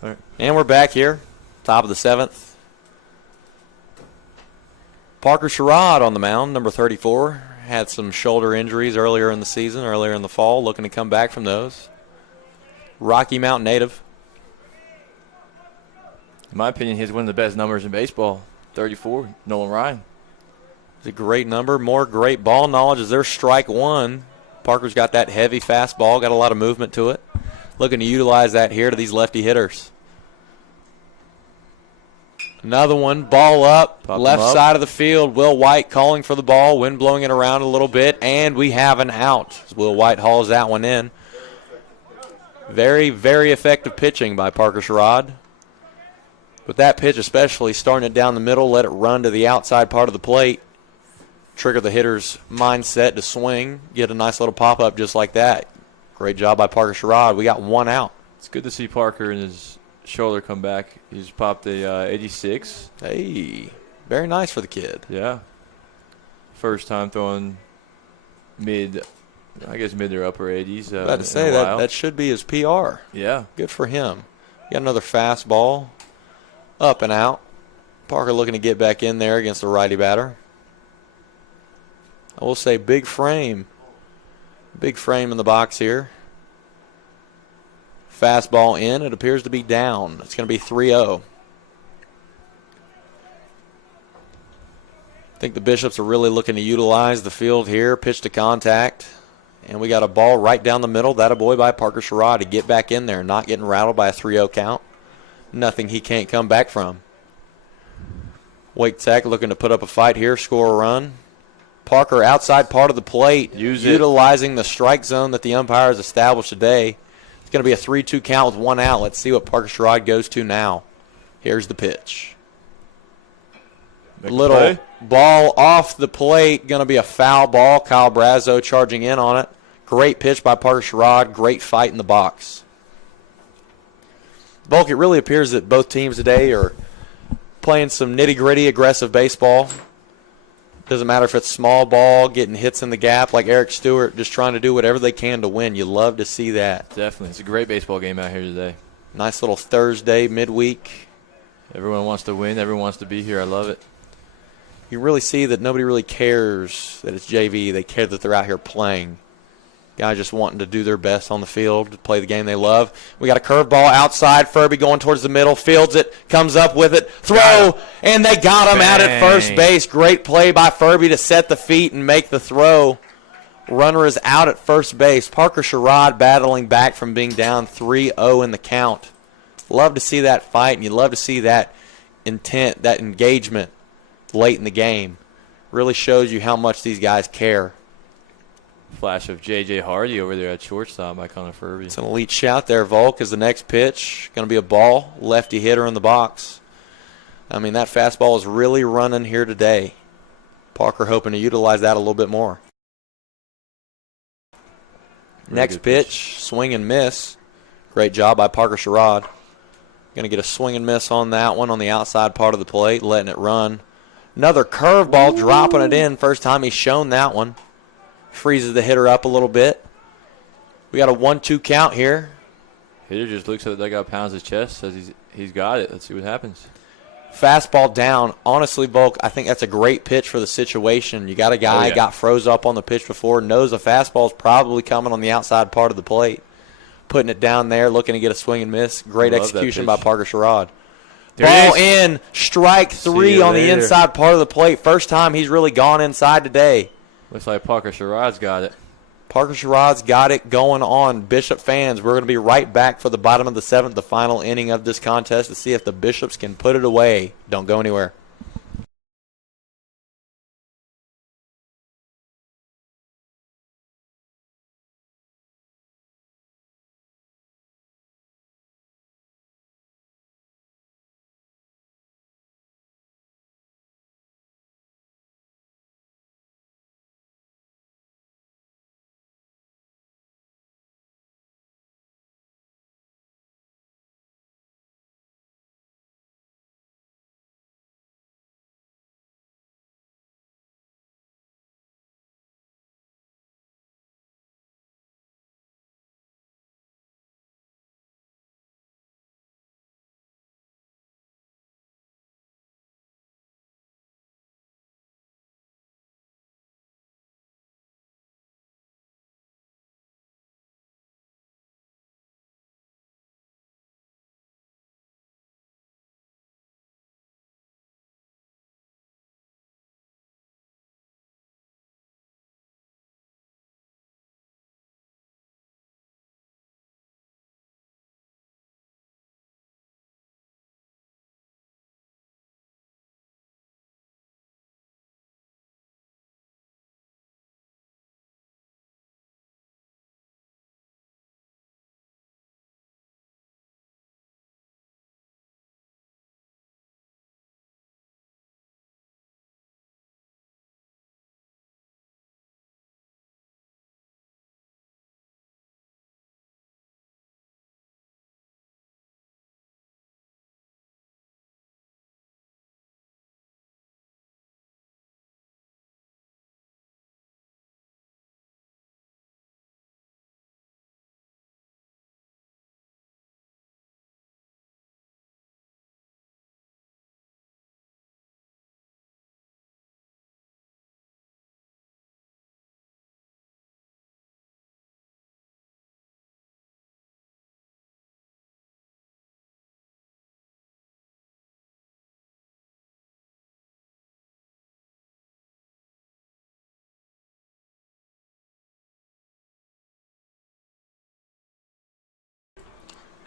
All right. And we're back here, top of the 7th. Parker Sherrod on the mound, number 34. Had some shoulder injuries earlier in the season, earlier in the fall, looking to come back from those. Rocky Mount native. In my opinion, he's one of the best numbers in baseball. 34, Nolan Ryan. It's a great number. More great ball knowledge as there's strike one. Parker's got that heavy fastball, got a lot of movement to it. Looking to utilize that here to these lefty hitters. Another one, ball up, Pop left him up. side of the field. Will White calling for the ball, wind blowing it around a little bit, and we have an out as Will White hauls that one in. Very, very effective pitching by Parker Sherrod. With that pitch especially, starting it down the middle, let it run to the outside part of the plate. Trigger the hitter's mindset to swing, get a nice little pop-up just like that. Great job by Parker Sherrod. We got one out. It's good to see Parker and his shoulder come back. He's popped a 86. Hey, very nice for the kid. Yeah. First time throwing mid or upper 80s. About to say that should be his PR. Yeah. Good for him. Got another fastball, up and out. Parker looking to get back in there against the righty batter. I will say big frame in the box here. Fastball in. It appears to be down. It's going to be 3-0. I think the Bishops are really looking to utilize the field here. Pitch to contact. And we got a ball right down the middle. That a boy by Parker Sherrod to get back in there. Not getting rattled by a 3-0 count. Nothing he can't come back from. Wake Tech looking to put up a fight here. Score a run. Parker outside part of the plate. Utilizing the strike zone that the umpires established today. It's going to be a 3-2 count with one out. Let's see what Parker Sherrod goes to now. Here's the pitch. Little ball off the plate. Going to be a foul ball. Kyle Brazo charging in on it. Great pitch by Parker Sherrod. Great fight in the box. Volk, it really appears that both teams today are playing some nitty-gritty, aggressive baseball. Doesn't matter if it's small ball, getting hits in the gap like Eric Stewart, just trying to do whatever they can to win. You love to see that. Definitely. It's a great baseball game out here today. Nice little Thursday midweek. Everyone wants to win. Everyone wants to be here. I love it. You really see that nobody really cares that it's JV. They care that they're out here playing. Guys just wanting to do their best on the field, to play the game they love. We got a curveball outside. Furby going towards the middle, fields it, comes up with it, throw, and they got him out at first base. Great play by Furby to set the feet and make the throw. Runner is out at first base. Parker Sherrod battling back from being down 3-0 in the count. Love to see that fight, and you love to see that intent, that engagement late in the game. Really shows you how much these guys care. Flash of J.J. Hardy over there at shortstop by Connor Furby. It's an elite shout there, Volk, as the next pitch. Going to be a ball, lefty hitter in the box. I mean, that fastball is really running here today. Parker hoping to utilize that a little bit more. Next pitch, swing and miss. Great job by Parker Sherrod. Going to get a swing and miss on that one on the outside part of the plate, letting it run. Another curveball, dropping it in. First time he's shown that one. Freezes the hitter up a little bit. We got a 1-2 count here. Hitter just looks at the dugout, pounds his chest, says he's got it. Let's see what happens. Fastball down. Honestly, Volk, I think that's a great pitch for the situation. You got a guy got froze up on the pitch before, knows a fastball's probably coming on the outside part of the plate. Putting it down there, looking to get a swing and miss. Great execution by Parker Sherrod. Ball in, strike three on the inside part of the plate. First time he's really gone inside today. Looks like Parker Sherrod's got it. Parker Sherrod's got it going on. Bishop fans, we're going to be right back for the bottom of the seventh, the final inning of this contest, to see if the Bishops can put it away. Don't go anywhere.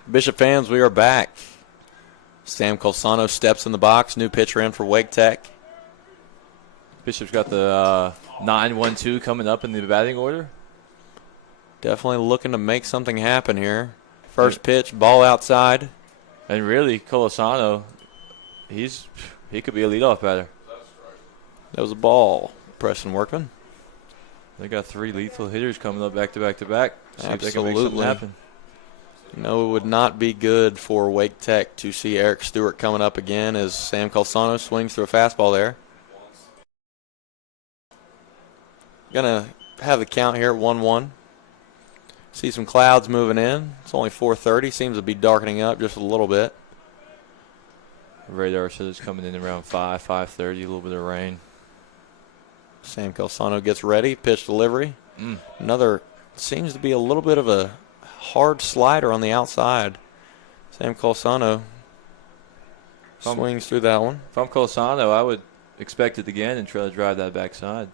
Bishop fans, we are back. Sam Colsano steps in the box. New pitcher in for Wake Tech. Bishop's got the 9-1-2 coming up in the batting order. Definitely looking to make something happen here. First pitch, ball outside. And really, Colosano, he could be a leadoff batter. That was a ball. Preston Workman. They got 3 lethal hitters coming up back to back to back. See if they can make Absolutely. something happen. No, it would not be good for Wake Tech to see Eric Stewart coming up again as Sam Colsano swings through a fastball there. Going to have the count here at 1-1. See some clouds moving in. It's only 4:30. Seems to be darkening up just a little bit. Radar says it's coming in around 5:30, a little bit of rain. Sam Colsano gets ready. Pitch delivery. Another seems to be a little bit of a hard slider on the outside. Sam Colsano swings through that one. If I'm Colosano, I would expect it again and try to drive that backside.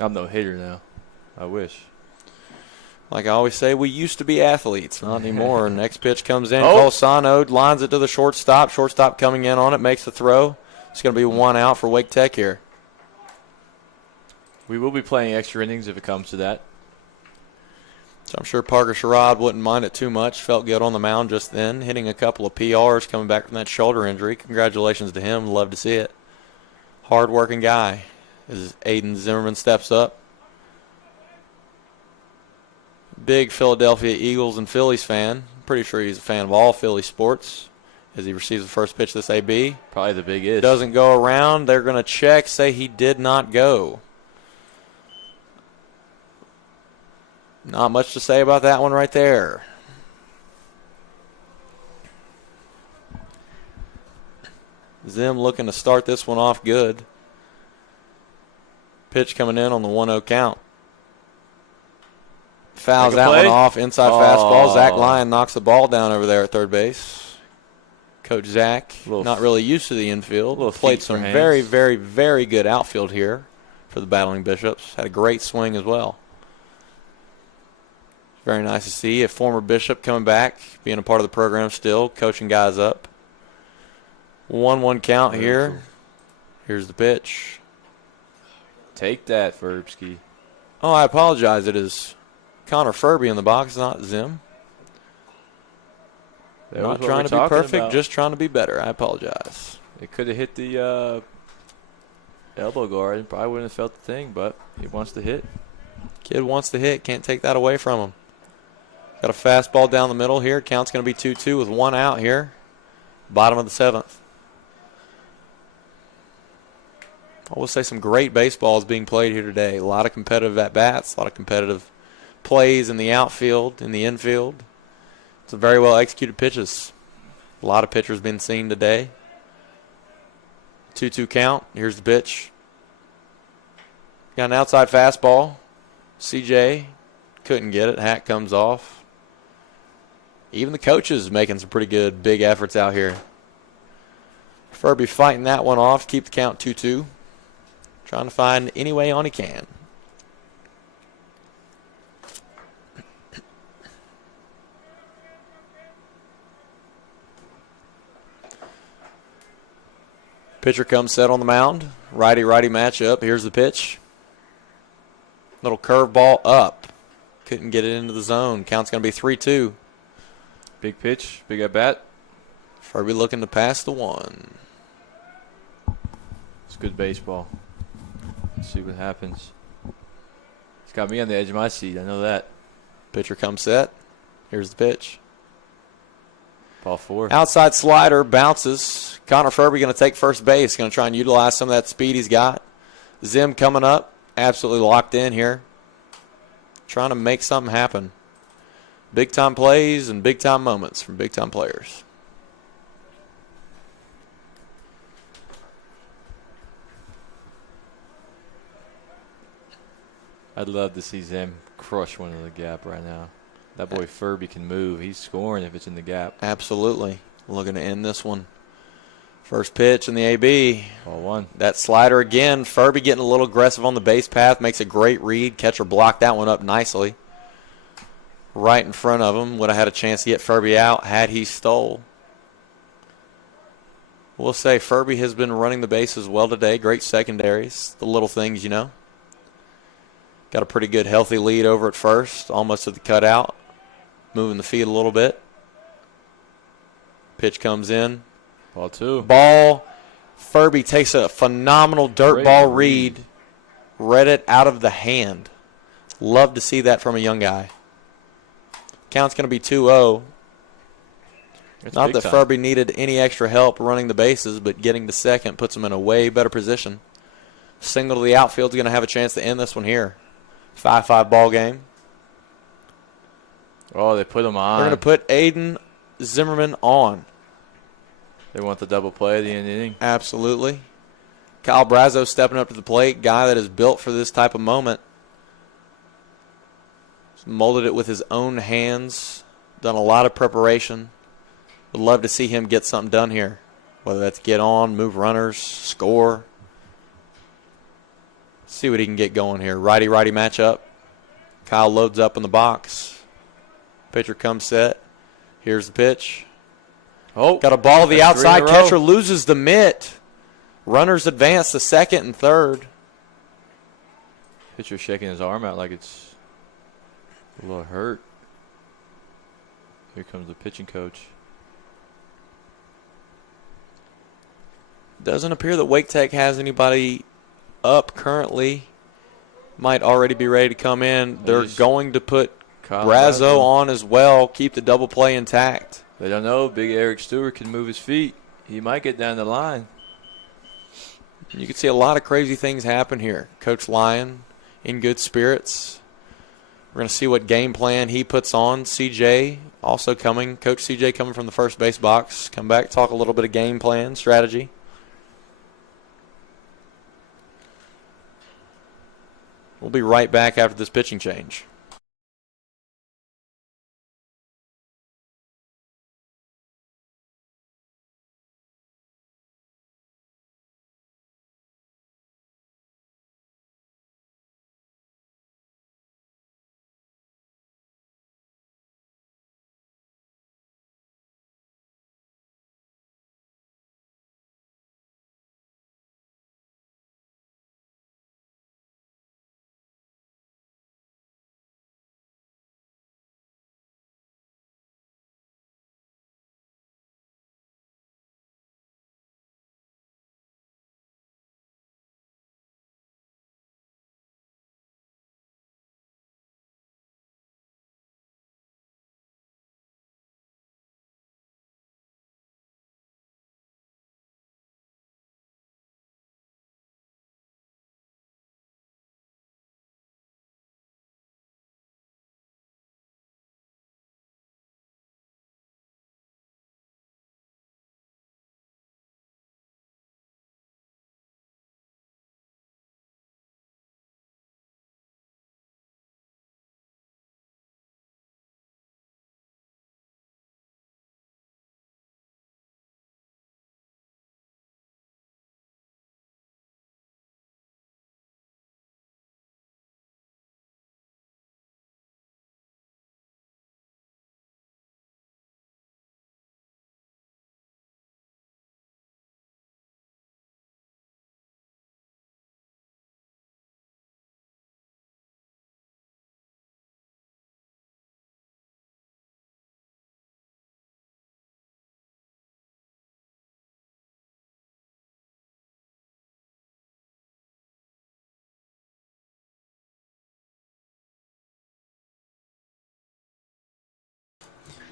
I'm no hitter now. I wish. Like I always say, we used to be athletes, not anymore. Next pitch comes in. Oh. Colsano lines it to the shortstop. Shortstop coming in on it, makes the throw. It's going to be 1 out for Wake Tech here. We will be playing extra innings if it comes to that. So I'm sure Parker Sherrod wouldn't mind it too much. Felt good on the mound just then, hitting a couple of PRs coming back from that shoulder injury. Congratulations to him. Love to see it. Hard-working guy as Aiden Zimmerman steps up. Big Philadelphia Eagles and Phillies fan. Pretty sure he's a fan of all Philly sports as he receives the first pitch of this AB. Probably the big ish. Doesn't go around. They're going to check, say he did not go. Not much to say about that one right there. Zim looking to start this one off good. Pitch coming in on the 1-0 count. Fouls that one off. Inside fastball. Zach Lyon knocks the ball down over there at third base. Coach Zach, not really used to the infield. Played some very, very, very good outfield here for the Battling Bishops. Had a great swing as well. Very nice to see a former Bishop coming back, being a part of the program still, coaching guys up. 1-1 count here. Here's the pitch. Take that, Ferbsky. Oh, I apologize. It is Connor Furby in the box, not Zim. Not trying to be perfect, just trying to be better. I apologize. It could have hit the elbow guard and probably wouldn't have felt the thing, but he wants to hit. Kid wants to hit. Can't take that away from him. Got a fastball down the middle here. Count's going to be 2-2 with 1 out here. Bottom of the 7th. I will say some great baseball is being played here today. A lot of competitive at-bats, a lot of competitive plays in the outfield, in the infield. Some very well executed pitches. A lot of pitchers been seen today. 2-2 count. Here's the pitch. Got an outside fastball. CJ couldn't get it. Hat comes off. Even the coaches making some pretty good big efforts out here. Furby fighting that one off. Keep the count 2-2. Trying to find any way on he can. Pitcher comes set on the mound. Righty-righty matchup. Here's the pitch. Little curveball up. Couldn't get it into the zone. Count's going to be 3-2. Big pitch, big at bat. Furby looking to pass the 1. It's good baseball. Let's see what happens. It's got me on the edge of my seat. I know that. Pitcher comes set. Here's the pitch. Ball 4. Outside slider bounces. Connor Furby going to take first base. Going to try and utilize some of that speed he's got. Zim coming up. Absolutely locked in here. Trying to make something happen. Big-time plays and big-time moments from big-time players. I'd love to see Zim crush one in the gap right now. That boy Furby can move. He's scoring if it's in the gap. Absolutely. Looking to end this one. First pitch in the AB. Ball 1. That slider again. Furby getting a little aggressive on the base path. Makes a great read. Catcher blocked that one up nicely. right in front of him. Would have had a chance to get Furby out had he stole. We'll say Furby has been running the bases well today. Great secondaries. The little things, you know. Got a pretty good healthy lead over at first. Almost at the cutout. Moving the feet a little bit. Pitch comes in. Ball 2. Ball. Furby takes a phenomenal dirt Great ball read. read. Read it out of the hand. Love to see that from a young guy. Count's going to be 2-0. That's Not big that time. Furby needed any extra help running the bases, but getting to second puts him in a way better position. Single to the outfield is going to have a chance to end this one here. 5-5 ball game. Oh, they put him on. We're going to put Aiden Zimmerman on. They want the double play at the end of the inning. Absolutely. Kyle Brazo stepping up to the plate, guy that is built for this type of moment. He's molded it with his own hands, done a lot of preparation. Would love to see him get something done here, whether that's get on, move runners, score. See what he can get going here. Righty-righty matchup. Kyle loads up in the box. Pitcher comes set. Here's the pitch. Oh, Got a ball to the that's 3 in outside. a row. Catcher loses the mitt. Runners advance to second and third. Pitcher shaking his arm out like it's a little hurt. Here comes the pitching coach. Doesn't appear that Wake Tech has anybody up currently. Might already be ready to come in. They're Just going to put Kyle Brazo on as well. Keep the double play intact. They don't know. Big Eric Stewart can move his feet. He might get down the line. You can see a lot of crazy things happen here. Coach Lyon in good spirits. We're going to see what game plan he puts on. CJ also coming. Coach CJ coming from the first base box. Come back, talk a little bit of game plan, strategy. We'll be right back after this pitching change.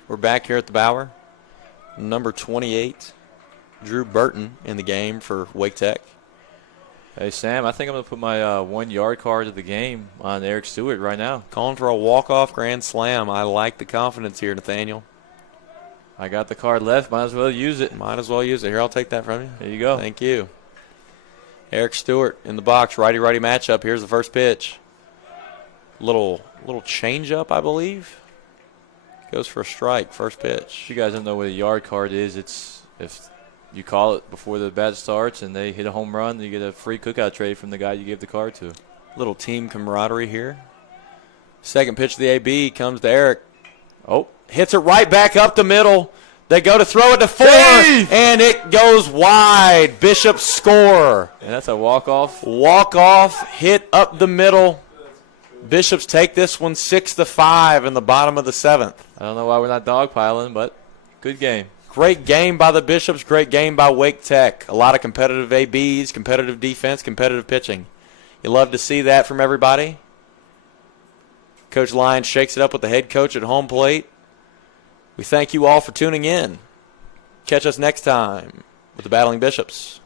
We're back here at the Bower. Number 28, Drew Burton in the game for Wake Tech. Hey, Sam, I think I'm going to put my 1 yard card of the game on Eric Stewart right now. Calling for a walk-off grand slam. I like the confidence here, Nathaniel. I got the card left. Might as well use it. Might as well use it. Here, I'll take that from you. There you go. Thank you. Eric Stewart in the box, righty-righty matchup. Here's the first pitch. Little change-up, I believe. Goes for a strike, first pitch. If you guys don't know what a yard card is, it's if you call it before the bat starts and they hit a home run, you get a free cookout trade from the guy you gave the card to. Little team camaraderie here. Second pitch of the AB comes to Eric. Oh, Hits it right back up the middle. They go to throw it to 4, Dave! and it goes wide. Bishops score. and that's a walk-off. Walk-off, hit up the middle. Bishops take this one 6-5 in the bottom of the 7th. I don't know why we're not dogpiling, but good game. Great game by the Bishops, great game by Wake Tech. A lot of competitive ABs, competitive defense, competitive pitching. You love to see that from everybody. Coach Lyons shakes it up with the head coach at home plate. We thank you all for tuning in. Catch us next time with the Battling Bishops.